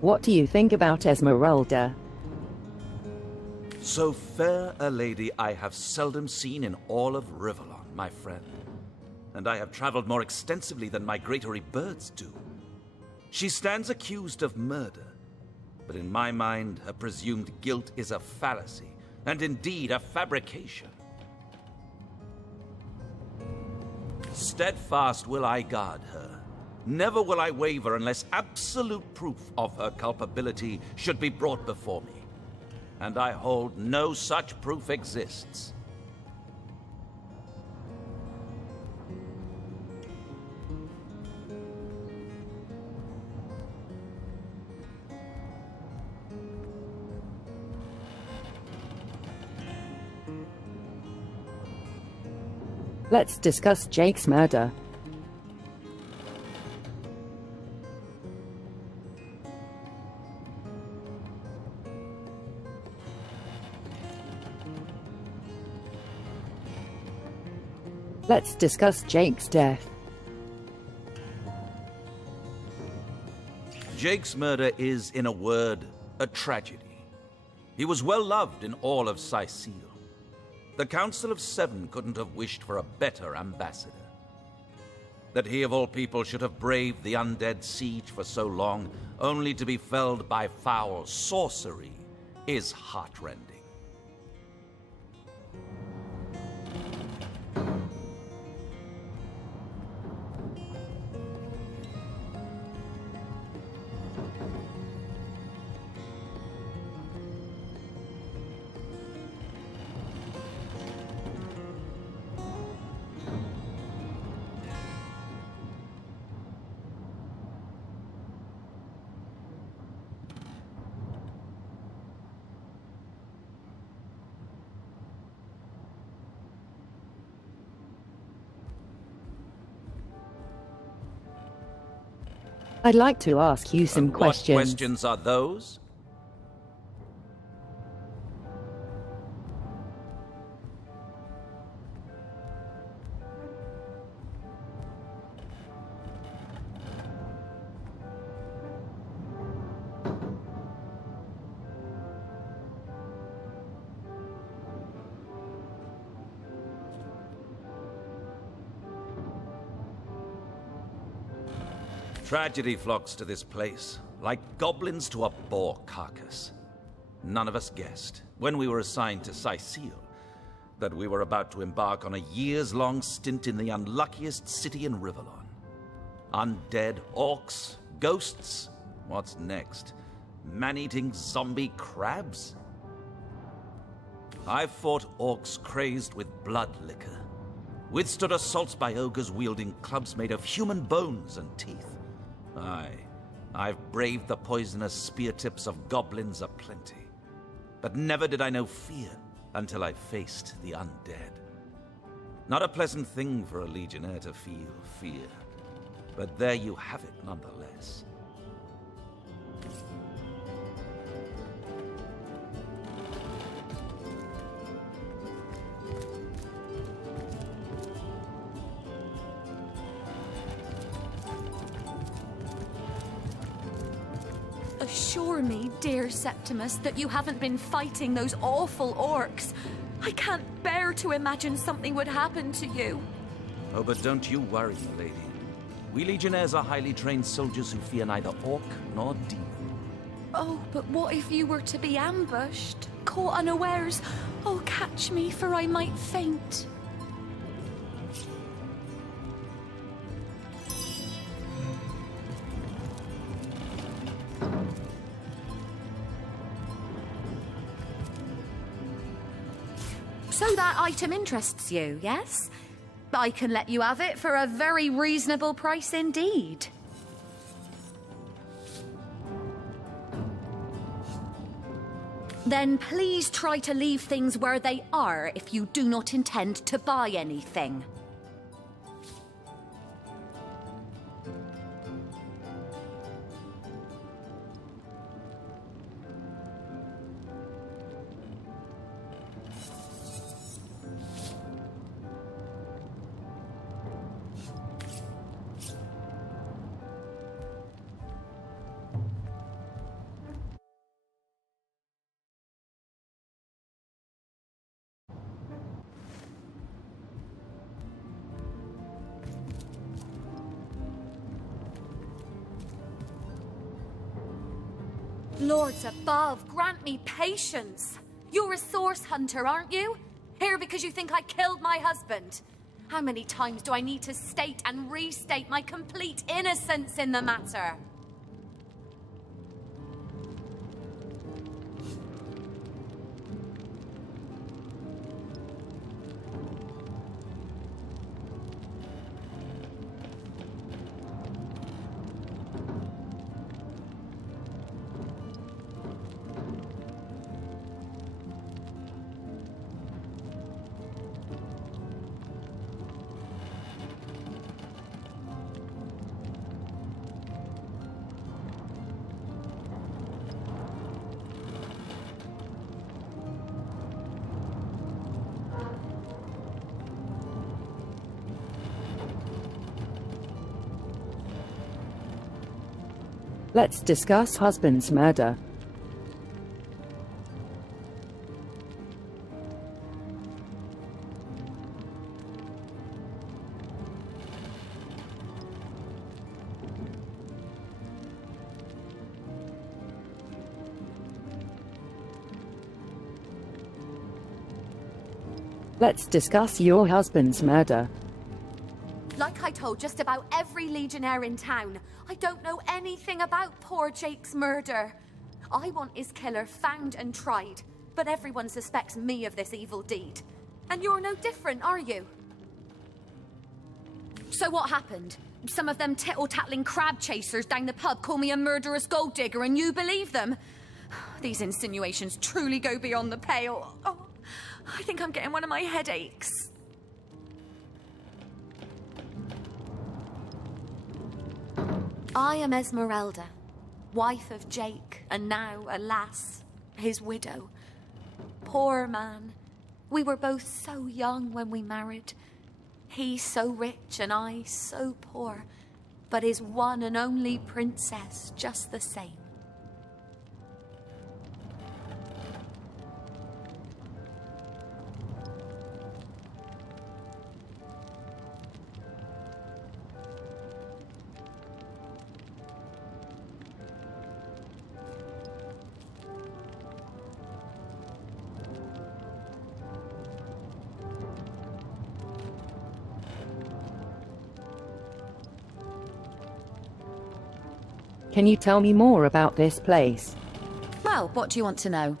What do you think about Esmeralda? So fair a lady I have seldom seen in all of Rivellon, my friend. And I have traveled more extensively than migratory birds do. She stands accused of murder, but in my mind, her presumed guilt is a fallacy, and indeed a fabrication. Steadfast will I guard her. Never will I waver unless absolute proof of her culpability should be brought before me. and I hold no such proof exists. Let's discuss Jake's murder. Let's discuss Jake's death. Jake's murder is, in a word, a tragedy. He was well loved in all of Cyseal. The Council of Seven couldn't have wished for a better ambassador. That he of all people should have braved the undead siege for so long, only to be felled by foul sorcery, is heartrending. I'd like to ask you some questions. What questions are those? Tragedy flocks to this place, like goblins to a boar carcass. None of us guessed, when we were assigned to Cyseal, that we were about to embark on a years-long stint in the unluckiest city in Rivellon. Undead orcs, ghosts, what's next? Man-eating zombie crabs? I've fought orcs crazed with blood liquor, withstood assaults by ogres wielding clubs made of human bones and teeth. Aye, I've braved the poisonous spear tips of goblins aplenty. But never did I know fear until I faced the undead. Not a pleasant thing for a legionnaire to feel fear, but there you have it nonetheless. Assure me, dear Septimus, that you haven't been fighting those awful orcs. I can't bear to imagine something would happen to you. Oh, but don't you worry, my lady. We legionnaires are highly trained soldiers who fear neither orc nor demon. Oh, but what if you were to be ambushed? Caught unawares? Oh, catch me, for I might faint. So that item interests you, yes? I can let you have it for a very reasonable price indeed. Then please try to leave things where they are if you do not intend to buy anything. Lords above, grant me patience. You're a source hunter, aren't you? Here because you think I killed my husband. How many times do I need to state and restate my complete innocence in the matter? Let's discuss husband's murder. Let's discuss your husband's murder. Like I told just about every legionnaire in town, I don't know anything about poor Jake's murder. I want his killer found and tried, but everyone suspects me of this evil deed. And you're no different, are you? So what happened? Some of them tittle-tattling crab chasers down the pub call me a murderous gold digger and you believe them? These insinuations truly go beyond the pale. Oh, I think I'm getting one of my headaches. I am Esmeralda, wife of Jake, and now, alas, his widow. Poor man. We were both so young when we married. He so rich and I so poor, but his one and only princess just the same. Can you tell me more about this place? Well, what do you want to know?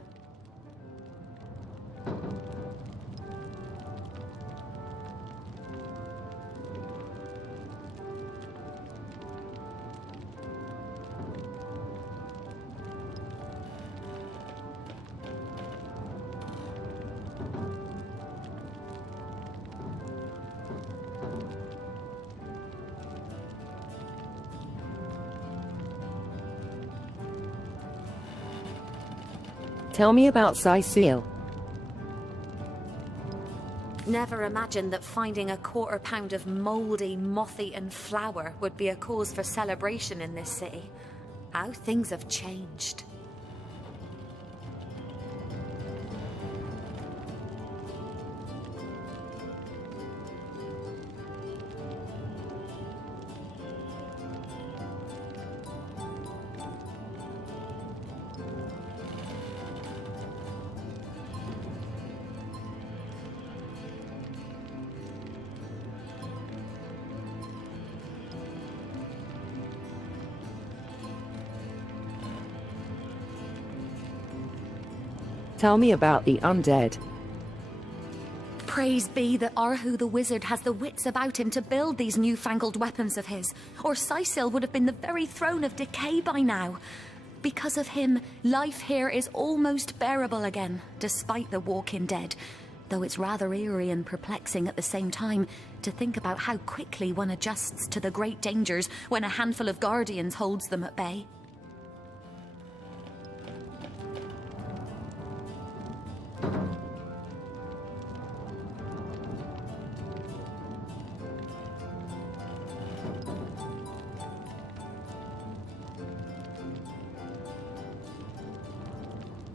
Tell me about Cyseal. Never imagined that finding a quarter pound of mouldy, moth-eaten flour would be a cause for celebration in this city. How things have changed. Tell me about the undead. Praise be that Arhu the wizard has the wits about him to build these newfangled weapons of his, or Cyseal would have been the very throne of decay by now. Because of him, life here is almost bearable again, despite the walking dead, though it's rather eerie and perplexing at the same time to think about how quickly one adjusts to the great dangers when a handful of guardians holds them at bay.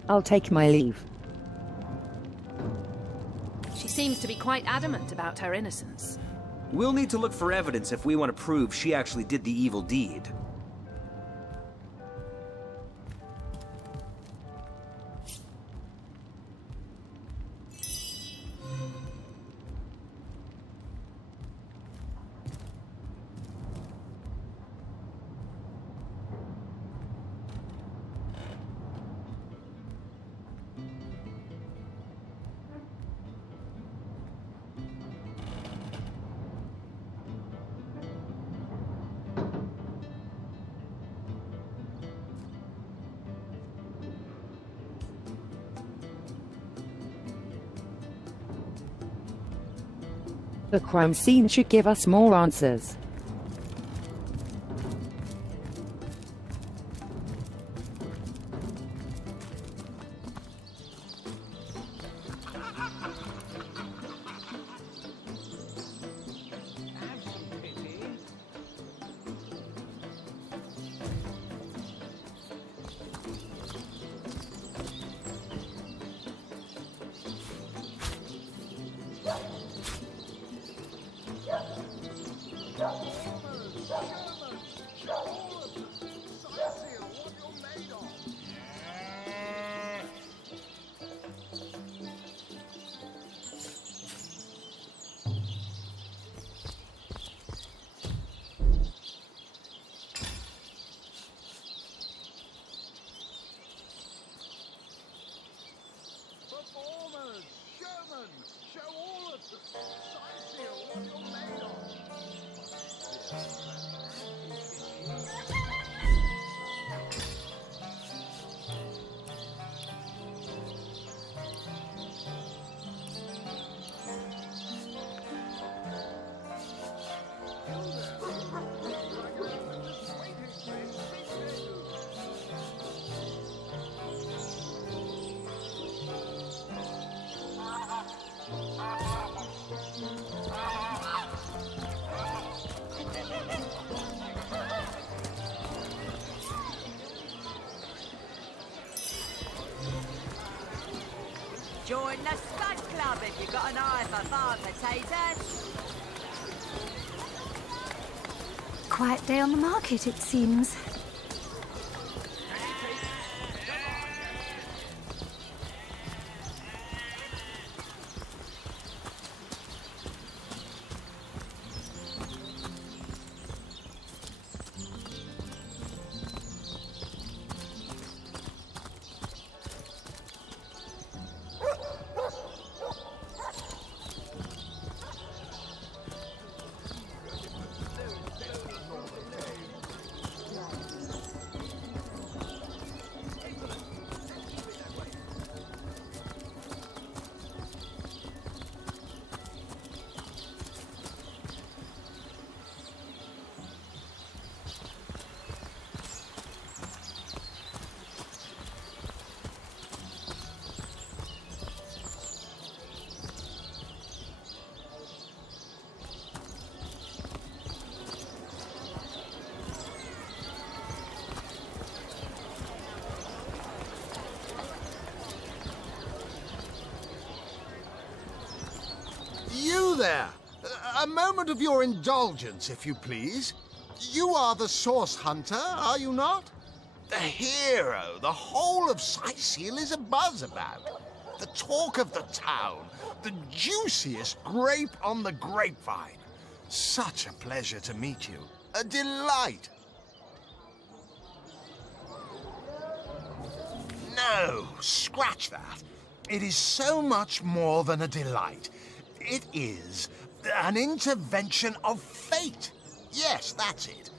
I'll take my leave. She seems to be quite adamant about her innocence. We'll need to look for evidence if we want to prove she actually did the evil deed. The crime scene should give us more answers. Join the Spud Club if you've got an eye for farm potatoes. Quiet day on the market, it seems. You there! A moment of your indulgence, if you please. You are the source hunter, are you not? The hero the whole of Cyseal is abuzz about. The talk of the town. The juiciest grape on the grapevine. Such a pleasure to meet you. A delight. No, scratch that. It is so much more than a delight. It is an intervention of fate. Yes, that's it.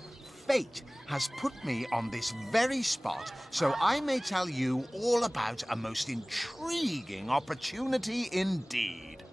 Fate has put me on this very spot so I may tell you all about a most intriguing opportunity indeed.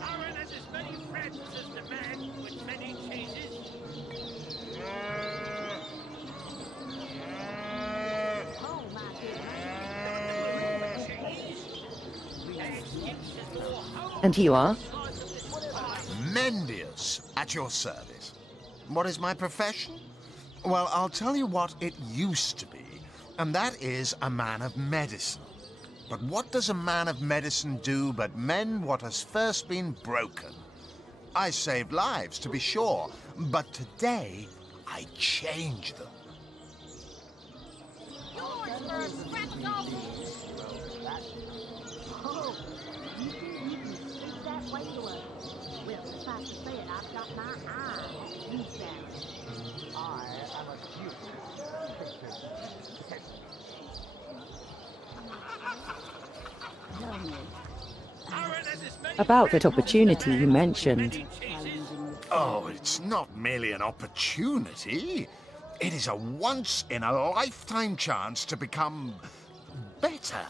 Aaron has as many friends as the man with many cheeses. And you are? Mendius, at your service. What is my profession? Well, I'll tell you what it used to be, and that is a man of medicine. But what does a man of medicine do but mend what has first been broken? I saved lives, to be sure, but today I change them. About that opportunity you mentioned. Oh, it's not merely an opportunity. It is a once-in-a-lifetime chance to become better.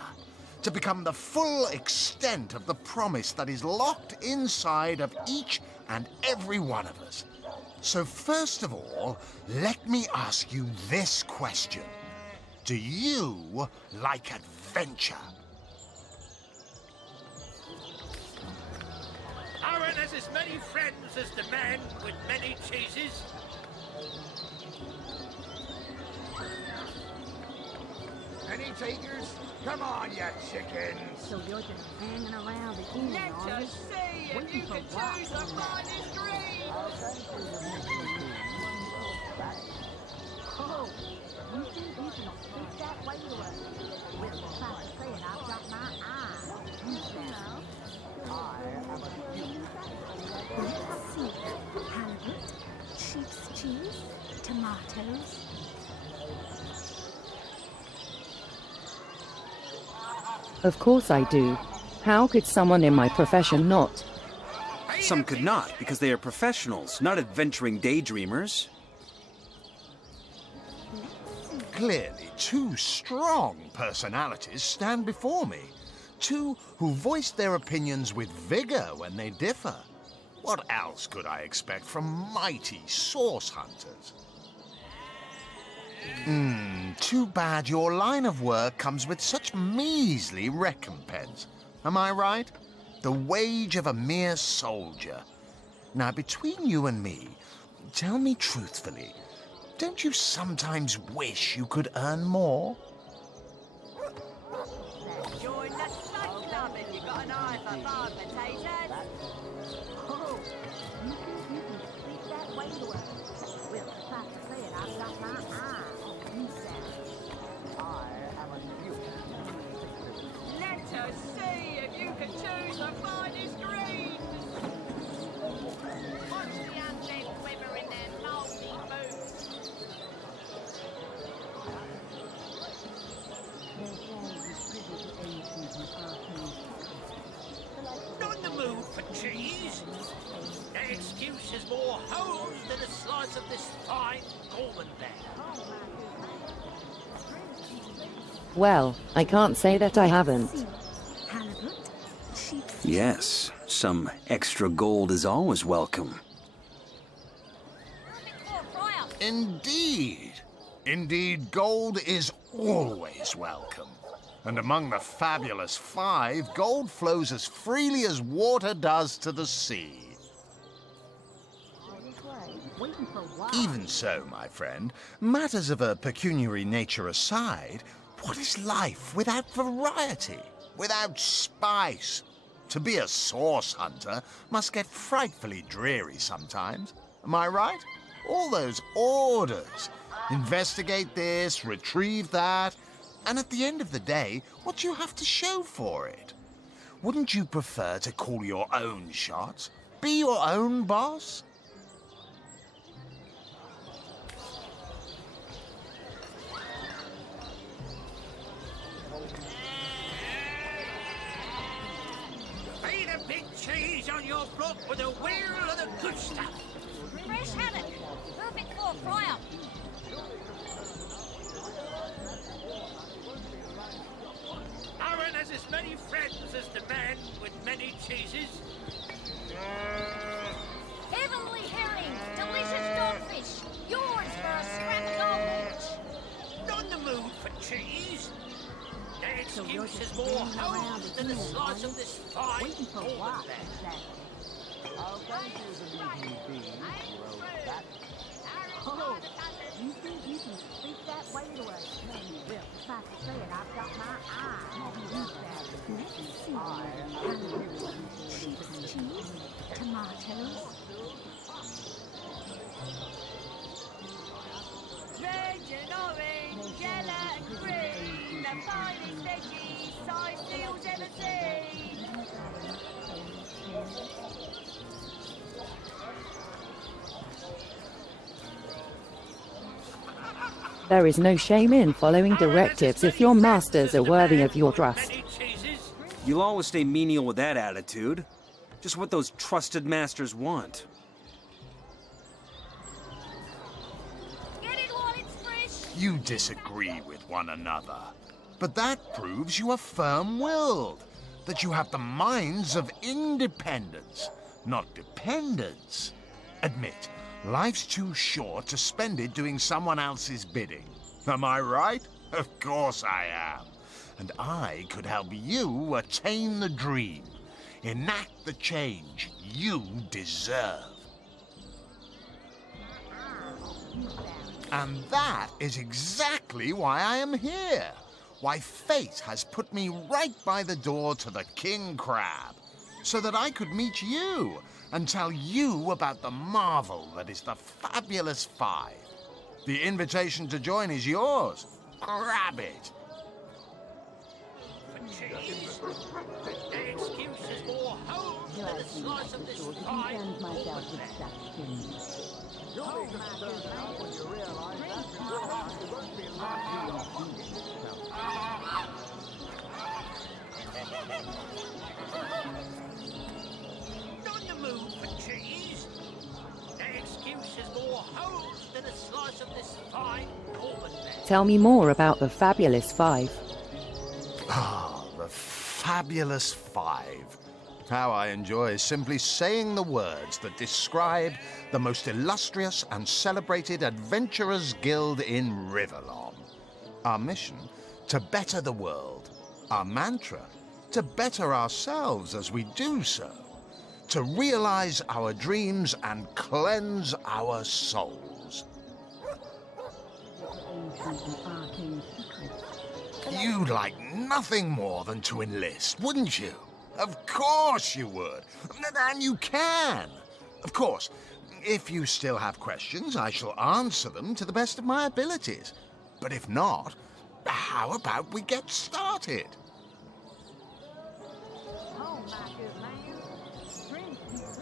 To become the full extent of the promise that is locked inside of each and every one of us. So first of all, let me ask you this question. Do you like adventure? Aaron has as many friends as the man with many cheeses. Any takers? Come on, you chickens! So you're just hanging around the inn, Let us see if you can choose the finest green! Halibut, sheep's cheese, tomatoes. Of course I do. How could someone in my profession not? Some could not, because they are professionals, not adventuring daydreamers. Clearly, two strong personalities stand before me. Two who voice their opinions with vigor when they differ. What else could I expect from mighty source hunters? Too bad your line of work comes with such measly recompense. Am I right? The wage of a mere soldier. Now, between you and me, tell me truthfully, don't you sometimes wish you could earn more? Join the Stud Club if you've got an eye for hard potatoes. Oh, you can speak that way to us. We'll have to say it, I've got my eye on you, Sam. I am a new. Let us see if you can choose the finest greens. Watch the undead quiver in their mouldy boots. Not in the mood for cheese. That excuse is more hose than a slice of this fine Gormanberg. Well, I can't say that I haven't. Yes, some extra gold is always welcome. Indeed. Indeed, gold is always welcome. And among the fabulous five, gold flows as freely as water does to the sea. Even so, my friend, matters of a pecuniary nature aside, what is life without variety, without spice? To be a source hunter must get frightfully dreary sometimes. Am I right? All those orders. Investigate this, retrieve that, and at the end of the day, what do you have to show for it? Wouldn't you prefer to call your own shots? Be your own boss? Feed a big cheese on your block with a wheel of the good stuff. Fresh haddock, perfect for a fry-up. Aaron has as many friends as the man with many cheeses. Heavenly herring, delicious dogfish, yours for a scrap gold. Not in the mood for cheese. That excuse is more hose than a slice of this fine Gormanberg. Oh, thank you for leaving me be, you old bat. Oh, you think you can speak that way to us? No, you will. If I can say it, I've got my eye on you, Sam. Let's see. Sheep's cheese, tomatoes. Red and orange, yellow and green, the finest veggies Cyseal's ever seen. There is no shame in following directives if your masters are worthy of your trust. You'll always stay menial with that attitude. Just what those trusted masters want. Get it while it's fresh. You disagree with one another. But that proves you are firm-willed, that you have the minds of independence, not dependence. Admit, life's too short to spend it doing someone else's bidding. Am I right? Of course I am. And I could help you attain the dream, enact the change you deserve. And that is exactly why I am here. Why fate has put me right by the door to the King Crab, so that I could meet you and tell you about the marvel that is the Fabulous Five. The invitation to join is yours. Grab it. cheese. The excuse is more holes than a slice of this fine On the move for cheese. The excuse is more holes than a slice of this fine Norman there. Tell me more about the Fabulous Five. Ah, the Fabulous Five. How I enjoy simply saying the words that describe the most illustrious and celebrated adventurers' guild in Rivellon. Our mission, to better the world. Our mantra, to better ourselves as we do so. To realize our dreams and cleanse our souls. You'd like nothing more than to enlist, wouldn't you? Of course you would. And you can. Of course, if you still have questions, I shall answer them to the best of my abilities. But if not, how about we get started? Oh, my good man. Drink, please.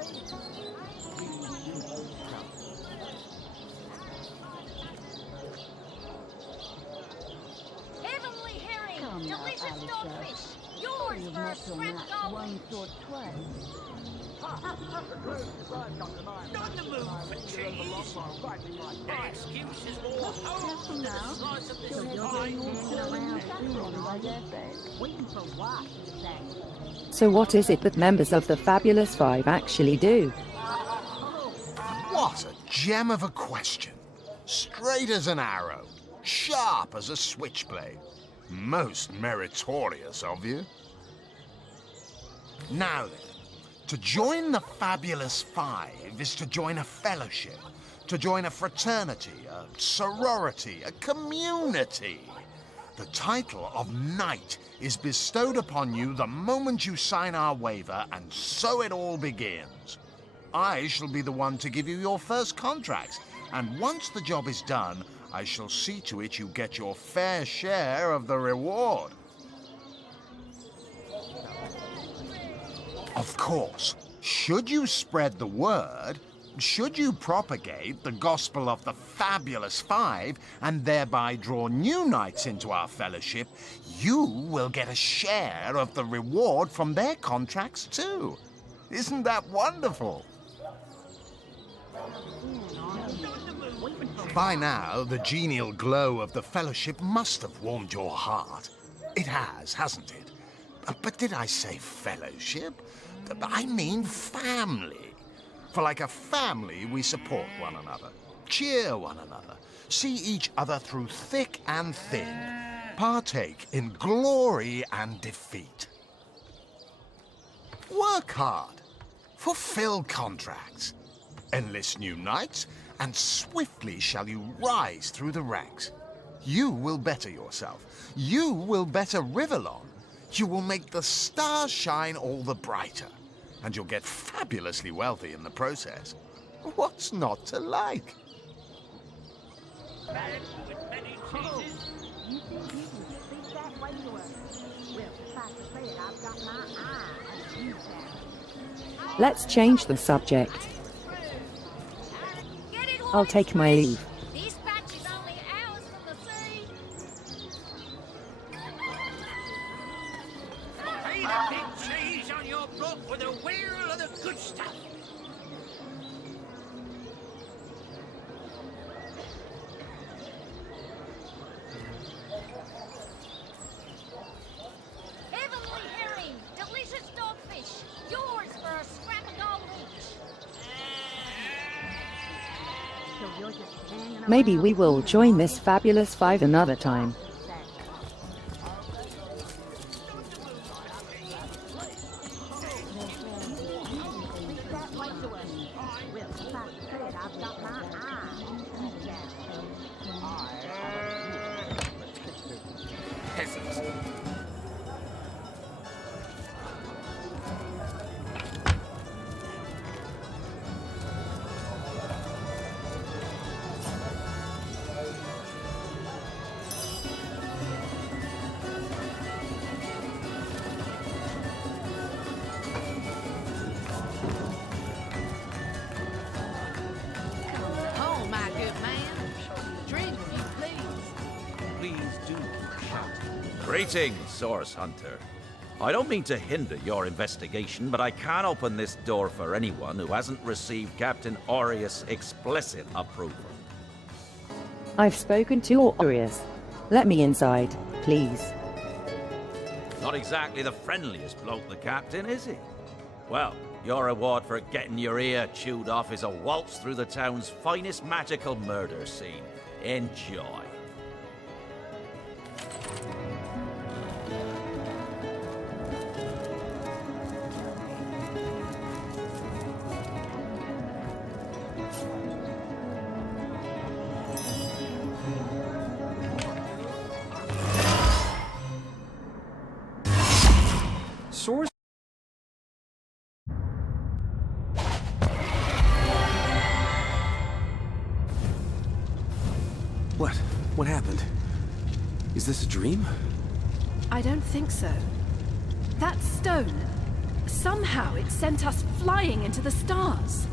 Heavenly herring, delicious dogfish. Yours for a scrap One sort twice. On the move for cheese. The excuse is more holes than a slice of this fine Waiting for what, you say? So what is it that members of the Fabulous Five actually do? What a gem of a question. Straight as an arrow, sharp as a switchblade. Most meritorious of you. Now then, to join the Fabulous Five is to join a fellowship, to join a fraternity, a sorority, a community. The title of Knight is bestowed upon you the moment you sign our waiver, and so it all begins. I shall be the one to give you your first contracts, and once the job is done, I shall see to it you get your fair share of the reward. Of course, should you spread the word, should you propagate the gospel of the Fabulous Five and thereby draw new knights into our fellowship, you will get a share of the reward from their contracts too. Isn't that wonderful? By now, the genial glow of the fellowship must have warmed your heart. It has, hasn't it? But did I say fellowship? I mean family. For like a family, we support one another, cheer one another, see each other through thick and thin, partake in glory and defeat. Work hard, fulfill contracts, enlist new knights, and swiftly shall you rise through the ranks. You will better yourself. You will better Rivellon. You will make the stars shine all the brighter. And you'll get fabulously wealthy in the process. What's not to like? Oh, you think you can speak that way to us? Well, suffice to say it, I've got my eye on you, Sam. Let's change the subject. I'll take my leave. This batch is only hours from the sea. Feed a big cheese on your block with a wheel of the good stuff. Heavenly herring, delicious dogfish. Yours for a scrap of gold each. So you're just hanging around. Maybe we will join this Fabulous Five another time. Well, suffice to say it, I've got my eye on you, Sam. Peasants. do keep shouting. Greetings, Source Hunter. I don't mean to hinder your investigation, but I can't open this door for anyone who hasn't received Captain Aureus' explicit approval. I've spoken to Aureus. Let me inside, please. Not exactly the friendliest bloke, the Captain, is he? Well, your reward for getting your ear chewed off is a waltz through the town's finest magical murder scene. Enjoy. Source? What happened? Is this a dream? I don't think so. That stone, somehow it sent us flying into the stars.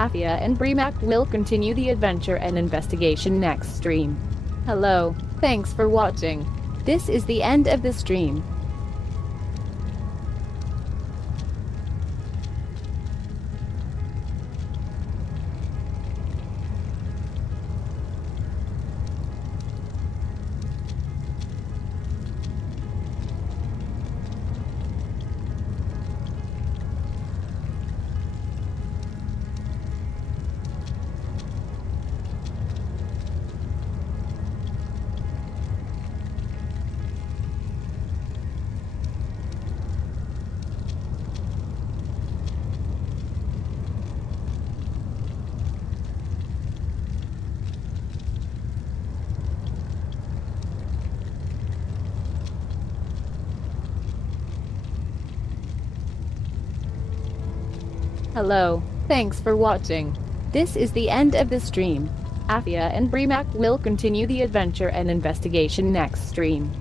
Affia and Brimac will continue the adventure and investigation next stream. Hello, thanks for watching. This is the end of the stream. Hello, thanks for watching. This is the end of the stream. Affia and Brimac will continue the adventure and investigation next stream.